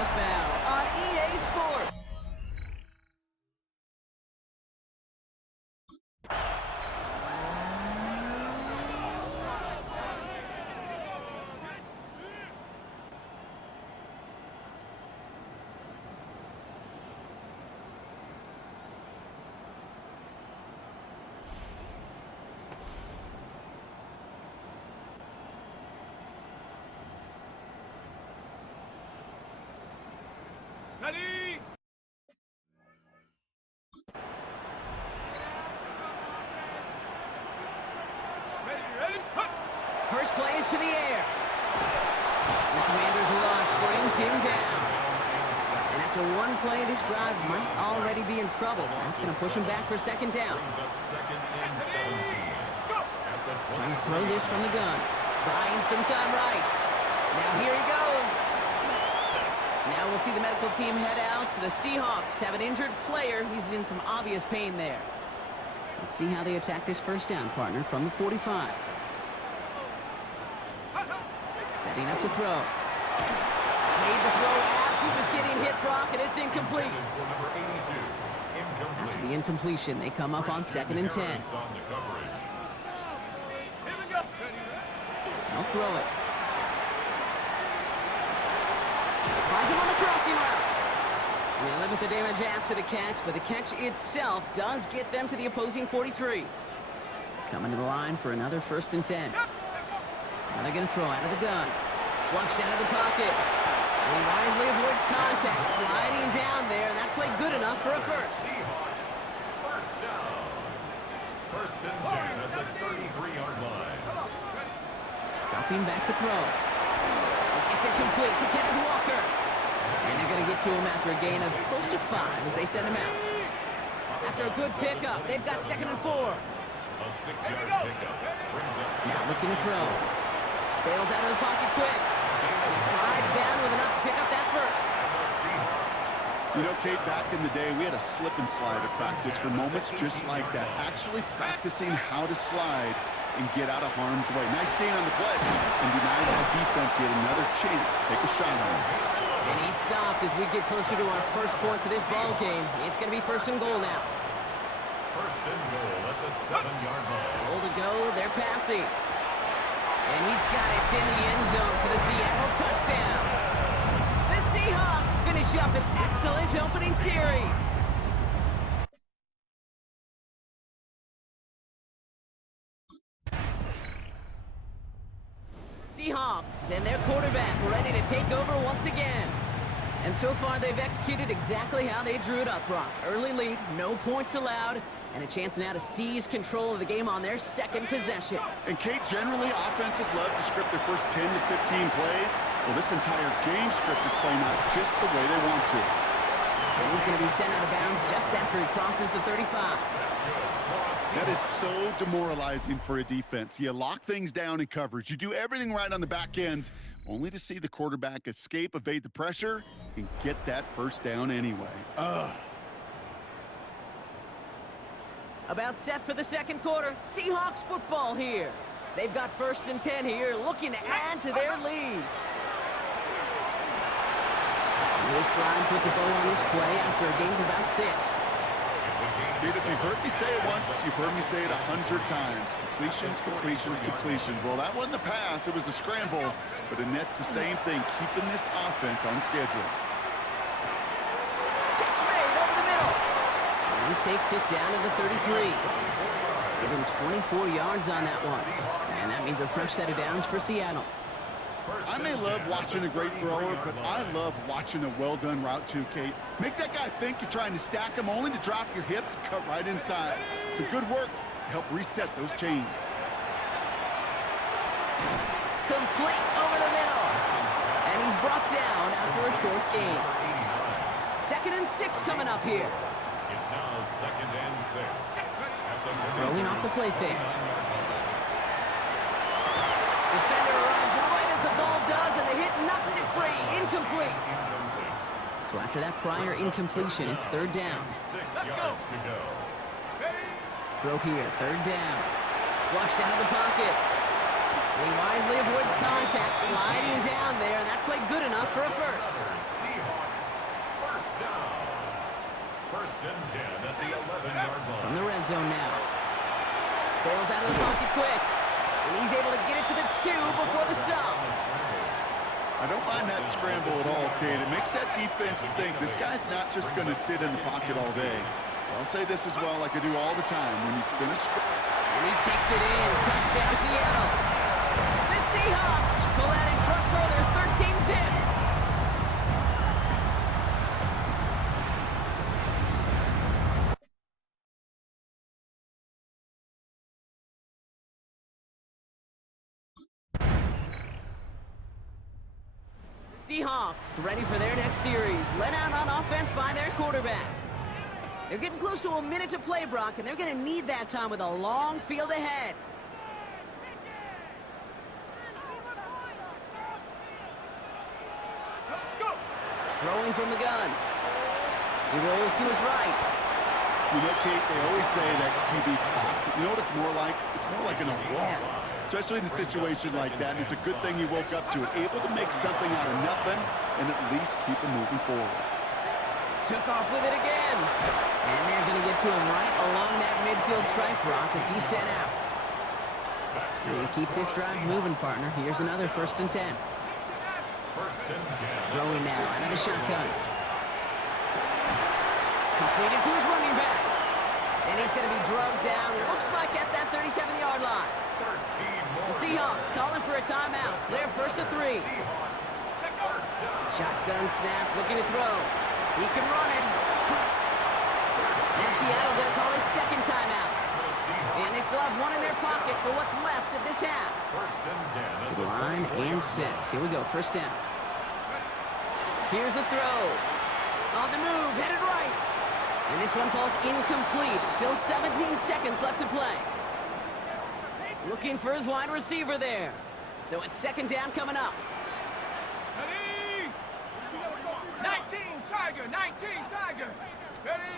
NFL on EA Sports. Ready? Ready? First play is to the air. The Commander's rush brings him down. And after one play, this drive might already be in trouble. That's going to push him back for second down. Trying to throw this from the gun. Buying some time right. Now here he goes. Now we'll see the medical team head out. The Seahawks have an injured player. He's in some obvious pain there. Let's see how they attack this first down, partner, from the 45. Setting up to throw. Made the throw as he was getting hit, Brock, and it's incomplete. After the incompletion, they come up on 2nd and 10. They'll throw it. Finds him on the crossing route. And they limit the damage after the catch, but the catch itself does get them to the opposing 43. Coming to the line for another 1st and 10. Now they're going to throw out of the gun. Flushed out of the pocket. And he wisely avoids contact, sliding down there, and that played good enough for a first. First down. 1st and 10 at the 33-yard line. Dropping back to throw. It's incomplete to Kenneth Walker. And they're going to get to him after a gain of close to 5 as they send him out. After a good pickup, they've got 2nd and 4. A 6-yard pickup brings up Now looking to throw. Bails out of the pocket quick. And he slides down with enough to pick up that first. You know, Kate, back in the day, we had a slip and slide at practice for moments just like that. Actually practicing how to slide and get out of harm's way. Nice gain on the play. And denied that defense yet another chance to take a shot on him. And he stopped as we get closer to our first point to this ball game. It's going to be 1st and goal now. 1st and goal at the 7-yard line. Goal to go, they're passing. And he's got it in the end zone for the Seattle touchdown. The Seahawks finish up an excellent opening series. Seahawks and their quarterback ready to take over once again. And so far, they've executed exactly how they drew it up, Brock. Early lead, no points allowed, and a chance now to seize control of the game on their 2nd possession. And Kate, generally, offenses love to script their first 10 to 15 plays. Well, this entire game script is playing out just the way they want to. And he's going to be sent out of bounds just after he crosses the 35. That is so demoralizing for a defense. You lock things down in coverage. You do everything right on the back end, only to see the quarterback escape, evade the pressure, and get that first down anyway. About set for the 2nd quarter. Seahawks football here. They've got 1st and 10 here, looking to add to their lead. This line puts a bow on this play after a gain of about 6. Dude, if you've heard me say it once, you've heard me say it 100 times. Completions, completions, completions. Well, that wasn't a pass. It was a scramble. But it nets the same thing, keeping this offense on schedule. Catch made over the middle. And he takes it down to the 33. Give him 24 yards on that one. And that means a fresh set of downs for Seattle. I may love watching a great thrower, but I love watching a well-done route too, Kate. Make that guy think you're trying to stack him, only to drop your hips and cut right inside. Some good work to help reset those chains. Complete over the middle. And he's brought down after a short gain. 2nd and 6 coming up here. It's now 2nd and 6. Throwing off the play fake. Defender arrives right as the ball does, and the hit knocks it free. Incomplete. So after that prior incompletion, it's 3rd down. 6 yards to go. Throw here, 3rd down. Flushed out of the pocket. He wisely avoids contact, sliding down there, and that played good enough for a first. Seahawks, first down. First and 10 at the 11-yard line. From the red zone now. Bails out of the pocket quick. And he's able to get it to the 2 before the stop. I don't mind that scramble at all, Kate. It makes that defense think this guy's not just going to sit in the pocket all day. I'll say this as well like I do all the time. When you're going to and he takes it in. Touchdown, Seattle. The Seahawks pull out in front for their 13-zip. Seahawks ready for their next series. Led out on offense by their quarterback. They're getting close to a minute to play, Brock, and they're going to need that time with a long field ahead. Throwing from the gun. He rolls to his right. You know, Kate, they always say that QB clock. You know what it's more like? It's more like an alarm. Especially in a situation like that, and it's a good thing he woke up to it. Able to make something out of nothing and at least keep him moving forward. Took off with it again. And they're going to get to him right along that midfield stripe, Brock, as he's set out. You keep this drive moving, partner. Here's another first and 10. Throwing now out of the shotgun. Completed to his running back. And he's going to be drugged down, looks like at that 37-yard line. The Seahawks calling for a timeout. So they're first and 3. Shotgun snap, looking to throw. He can run it. Now Seattle going to call it second timeout. And they still have one in their pocket for what's left of this half. To the line and set. Here we go, first down. Here's a throw. On the move, headed right. And this one falls incomplete. Still 17 seconds left to play. Looking for his wide receiver there. So it's second down coming up. Ready? 19 Tiger, 19 Tiger. Ready?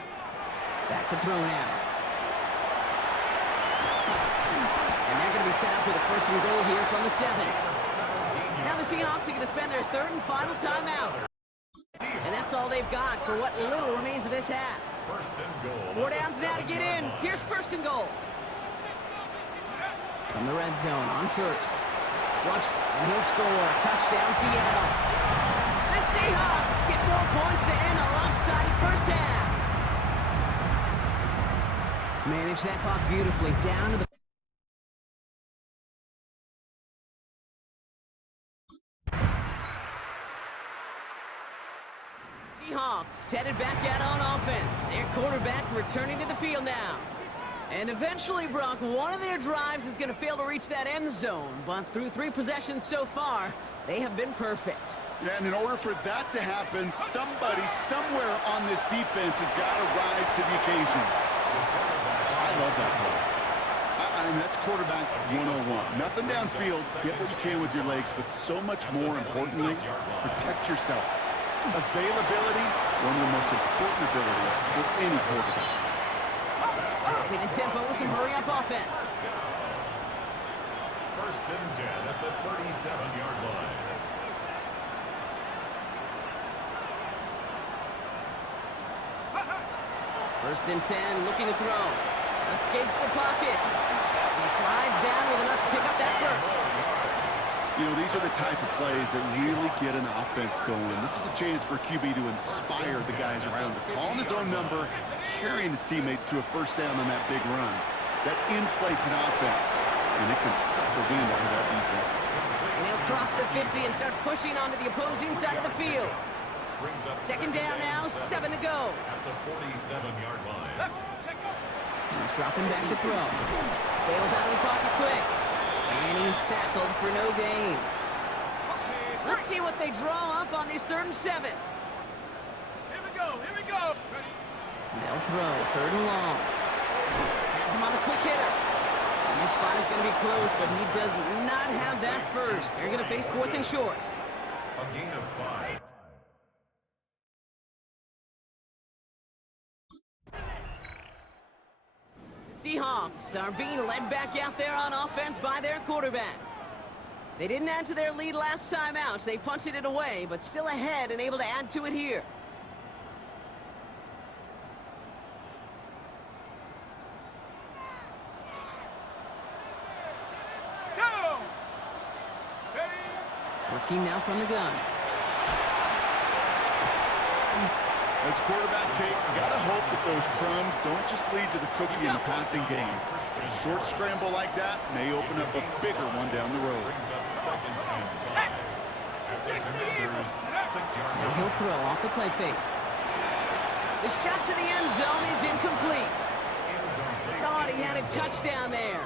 Back to throw now. And they're going to be set up with a first and goal here from the 7. Now the Seahawks are going to spend their third and final timeout. And that's all they've got for what little remains of this half. 4 downs now to get in. Here's first and goal. From the red zone on first. Flush, and he'll score. Touchdown, Seattle. The Seahawks get more points to end a lopsided first half. Manage that clock beautifully. Down to the... Seahawks headed back out on offense. Their quarterback returning to the field now. And eventually, Brock, one of their drives is going to fail to reach that end zone. But through 3 possessions so far, they have been perfect. Yeah, and in order for that to happen, somebody somewhere on this defense has got to rise to the occasion. I love that play. I mean, that's quarterback 101. Nothing downfield, get what you can with your legs, but so much more importantly, protect yourself. Availability, one of the most important abilities for any quarterback. Upping the tempo with some hurry-up offense. First and 10 at the 37-yard line. First and 10, looking to throw. Escapes the pocket. He slides down with enough to pick up that first. You know, these are the type of plays that really get an offense going. This is a chance for QB to inspire the guys around him. Calling his own number, carrying his teammates to a first down on that big run. That inflates an offense, and it can suck the wind out of that defense. And he'll cross the 50 and start pushing onto the opposing side of the field. Second down now, 7 to go. At the 47-yard line. He's dropping back to throw. Bails out of the pocket quick. And he's tackled for no gain. Let's see what they draw up on this 3rd and 7. Here we go, here we go. They'll throw, 3rd and long. Has him on the quick hitter. And this spot is going to be close, but he does not have that first. They're going to face 4th and short. A gain of 5. Seahawks are being led back out there on offense by their quarterback. They didn't add to their lead last time out. They punted it away, but still ahead and able to add to it here. Go! Steady! Working now from the gun. As quarterback, Kate, you gotta hope that those crumbs don't just lead to the cookie in the passing game. A short scramble like that may open up a bigger one down the road. Now he'll throw off the play fake. The shot to the end zone is incomplete. Thought he had a touchdown there.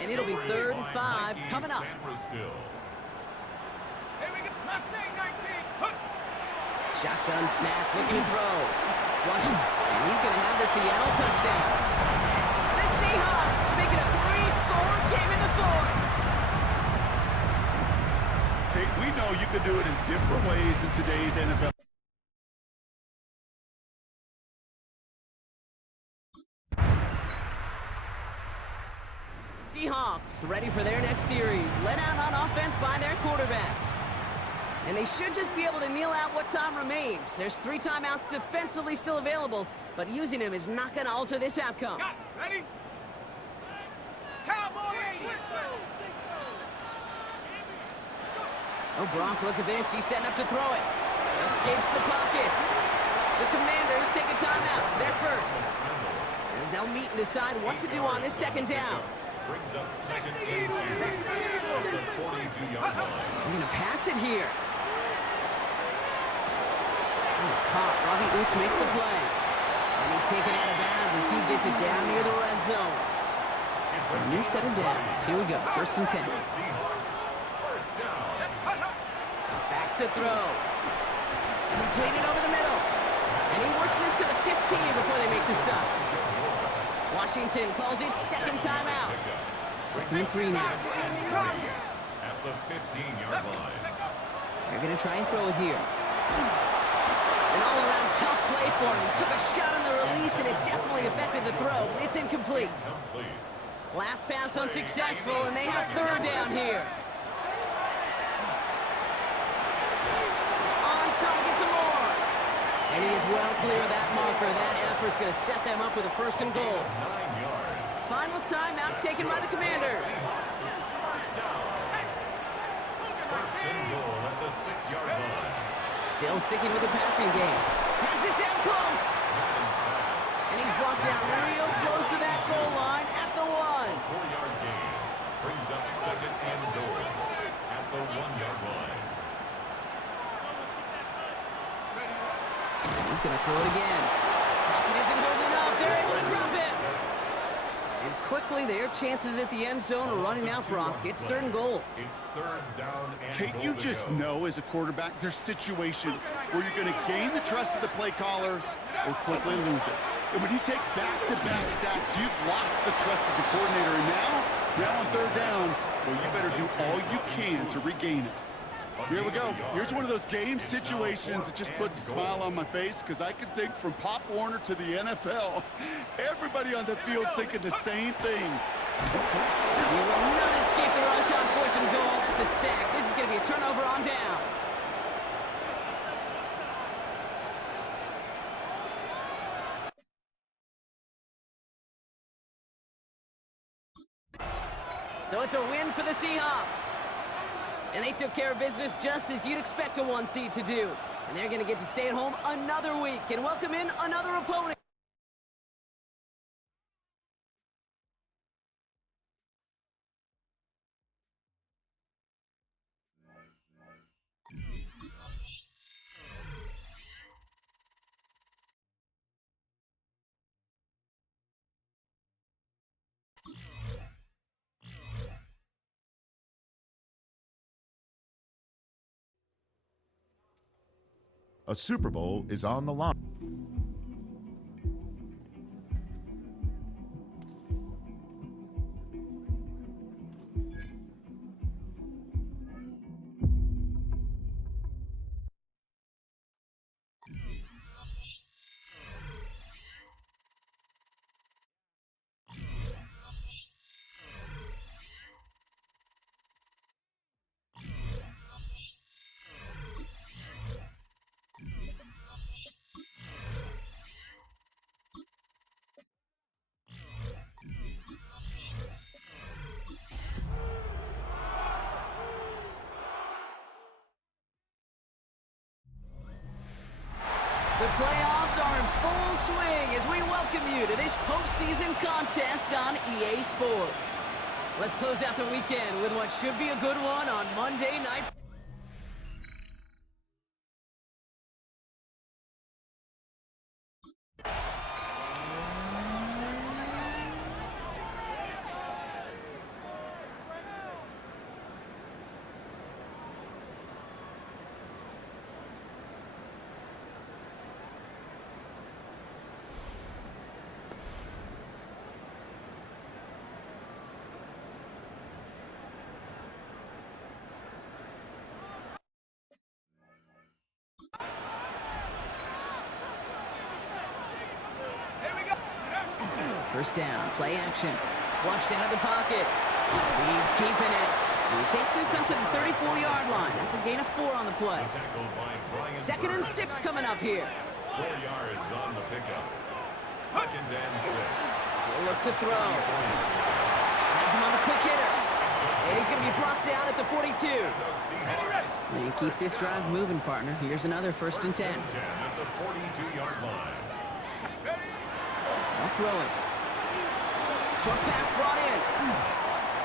And it'll be 3rd and 5 coming up. Here we go. Mustang 19. Shotgun snap, looking to throw. Flush, and he's going to have the Seattle touchdown. The Seahawks making a 3-score game in the 4th. Kate, we know you can do it in different ways in today's NFL. Seahawks ready for their next series. Led out on offense by their quarterback. And they should just be able to kneel out what time remains. There's 3 timeouts defensively still available, but using them is not going to alter this outcome. Got it. Ready? Cowboy 80. Oh, Brock, look at this. He's setting up to throw it. Escapes the pocket. The Commanders take a timeout. They're first. As they'll meet and decide what to do on this 2nd down. Brings up 2nd and 2 at the 42-yard line. They're going to pass it here. He's caught. Robbie Oots makes the play. And he's taken out of bounds as he gets it down near the red zone. So a new set of downs. Here we go. 1st and 10. Back to throw. Completed over the middle. And he works this to the 15 before they make the stop. Washington calls it 2nd timeout. 2nd and 3 now. At the 15-yard line. They're going to try and throw it here. An all-around tough play for him. He took a shot on the release, and it definitely affected the throw. It's incomplete. Last pass unsuccessful, and they have 3rd down here. On target to Moore. And he is well clear of that marker. That effort's going to set them up with a 1st and goal. Final timeout taken by the Commanders. 1st and goal at the 6-yard line. Still sticking with the passing game. Has it down close. And he's brought down real close to that goal line at the 1. 4-yard gain brings up 2nd and goal at the 1-yard line. He's going to throw it again. Pocket isn't holding up. They're able to drop it. And quickly, their chances at the end zone are running out, Brock. It's 3rd and goal. It's 3rd down and Kate, goal you to just go. know as a quarterback, there's situations where you're going to gain the trust of the play caller or quickly lose it. And when you take back-to-back sacks, you've lost the trust of the coordinator. And now on 3rd down, well, you better do all you can to regain it. Here we go. Here's one of those game situations that just puts a smile on my face because I can think from Pop Warner to the NFL. Everybody on the field thinking the same thing. He will not escape the rush on 4th and goal. That's a sack. This is going to be a turnover on downs. So it's a win for the Seahawks. And they took care of business just as you'd expect a 1 seed to do. And they're going to get to stay at home another week and welcome in another opponent. A Super Bowl is on the line. The playoffs are in full swing as we welcome you to this postseason contest on EA Sports. Let's close out the weekend with what should be a good one on Monday night. First down, play action. Flushed out of the pocket. He's keeping it. He takes this up to the 34-yard line. That's a gain of 4 on the play. 2nd and 6 coming up here. 4 yards on the pickup. 2nd and 6. He'll look to throw. Has him on the quick hitter. And he's going to be brought down at the 42. And keep this drive moving, partner. Here's another 1st and 10. At the 42-yard line. I'll throw it. Short pass brought in.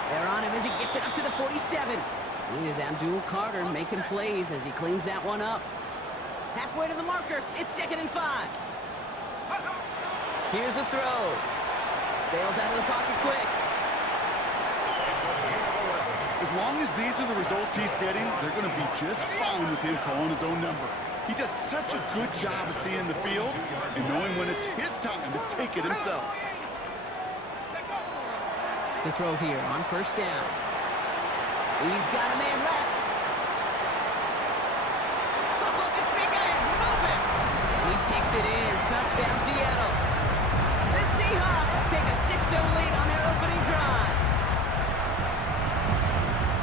They're on him as he gets it up to the 47. It is Abdul Carter making plays as he cleans that one up. Halfway to the marker. It's 2nd and 5. Here's a throw. Bails out of the pocket quick. As long as these are the results he's getting, they're going to be just fine with him calling his own number. He does such a good job of seeing the field and knowing when it's his time to take it himself. To throw here on 1st down. He's got a man left. Oh, this big guy is moving. And he takes it in. Touchdown, Seattle. The Seahawks take a 6-0 lead on their opening drive.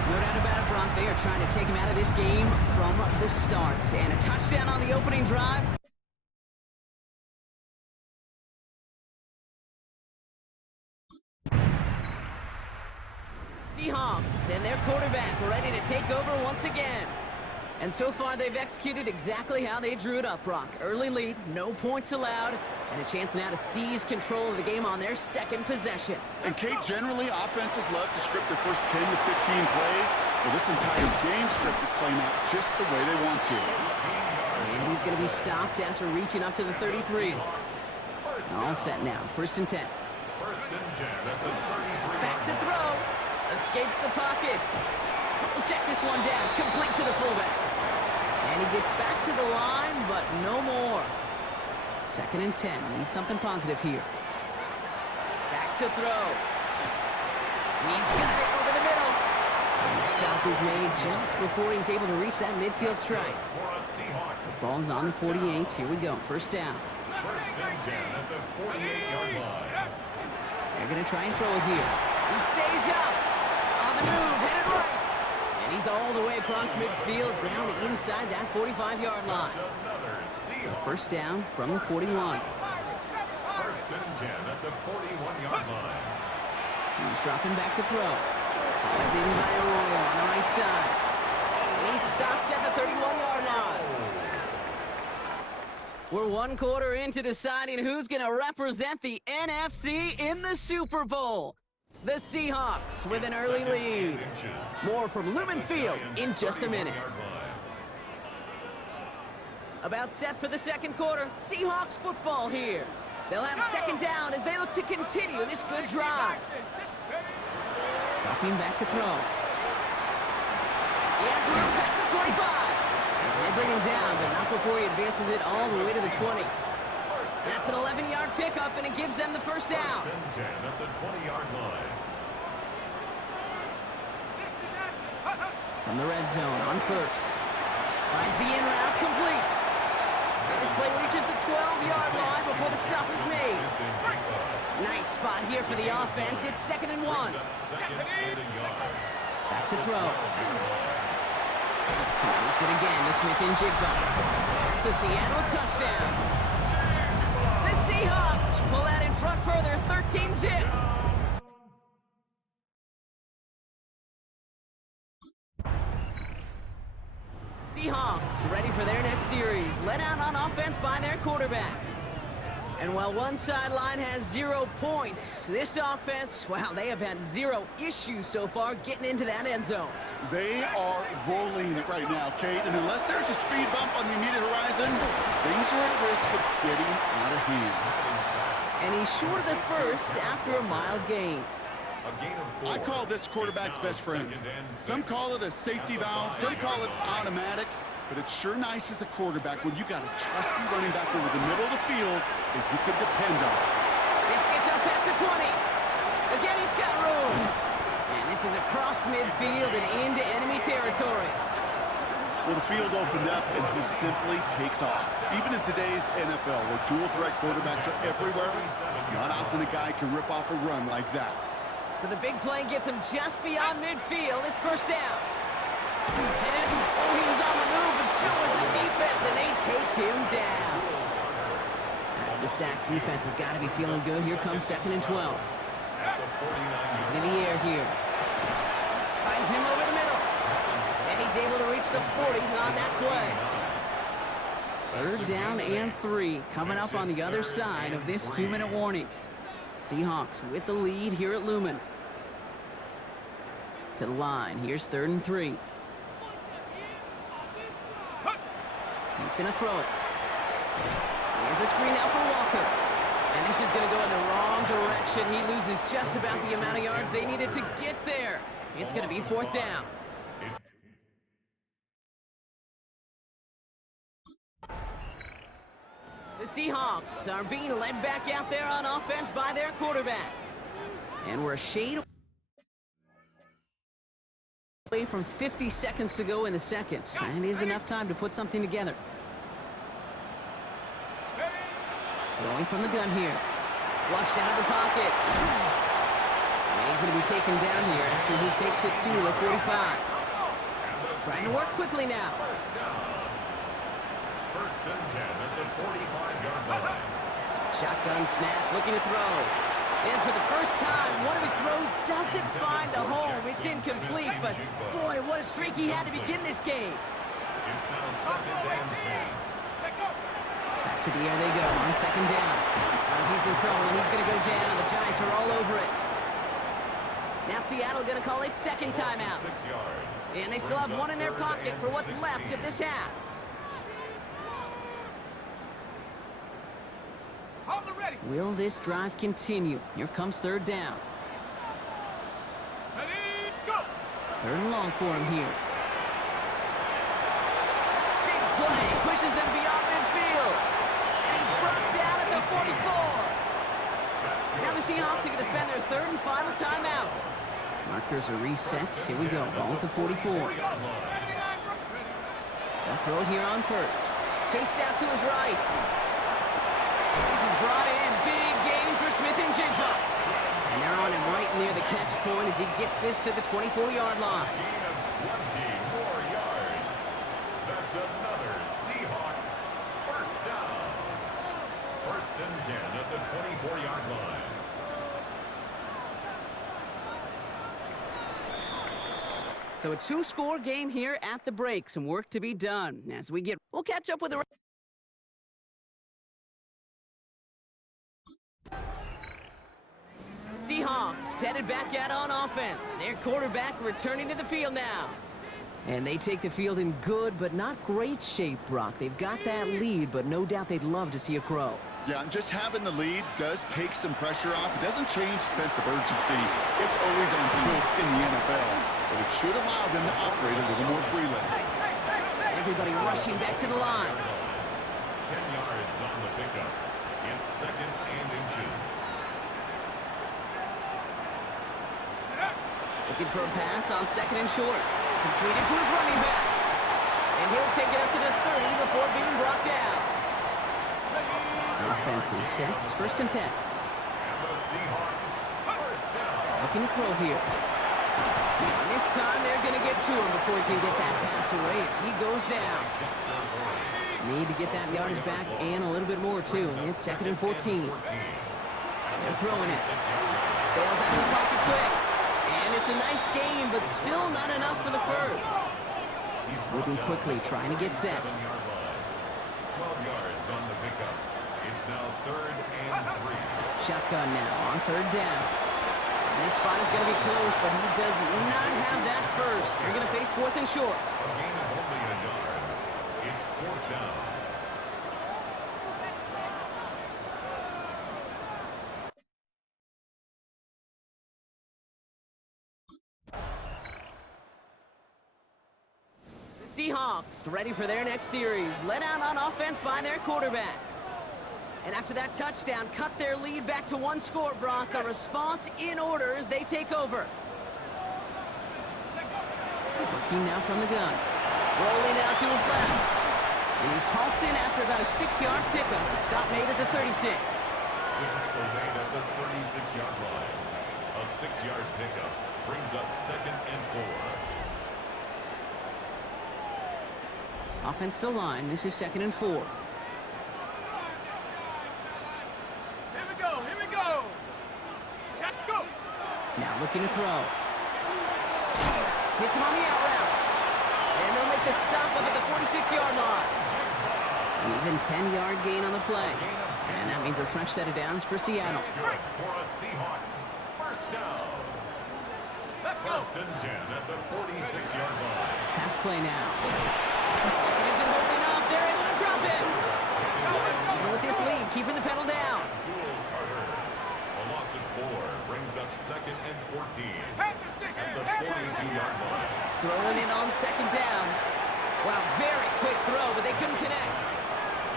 No doubt about it, Bronk. They are trying to take him out of this game from the start. And a touchdown on the opening drive. Seahawks and their quarterback ready to take over once again. And so far, they've executed exactly how they drew it up, Brock. Early lead, no points allowed, and a chance now to seize control of the game on their 2nd possession. And, Kate, generally, offenses love to script their first 10 to 15 plays. Well, this entire game script is playing out just the way they want to. And he's going to be stopped after reaching up to the 33. All set now, 1st and 10. 1st and 10 at the 33. Back to throw. Escapes the pocket. We'll check this one down. Complete to the fullback. And he gets back to the line, but no more. 2nd and 10. Need something positive here. Back to throw. He's got it over the middle. And the stop is made just before he's able to reach that midfield strike. The ball's on the 48. Here we go. 1st down. 1st and 10 at the 48-yard line. They're going to try and throw it here. He stays up. On the move, headed right. And he's all the way across midfield, down inside that 45-yard line. So 1st down from the 41. 1st and 10 at the 41-yard line. He's dropping back to throw. Hauled in by Arroyo on the right side. And he's stopped at the 31-yard line. We're 1 quarter into deciding who's going to represent the NFC in the Super Bowl. The Seahawks with an early lead. More from Lumen Field in just a minute. About set for the 2nd quarter. Seahawks football here. They'll have 2nd down as they look to continue this good drive. Dropping back to throw. He has room past the 25. As they bring him down, but not before he advances it all the way to the 20. That's an 11-yard pickup, and it gives them the 1st down. 1st and 10 at the 20-yard line. From the red zone on 1st. Finds the in route complete. And this play reaches the 12-yard line before the stop is made. Nice spot here for the offense. It's 2nd and 1. Back to throw. Completes it again to Smith and Jigba. It's a Seattle touchdown. The Seahawks pull out in front further, 13-zip. Seahawks ready for their next series, let out on offense by their quarterback. And while one sideline has 0 points, this offense, well, they have had 0 issues so far getting into that end zone. They are rolling right now, Kate, and unless there's a speed bump on the immediate horizon, things are at risk of getting out of hand. And he's short of the first after a mild gain. I call this quarterback's best friend. Some call it a safety valve, some call it automatic, but it's sure nice as a quarterback when you got a trusty running back over the middle of the field that you can depend on. This gets out past the 20. Again, he's got room. And this is across midfield and into enemy territory. Well, the field opened up, and he simply takes off. Even in today's NFL, where dual-threat quarterbacks are everywhere, it's not often a guy can rip off a run like that. So the big play gets him just beyond midfield. It's first down. Oh, he was on the move, but so was the defense, and they take him down. After the sack, defense has got to be feeling good. Here comes 2nd and 12. In the air here. Finds him over the middle. And he's able to reach the 40 on that play. 3rd down and 3 coming up on the other side of this 2-minute warning. Seahawks with the lead here at Lumen. To the line. Here's 3rd and 3. He's going to throw it. Here's a screen now for Walker. And this is going to go in the wrong direction. He loses just about the amount of yards they needed to get there. It's going to be 4th down. The Seahawks are being led back out there on offense by their quarterback. And we're a shade away from 50 seconds to go in the second. And it is enough time to put something together. Going from the gun here. Flushed out of the pocket. And he's going to be taken down here after he takes it to the 45. Trying to work quickly now. First and 10 at the 45-yard line. Shotgun snap, looking to throw. And for the first time, one of his throws doesn't find a home. It's incomplete, but boy, what a streak he had to begin this game. It's now 2nd and 10. Back to the air they go on 2nd down. He's in trouble, and he's going to go down. The Giants are all over it. Now Seattle going to call it 2nd timeout. And they still have one in their pocket for what's left of this half. Will this drive continue? Here comes 3rd down. 3rd and long for him here. Big play, pushes them beyond midfield. And he's brought down at the 44. Now the Seahawks are going to spend their 3rd and final timeout. Markers are reset. Here we go, ball at the 44. They'll throw it here on 1st. Chased out to his right. This is brought in. Big gain for Smith and Jigba. And they're on him right near the catch point as he gets this to the 24-yard line. Gain of 20 more yards. That's another Seahawks first down. 1st and 10 at the 24-yard line. So a 2-score game here at the break. Some work to be done. As we'll catch up with the Seahawks headed back out on offense. Their quarterback returning to the field now. And they take the field in good but not great shape, Brock. They've got that lead, but no doubt they'd love to see it grow. Yeah, and just having the lead does take some pressure off. It doesn't change the sense of urgency. It's always on tilt in the NFL, but it should allow them to operate a little more freely. Everybody rushing back to the line. 10 yards on the pickup. It's 2nd and inches. Looking for a pass on 2nd and short. Completed to his running back. And he'll take it up to the 30 before being brought down. Offense is set. 1st and 10. And the Seahawks first down. Looking to throw here. And this time they're going to get to him before he can get that pass away as he goes down. Need to get that yardage back and a little bit more too. It's 2nd and 14. They're throwing it. Bails out of the pocket quick. And it's a nice game, but still not enough for the first. Moving quickly, trying to get set. now 3rd and 3. Shotgun now on 3rd down. And this spot is going to be close, but he does not have that first. They're going to face 4th and short. A gain of only a yard. It's 4th down. Seahawks ready for their next series, led out on offense by their quarterback. And after that touchdown, cut their lead back to 1 score, Brock. A response in order as they take over. Working now from the gun. Rolling out to his left. And he's halted after about a 6-yard pickup. Stop made at the 36. The tackle made at the 36-yard line. A 6-yard pickup brings up 2nd and 4. Offense still line. This is 2nd and 4. Here we go. Here we go. Set, go. Now looking to throw. Hits him on the out route. And they'll make the stop up at the 46-yard line. An even 10-yard gain on the play. And that means a fresh set of downs for Seattle. For a Seahawks first down. First and 10 at the 46-yard line. Pass play now. It isn't holding up. They're able to drop it. And with this lead, keeping the pedal down. A loss of 4 brings up 2nd and 14 at the 42-yard line. Throwing it on 2nd down. Wow, very quick throw, but they couldn't connect.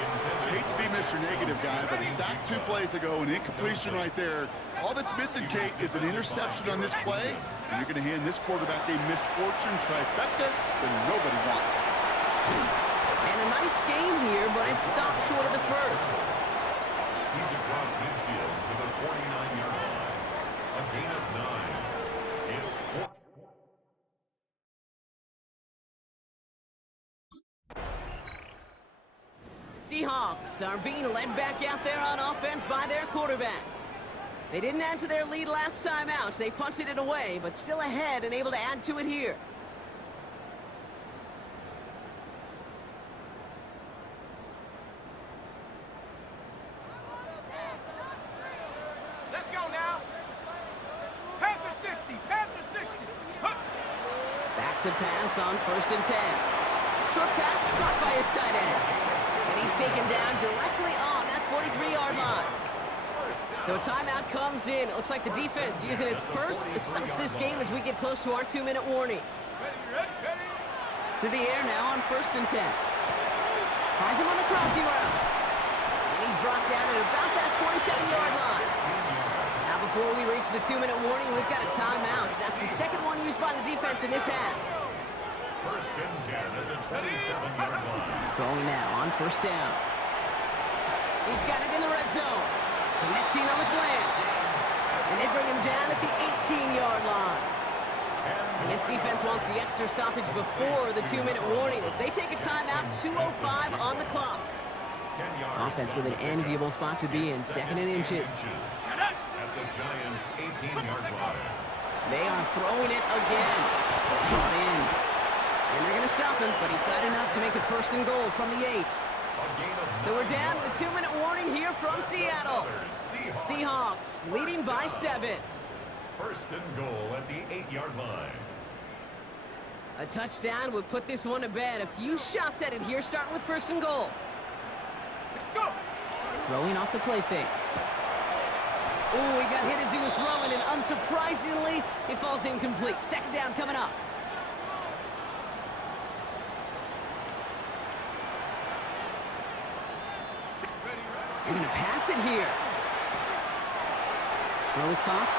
I hate to be Mr. Negative guy, but a sack 2 plays ago, an incompletion right there. All that's missing, Kate, is an interception on this play, and you're going to hand this quarterback a misfortune trifecta that nobody wants. And a nice game here, but it stopped short of the first. He's across midfield to the 49-yard line. A gain of 9. It's 4. Seahawks are being led back out there on offense by their quarterback. They didn't add to their lead last time out. They punted it away, but still ahead and able to add to it here. Let's go now. Panther 60. Panther 60. Huh. Back to pass on 1st and 10. Short pass caught by his tight end. And he's taken down directly on that 43-yard line. So a timeout comes in. It looks like the defense using its first stops this game as we get close to our 2-minute warning. To the air now on 1st and 10. Finds him on the crossing route. And he's brought down at about that 27-yard line. Now before we reach the 2-minute warning, we've got a timeout. That's the second one used by the defense in this half. 1st and 10 at the 27-yard line. Going now on 1st down. He's got it in the red zone. Connecting on the slant. And they bring him down at the 18-yard line. And this defense wants the extra stoppage before the 2-minute warning as they take a timeout, 2:05 on the clock. Offense with an enviable spot to be in, 2nd and inches. At the Giants' 18-yard line. They are throwing it again. Brought in. And they're going to stop him, but he got enough to make it 1st and goal from the 8. So we're down with a 2-minute warning here from Seattle. Seahawks leading by 7. 1st and goal at the 8-yard line. A touchdown would put this one to bed. A few shots at it here, starting with 1st and goal. Go. Throwing off the play fake. Ooh, he got hit as he was throwing, and unsurprisingly, it falls incomplete. 2nd down coming up. They're going to pass it here. Throw is caught.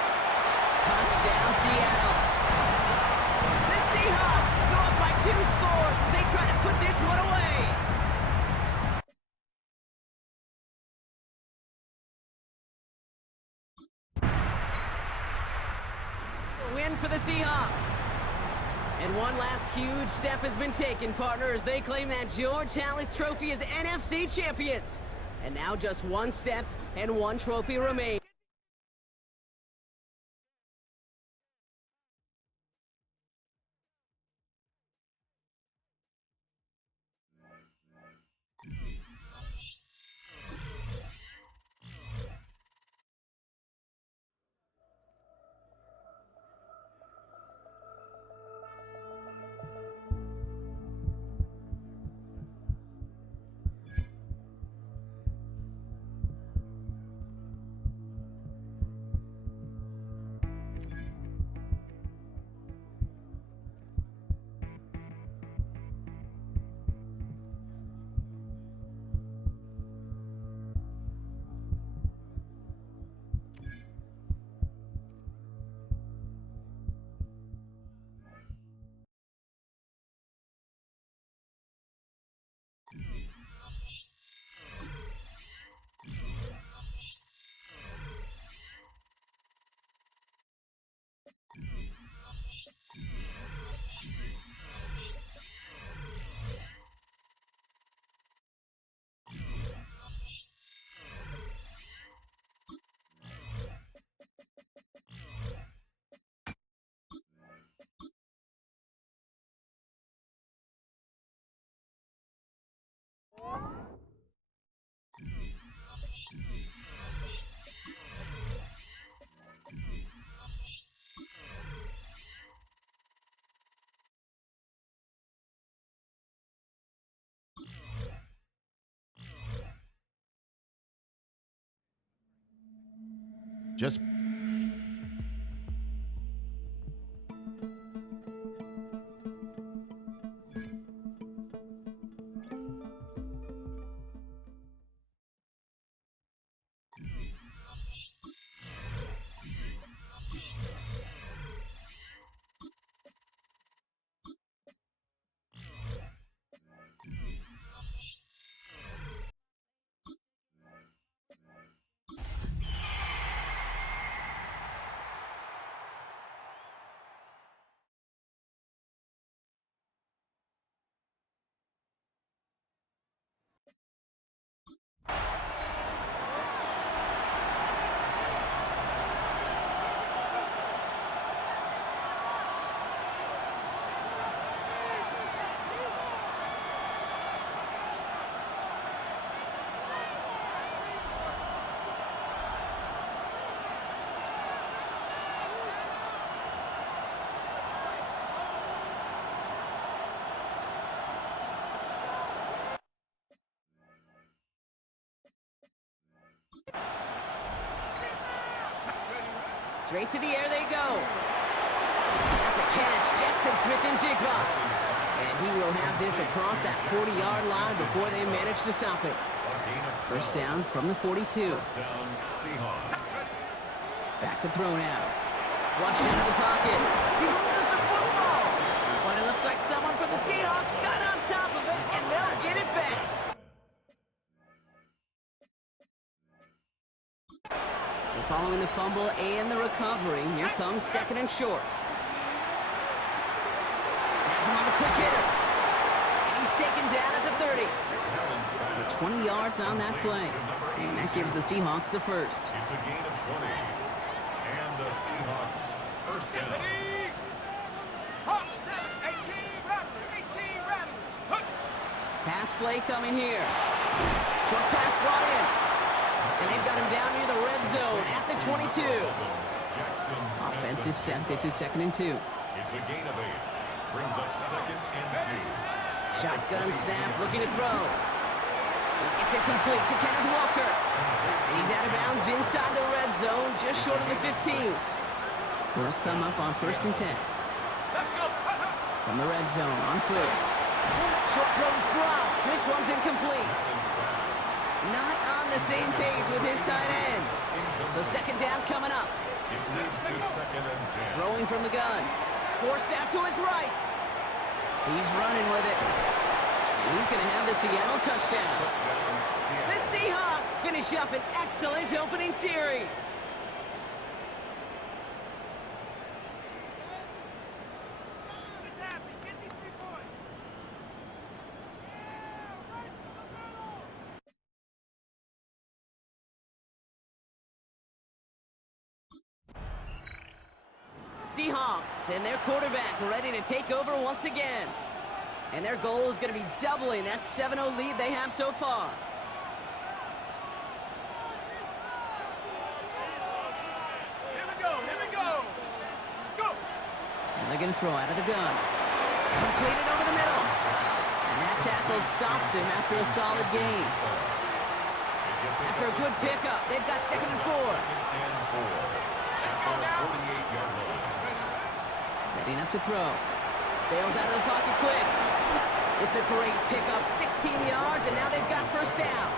Touchdown, Seattle. The Seahawks go up by 2 scores as they try to put this one away. It's a win for the Seahawks. And one last huge step has been taken, partner, as they claim that George Halas Trophy as NFC champions. And now just one step and one trophy remains. Just straight to the air they go. That's a catch. Jackson Smith-Njigba. And he will have this across that 40-yard line before they manage to stop it. First down from the 42. Back to throw now. Flushed into the pocket. He loses the football. But it looks like someone from the Seahawks got on top of it, and they'll get it back. So following the fumble and the recovery, here comes second and short. Has him on the quick hitter. And he's taken down at the 30. So 20 yards on that play. And that gives the Seahawks the first. It's a gain of 20. And the Seahawks first down. Pass play coming here. Short pass brought in. And they've got him down near the red zone at the 22. Offense is set. This is second and 2. It's a gain of 8. Brings up second and 2. Shotgun snap, looking to throw. It's incomplete to Kenneth Walker. And he's out of bounds inside the red zone, just short of the 15. Will come up on first and 10. From the red zone on first. Short throws drops. This one's incomplete. Not on the same page with his tight end. So second down coming up. It leads to second and 10. Throwing from the gun. Forced out to his right. He's running with it. And he's going to have the Seattle touchdown. The Seahawks finish up an excellent opening series. Seahawks and their quarterback ready to take over once again. And their goal is going to be doubling that 7-0 lead they have so far. Here we go. Let's go. And they're going to throw out of the gun. Completed over the middle. And that tackle stops him after a solid gain. After a good pickup, they've got second and 4. Setting up to throw. Bails out of the pocket quick. It's a great pickup, 16 yards, and now they've got first down.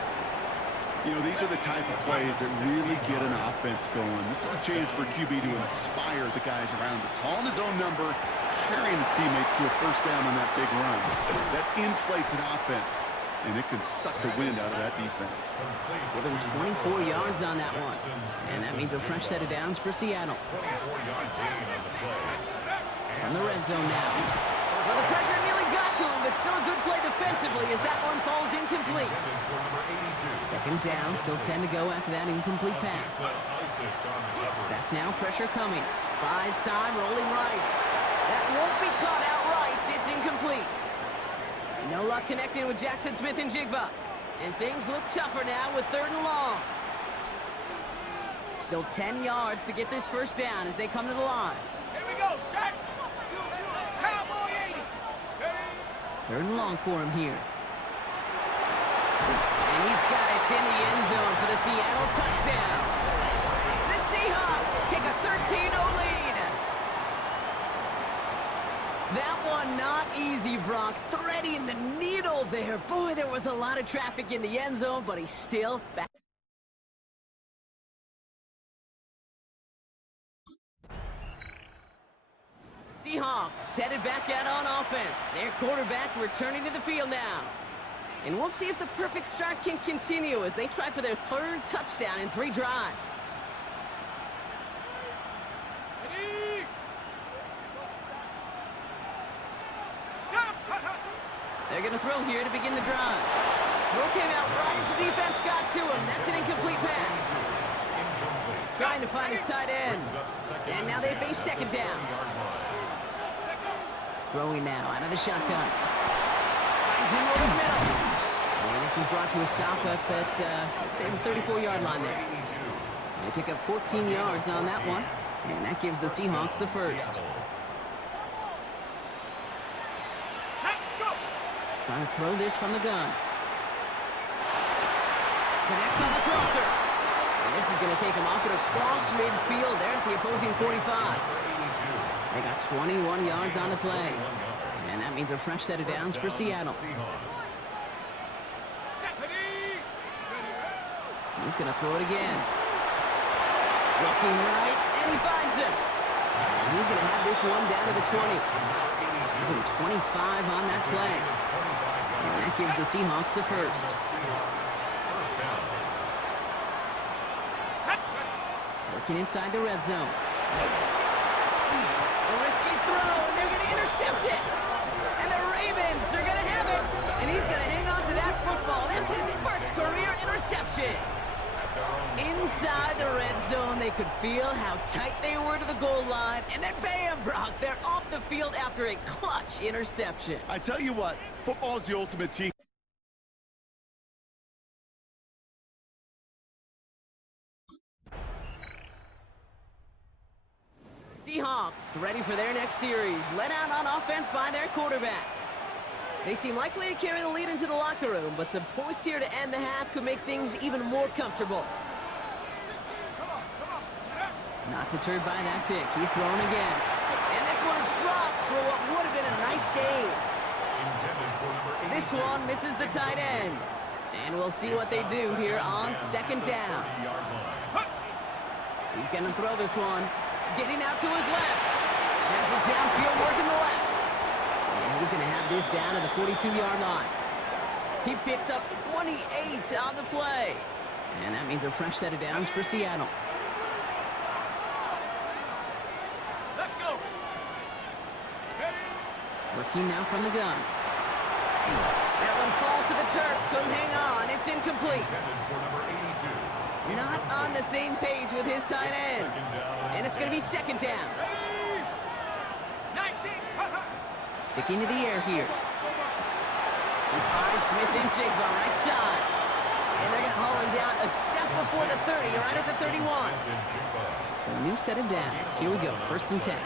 You know, these are the type of plays that really get an offense going. This is a chance for QB to inspire the guys around him. Calling his own number, carrying his teammates to a first down on that big run. That inflates an offense, and it can suck the wind out of that defense. Give him 24 yards on that one. And that means a fresh set of downs for Seattle. From the red zone now. Well, the pressure nearly got to him, but still a good play defensively as that one falls incomplete. Second down, still 10 to go after that incomplete pass. Back now, pressure coming. Buys time, rolling right. That won't be caught outright. It's incomplete. No luck connecting with Jackson Smith-Njigba. And things look tougher now with third and long. Still 10 yards to get this first down as they come to the line. Here we go, set. Cowboy 80. Third and long for him here. And he's got it in the end zone for the Seattle touchdown. The Seahawks threading the needle there. Boy, there was a lot of traffic in the end zone, but he's still back. Seahawks headed back out on offense. Their quarterback returning to the field now. And we'll see if the perfect start can continue as they try for their third touchdown in 3 drives. They're going to throw here to begin the drive. Throw came out right as the defense got to him. That's an incomplete pass. Trying to find his tight end. And now they face second down. Throwing now out of the shotgun. Finds him over the middle. And this is brought to a stop up at, let's say, the 34-yard line there. They pick up 14 yards on that one. And that gives the Seahawks the first. Trying to throw this from the gun. Connects on the crosser. And this is going to take him off at across midfield there at the opposing 45. They got 21 yards on the play. And that means a fresh set of downs for Seattle. He's going to throw it again. Looking right, and he finds him. And he's going to have this one down to the 20. Give him 25 on that play. And that gives the Seahawks the first. Working inside the red zone. A risky throw, and they're going to intercept it. And the Ravens are going to have it. And he's going to hang on to that football. That's his first career interception. Inside the red zone, they could feel how tight they were to the goal line. And then bam, Brock, they're off the field after a clutch interception. I tell you what, football is the ultimate team. Seahawks ready for their next series, led out on offense by their quarterback. They seem likely to carry the lead into the locker room, but some points here to end the half could make things even more comfortable. Not deterred by that pick. He's thrown again. And this one's dropped for what would have been a nice game. This one misses the tight end. And we'll see what they do here on second down. He's going to throw this one. Getting out to his left. Has it downfield working the left. And he's going to have this down to the 42-yard line. He picks up 28 on the play. And that means a fresh set of downs for Seattle. Let's go. Working now from the gun. That one falls to the turf. Couldn't hang on. It's incomplete. Not on the same page with his tight end. And it's going to be second down. 19. Sticking to the air here. He finds Smith and Jigba right side. And they're going to haul him down a step before the 30, right at the 31. So a new set of downs. Here we go, 1st and 10.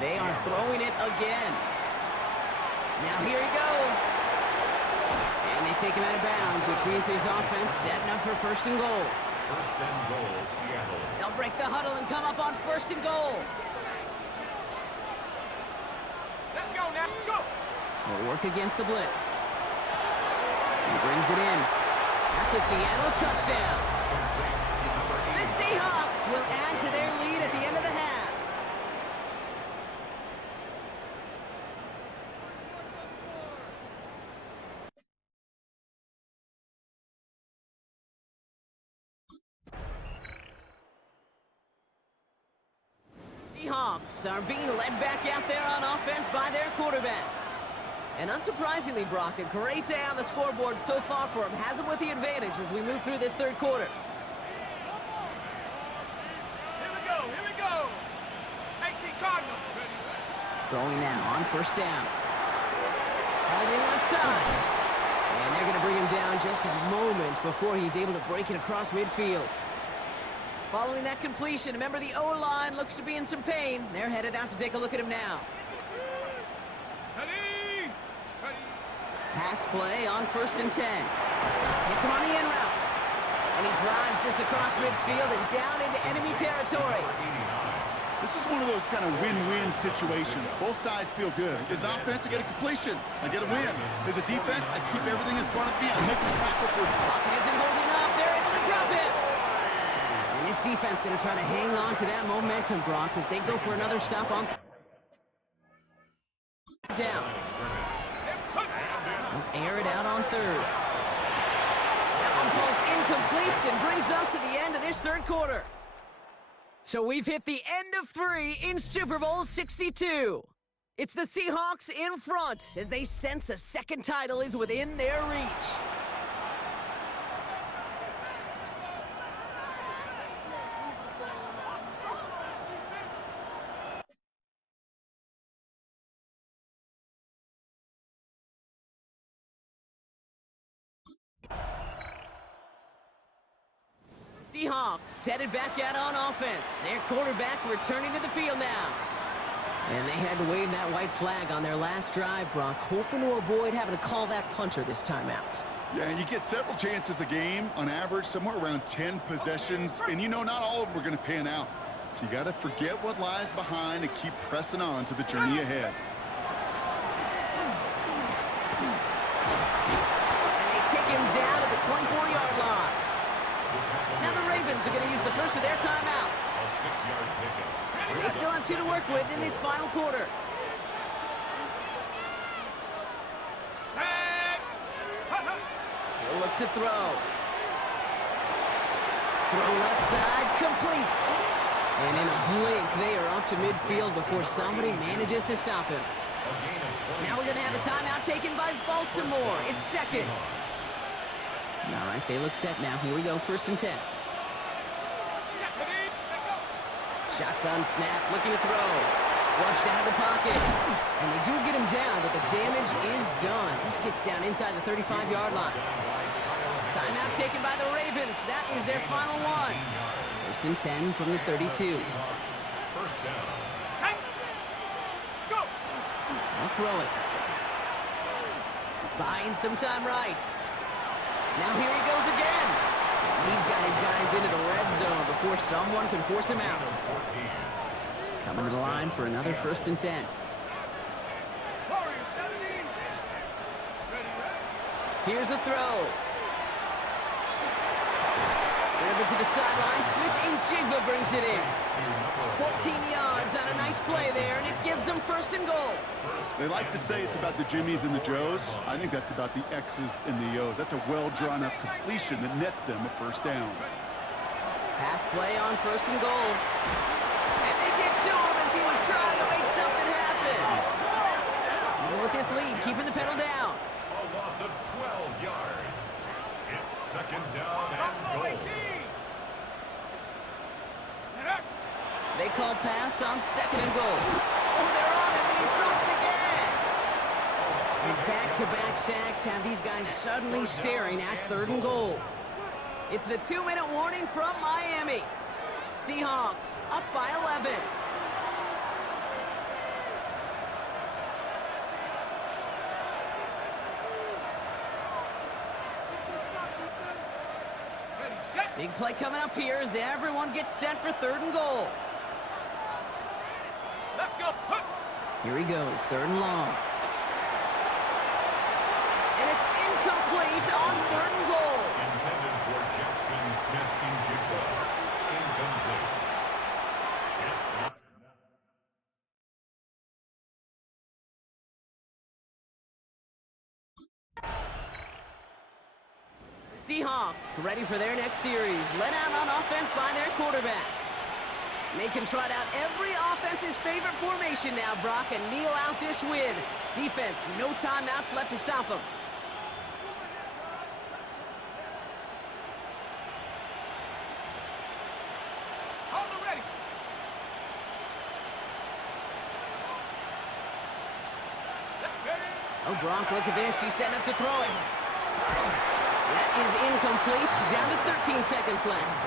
They are throwing it again. Now here he goes. And they take him out of bounds, which means his offense setting up for 1st and goal. 1st and goal, Seattle. They'll break the huddle and come up on 1st and goal. Let's go now. Go. They'll work against the blitz. He brings it in. That's a Seattle touchdown. The Seahawks will add to their lead at the end of the half. Seahawks are being led back out there on offense by their quarterback. And unsurprisingly, Brock, a great day on the scoreboard so far for him. Has him with the advantage as we move through this 3rd quarter. Here we go. Here we go. 18 Cardinals. Going now on 1st down. Holding left side. And they're going to bring him down just a moment before he's able to break it across midfield. Following that completion, remember the O-line looks to be in some pain. They're headed out to take a look at him now. Ready. Pass play on 1st and 10. Hits him on the in route. And he drives this across midfield and down into enemy territory. This is one of those kind of win-win situations. Both sides feel good. As an offense, I get a completion. I get a win. As a defense, I keep everything in front of me. I make the tackle for it. Pocket isn't holding up. They're able to drop him. And this defense going to try to hang on to that momentum, Brock, as they go for another stop on down. They'll air it out on third. That one falls incomplete and brings us to the end of this third quarter. So we've hit the end of 3 in Super Bowl 62. It's the Seahawks in front as they sense a second title is within their reach. Seahawks headed back out on offense. Their quarterback returning to the field now. And they had to wave that white flag on their last drive, Brock, hoping to avoid having to call that punter this time out. Yeah, and you get several chances a game, on average, somewhere around 10 possessions, and you know not all of them are going to pan out. So you got to forget what lies behind and keep pressing on to the journey ahead. And they take him down at the 24-yard line. Now the Ravens are going to use the first of their timeouts. A 6-yard pickup. They still have 2 to work with in this final quarter. He'll look to throw. Throw left side, complete. And in a blink, they are up to midfield before somebody manages to stop him. Now we're going to have a timeout taken by Baltimore. It's second. All right, they look set now. Here we go, 1st and 10. Shotgun snap, looking to throw. Flushed out of the pocket. And they do get him down, but the damage is done. This gets down inside the 35-yard line. Timeout taken by the Ravens. That is their final one. 1st and 10 from the 32. First down. I'll throw it. Buying some time right. Now here he goes again. He's got his guys into the red zone before someone can force him out. Coming to the line for another 1st and 10. Here's a throw. Driven to the sideline. Smith-Njigba brings it in. 14 yards on a nice play there, and it gives them 1st and goal. They like to say it's about the Jimmies and the Joes. I think that's about the X's and the O's. That's a well-drawn-up completion that nets them a 1st down. Pass play on 1st and goal. And they get to him as he was trying to make something happen. Even with this lead, keeping the pedal down. A loss of 12 yards. It's 2nd down and goal. They call pass on 2nd and goal. Oh, they're on him, and he's dropped again. And back-to-back sacks have these guys suddenly staring at 3rd and goal. It's the 2-minute warning from Miami. Seahawks up by 11. Big play coming up here as everyone gets set for 3rd and goal. Let's go. Here he goes, 3rd and long. And it's incomplete on 3rd and goal. Intended for Jackson Smith-Njigba. Incomplete. It's not. Seahawks ready for their next series. Led out on offense by their quarterback. They can trot out every offense's favorite formation now, Brock, and kneel out this win. Defense, no timeouts left to stop them. Hold it ready. Oh, Brock, look at this. He's setting up to throw it. That is incomplete. Down to 13 seconds left.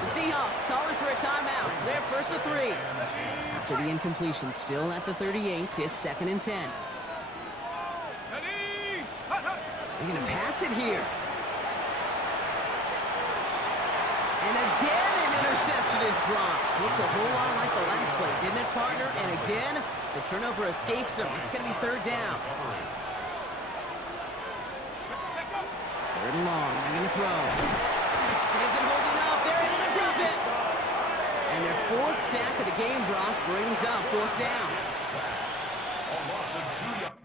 The Seahawks calling for a timeout. They're 1st to 3. After the incompletion, still at the 38, it's 2nd and 10. They're going to pass it here. And again, an interception is dropped. Looked a whole lot like the last play, didn't it, partner? And again, the turnover escapes him. It's going to be third down. Third and long. They're going to throw. It isn't holding up. They're able to drop it. And their fourth sack of the game, Brock, brings up fourth down. A loss of 2 yards.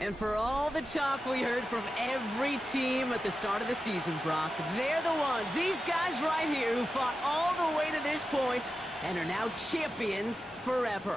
And for all the talk we heard from every team at the start of the season, Brock, they're the ones, these guys right here, who fought all the way to this point and are now champions forever.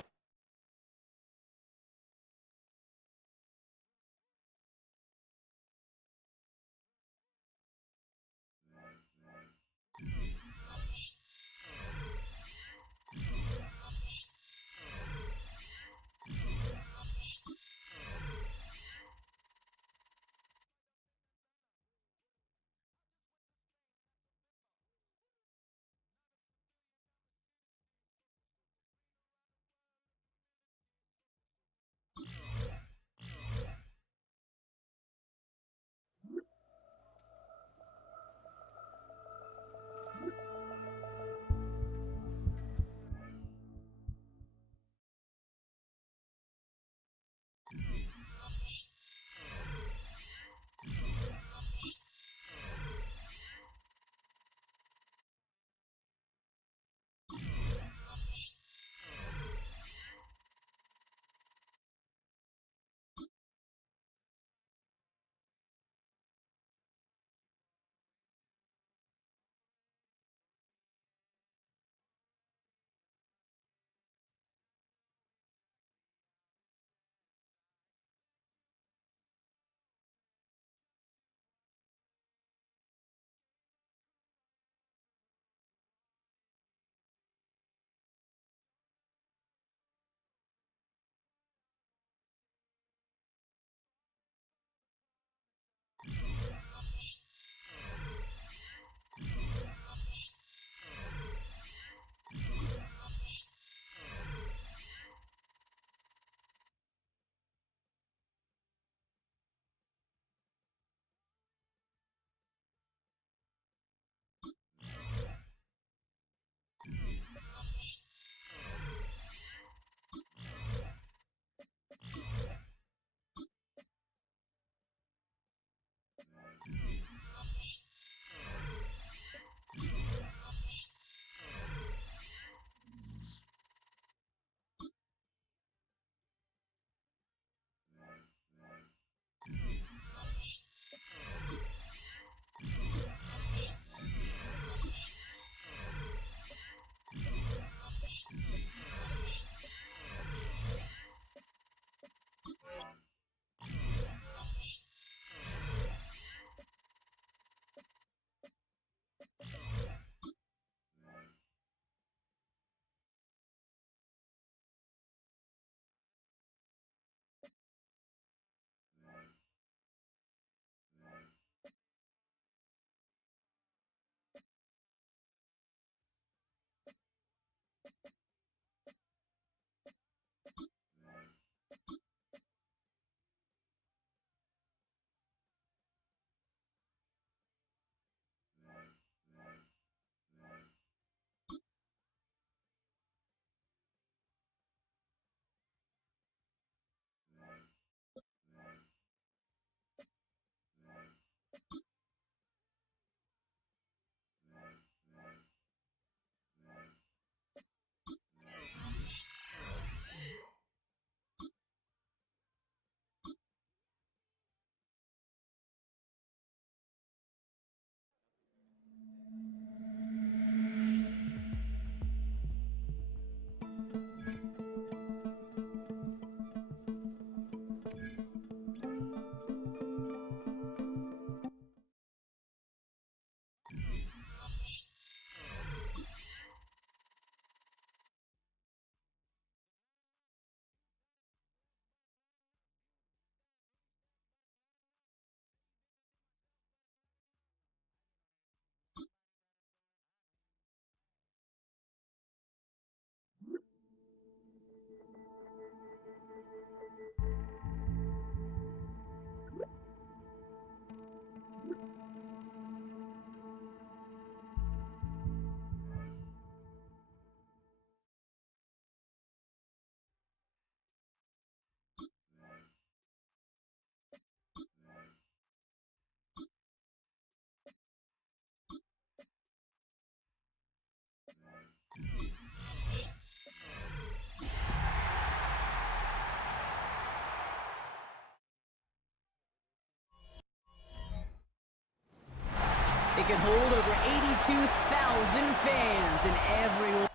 They can hold over 82,000 fans, and everyone...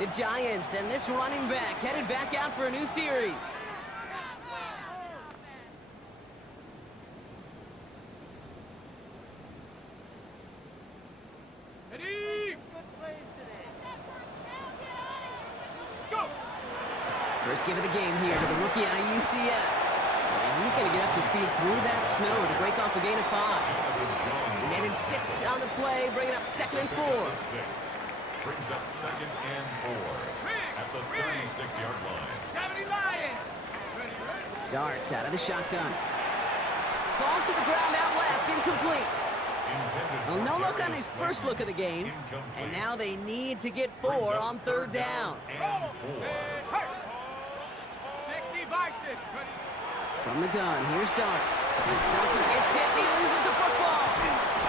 The Giants, and this running back headed back out for a new series. First give of the game here to the rookie out of UCF. And he's going to get up to speed through that snow to break off a gain of 5. And in 6 on the play, bringing up 2nd and 4. Brings up 2nd and 4 at the 36-yard line. 70 Lions. Darts out of the shotgun. Falls to the ground out left, incomplete. Well, no look on his first look of the game. And now they need to get 4 on 3rd down. 60 Bison. From the gun, here's Darts. Johnson gets hit and he loses the football.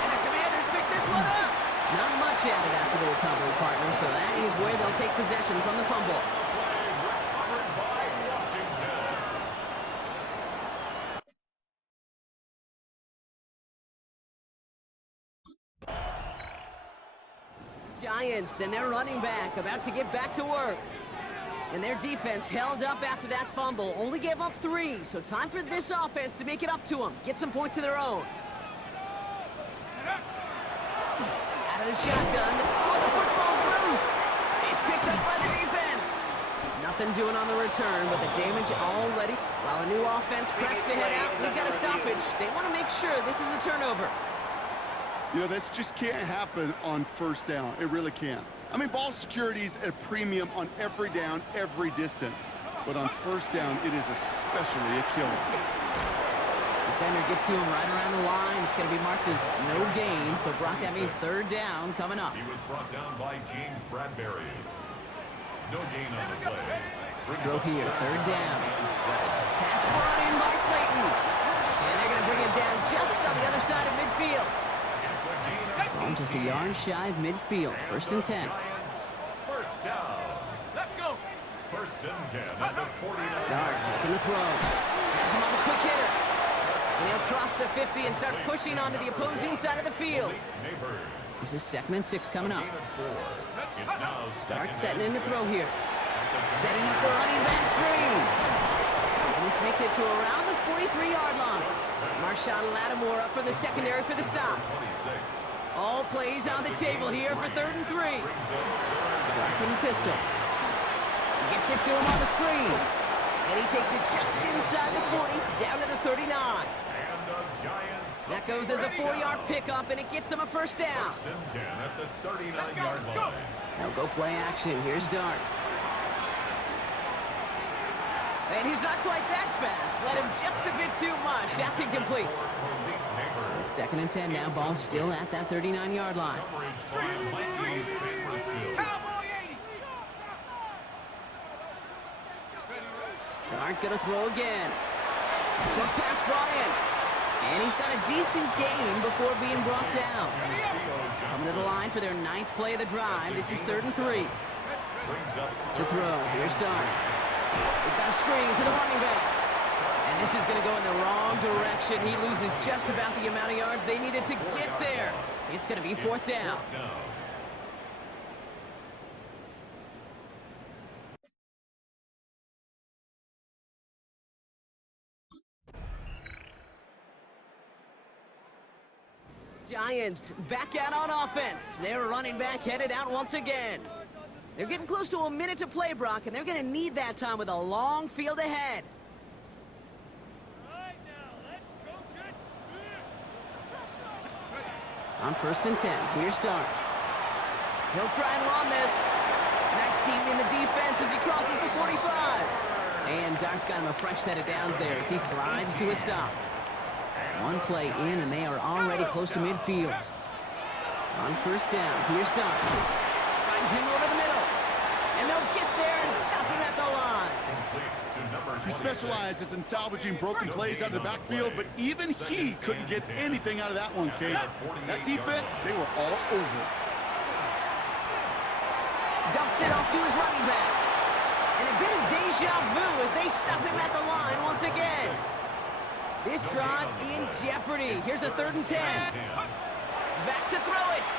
And the Commanders pick this one up. Not much added after the recovery, partner, so that is where they'll take possession from the fumble. Recovered by Washington. Giants and their running back about to get back to work. And their defense held up after that fumble, only gave up 3, so time for this offense to make it up to them, get some points of their own. Out of the shotgun, oh, the football's loose! It's picked up by the defense! Nothing doing on the return, but the damage already. While a new offense preps to head out, we've got a stoppage. They want to make sure this is a turnover. You know, this just can't happen on 1st down. It really can't. I mean, ball security's at a premium on every down, every distance. But on 1st down, it is especially a killer. Defender gets to him right around the line. It's going to be marked as no gain. So, Brock, that means 3rd down coming up. He was brought down by James Bradbury. No gain on the play. Throw here, 3rd down. Pass brought in by Slayton. And they're going to bring him down just on the other side of midfield. Ball just a yard shy of midfield. 1st and 10. First down. Let's go. 1st and 10 at the 49. Darts looking to throw. Has him on the quick hitter. And he'll cross the 50 and start pushing onto the opposing side of the field. This is 2nd and 6 coming up. Darts setting in to throw here. Setting up the running back screen. And this makes it to around the 43-yard line. Marshawn Lattimore up for the secondary for the stop. All plays on the table here for 3rd and 3. Dart from the pistol. Gets it to him on the screen. And he takes it just inside the 40, down to the 39. That goes as a 4-yard pickup, and it gets him a 1st down. 1st and 10 at the 39-yard line. Now go play action. Here's Darts. And he's not quite that fast. Let him just a bit too much. That's incomplete. So it's 2nd and 10 now. Ball still at that 39-yard line. Dart gonna throw again. Short pass brought in. And he's got a decent gain before being brought down. Coming to the line for their 9th play of the drive. This is 3rd and 3. To throw. Here's Dart. We've got a screen to the running back. And this is going to go in the wrong direction. He loses just about the amount of yards they needed to get there. It's going to be 4th down. Giants back out on offense. Their running back headed out once again. They're getting close to a minute to play, Brock, and they're going to need that time with a long field ahead. On 1st and 10, here's Darts. He'll try and run this. Nice seam in the defense as he crosses the 45. And Dart's got him a fresh set of downs there as he slides to a stop. One play in, and they are already close to midfield. On 1st down, here's Darts. Finds him over the middle. And they'll get there and stop him at the line. He specializes in salvaging broken plays out of the backfield, but even he couldn't get anything out of that one, Kate. That defense, they were all over it. Dumps it off to his running back. And a bit of deja vu as they stop him at the line once again. This drive in jeopardy. Here's a 3rd and 10. Back to throw it.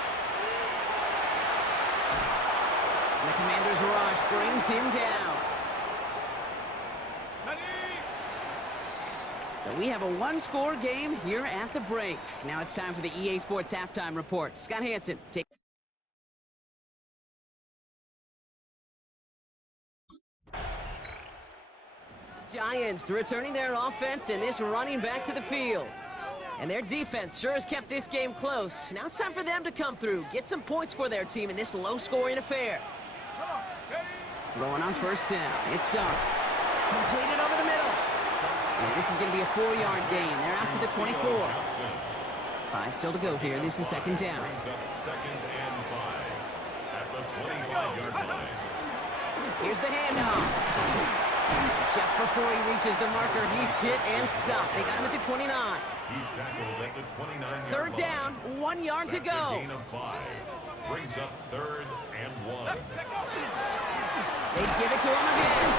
And the Commander's rush brings him down. So we have a 1-score game here at the break. Now it's time for the EA Sports Halftime Report. Scott Hansen, take... Giants returning their offense and this running back to the field. And their defense sure has kept this game close. Now it's time for them to come through, get some points for their team in this low-scoring affair. Throwing on 1st down. It's Starks. Completed over the middle. And this is going to be a 4-yard gain. They're out to the 24. 5 still to go here. This is 2nd down. Second and 5 at the 25-yard line. Here's the handoff. Just before he reaches the marker, he's hit and stopped. They got him at the 29. He's tackled at the 29-yard 3rd down, 1 yard to go. A gain of 5. Brings up 3rd and 1. They give it to him again.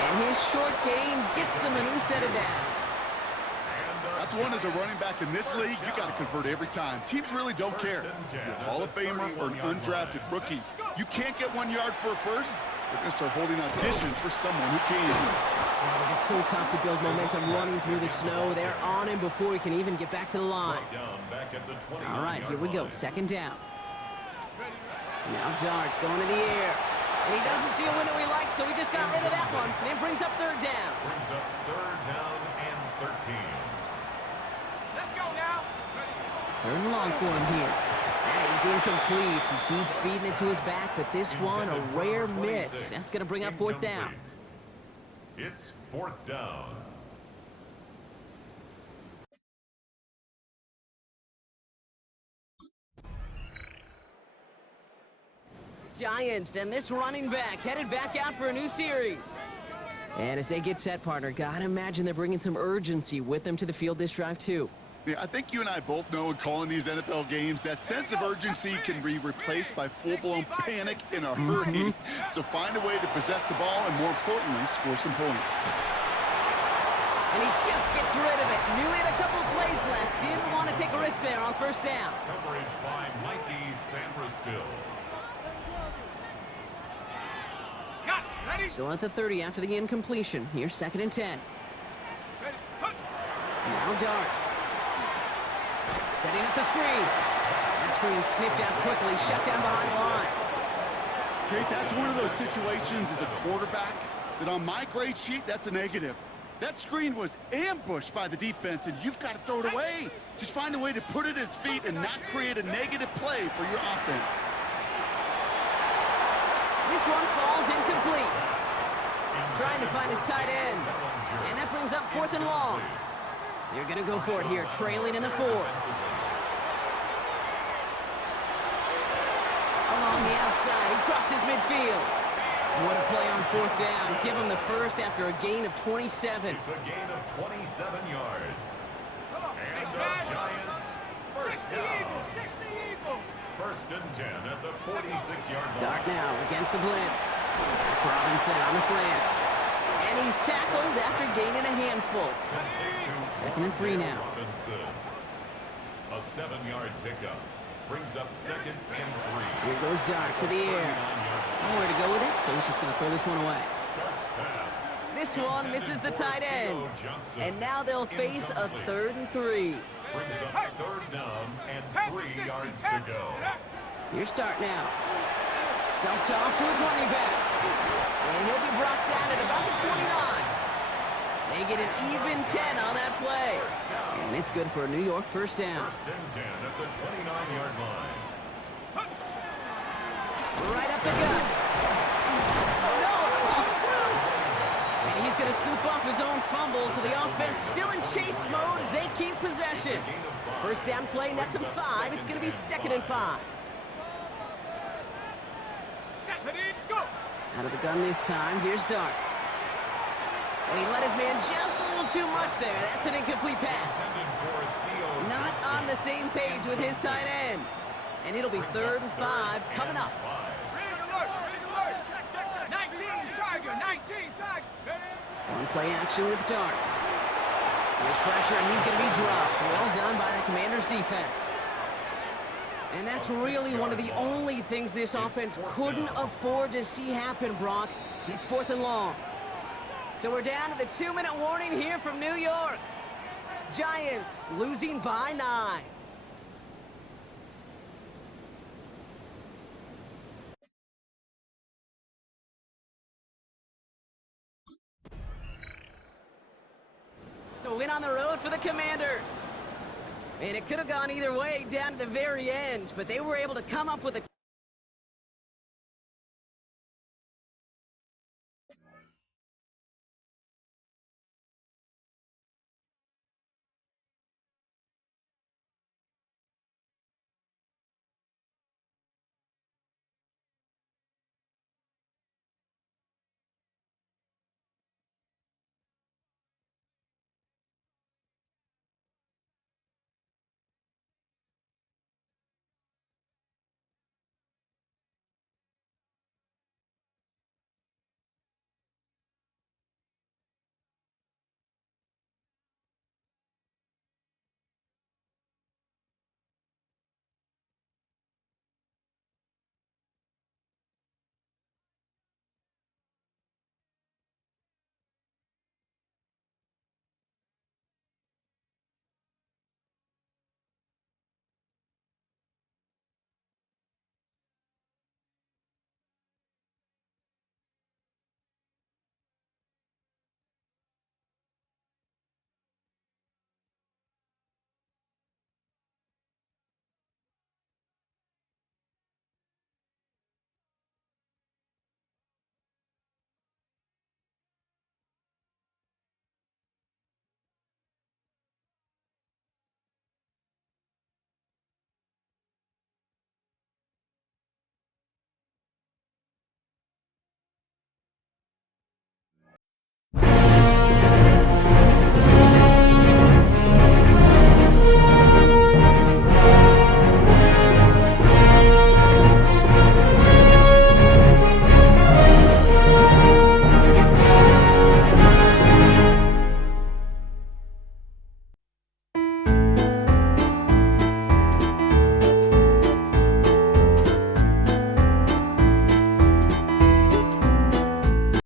And his short gain gets them a new set of downs. That's one as a running back in this league, you got to convert every time. Teams really don't care. If you're a Hall of Famer or an undrafted rookie, you can't get 1 yard for a first. They're going to start holding auditions for someone who can. It is so tough to build momentum running through the snow. They're on him before he can even get back to the line. All right, here we go. 2nd down. Now Darts going in the air. And he doesn't see a window he likes, so he just got rid of that one. And it brings up 3rd down. Brings up 3rd down and 13. Let's go now. 3rd and long for him here. That is incomplete. He keeps feeding it to his back, but this one, a rare miss. That's going to bring up 4th down. It's 4th down. Giants, and this running back headed back out for a new series. And as they get set, partner, gotta imagine they're bringing some urgency with them to the field this drive, too. Yeah, I think you and I both know in calling these NFL games that sense of urgency can be replaced by full-blown panic in a hurry. So find a way to possess the ball and, more importantly, score some points. And he just gets rid of it. Knew he had a couple of plays left. Didn't want to take a risk there on 1st down. Coverage by Mikey Sambrastill. Still at the 30 after the incompletion. Here's 2nd and 10. Now Darts. Setting up the screen. That screen sniffed out quickly, shut down behind the line. Okay, that's one of those situations as a quarterback that on my grade sheet, that's a negative. That screen was ambushed by the defense, and you've got to throw it away. Just find a way to put it at his feet and not create a negative play for your offense. This one falls incomplete. Trying to find his tight end. And that brings up 4th and long. They're going to go for it here, trailing in the 4th. Along the outside, he crosses midfield. What a play on 4th down. Give him the first after a gain of 27. It's a gain of 27 yards. And the Giants first down. 1st and 10 at the 46-yard line. Dart now against the blitz. That's Robinson on the slant. And he's tackled after gaining a handful. 2nd and 3 now. Robinson. A 7-yard pickup. Brings up 2nd and 3. Here goes Dart to the air. Nowhere to go with it, so he's just going to throw this one away. This one misses the tight end. And now they'll face a 3rd and 3. Brings up 3rd down and 3 yards to go. Here's Dart now. Dumped off to his running back. And he'll be brought down at about the 29. They get an even 10 on that play. And it's good for a New York 1st down. 1st and 10 at the 29-yard line. Right up the gut. Oh no, the ball is loose. And he's going to scoop up his own fumble, so the offense still in chase mode as they keep possession. 1st down play nets him 5. It's going to be 2nd and 5. Out of the gun this time. Here's Dart. And he let his man just a little too much there. That's an incomplete pass. Not on the same page with his tight end. And it'll be 3rd and 5 coming up. 19 Tiger, 19 Tiger. One play action with Dart. Here's pressure, and he's going to be dropped. Well done by the Commanders' defense. And that's really one of the only things this offense couldn't afford to see happen, Brock. It's 4th and long. So we're down to the 2-minute warning here from New York. Giants losing by 9. It's a win on the road for the Commanders. And it could have gone either way down to the very end, but they were able to come up with a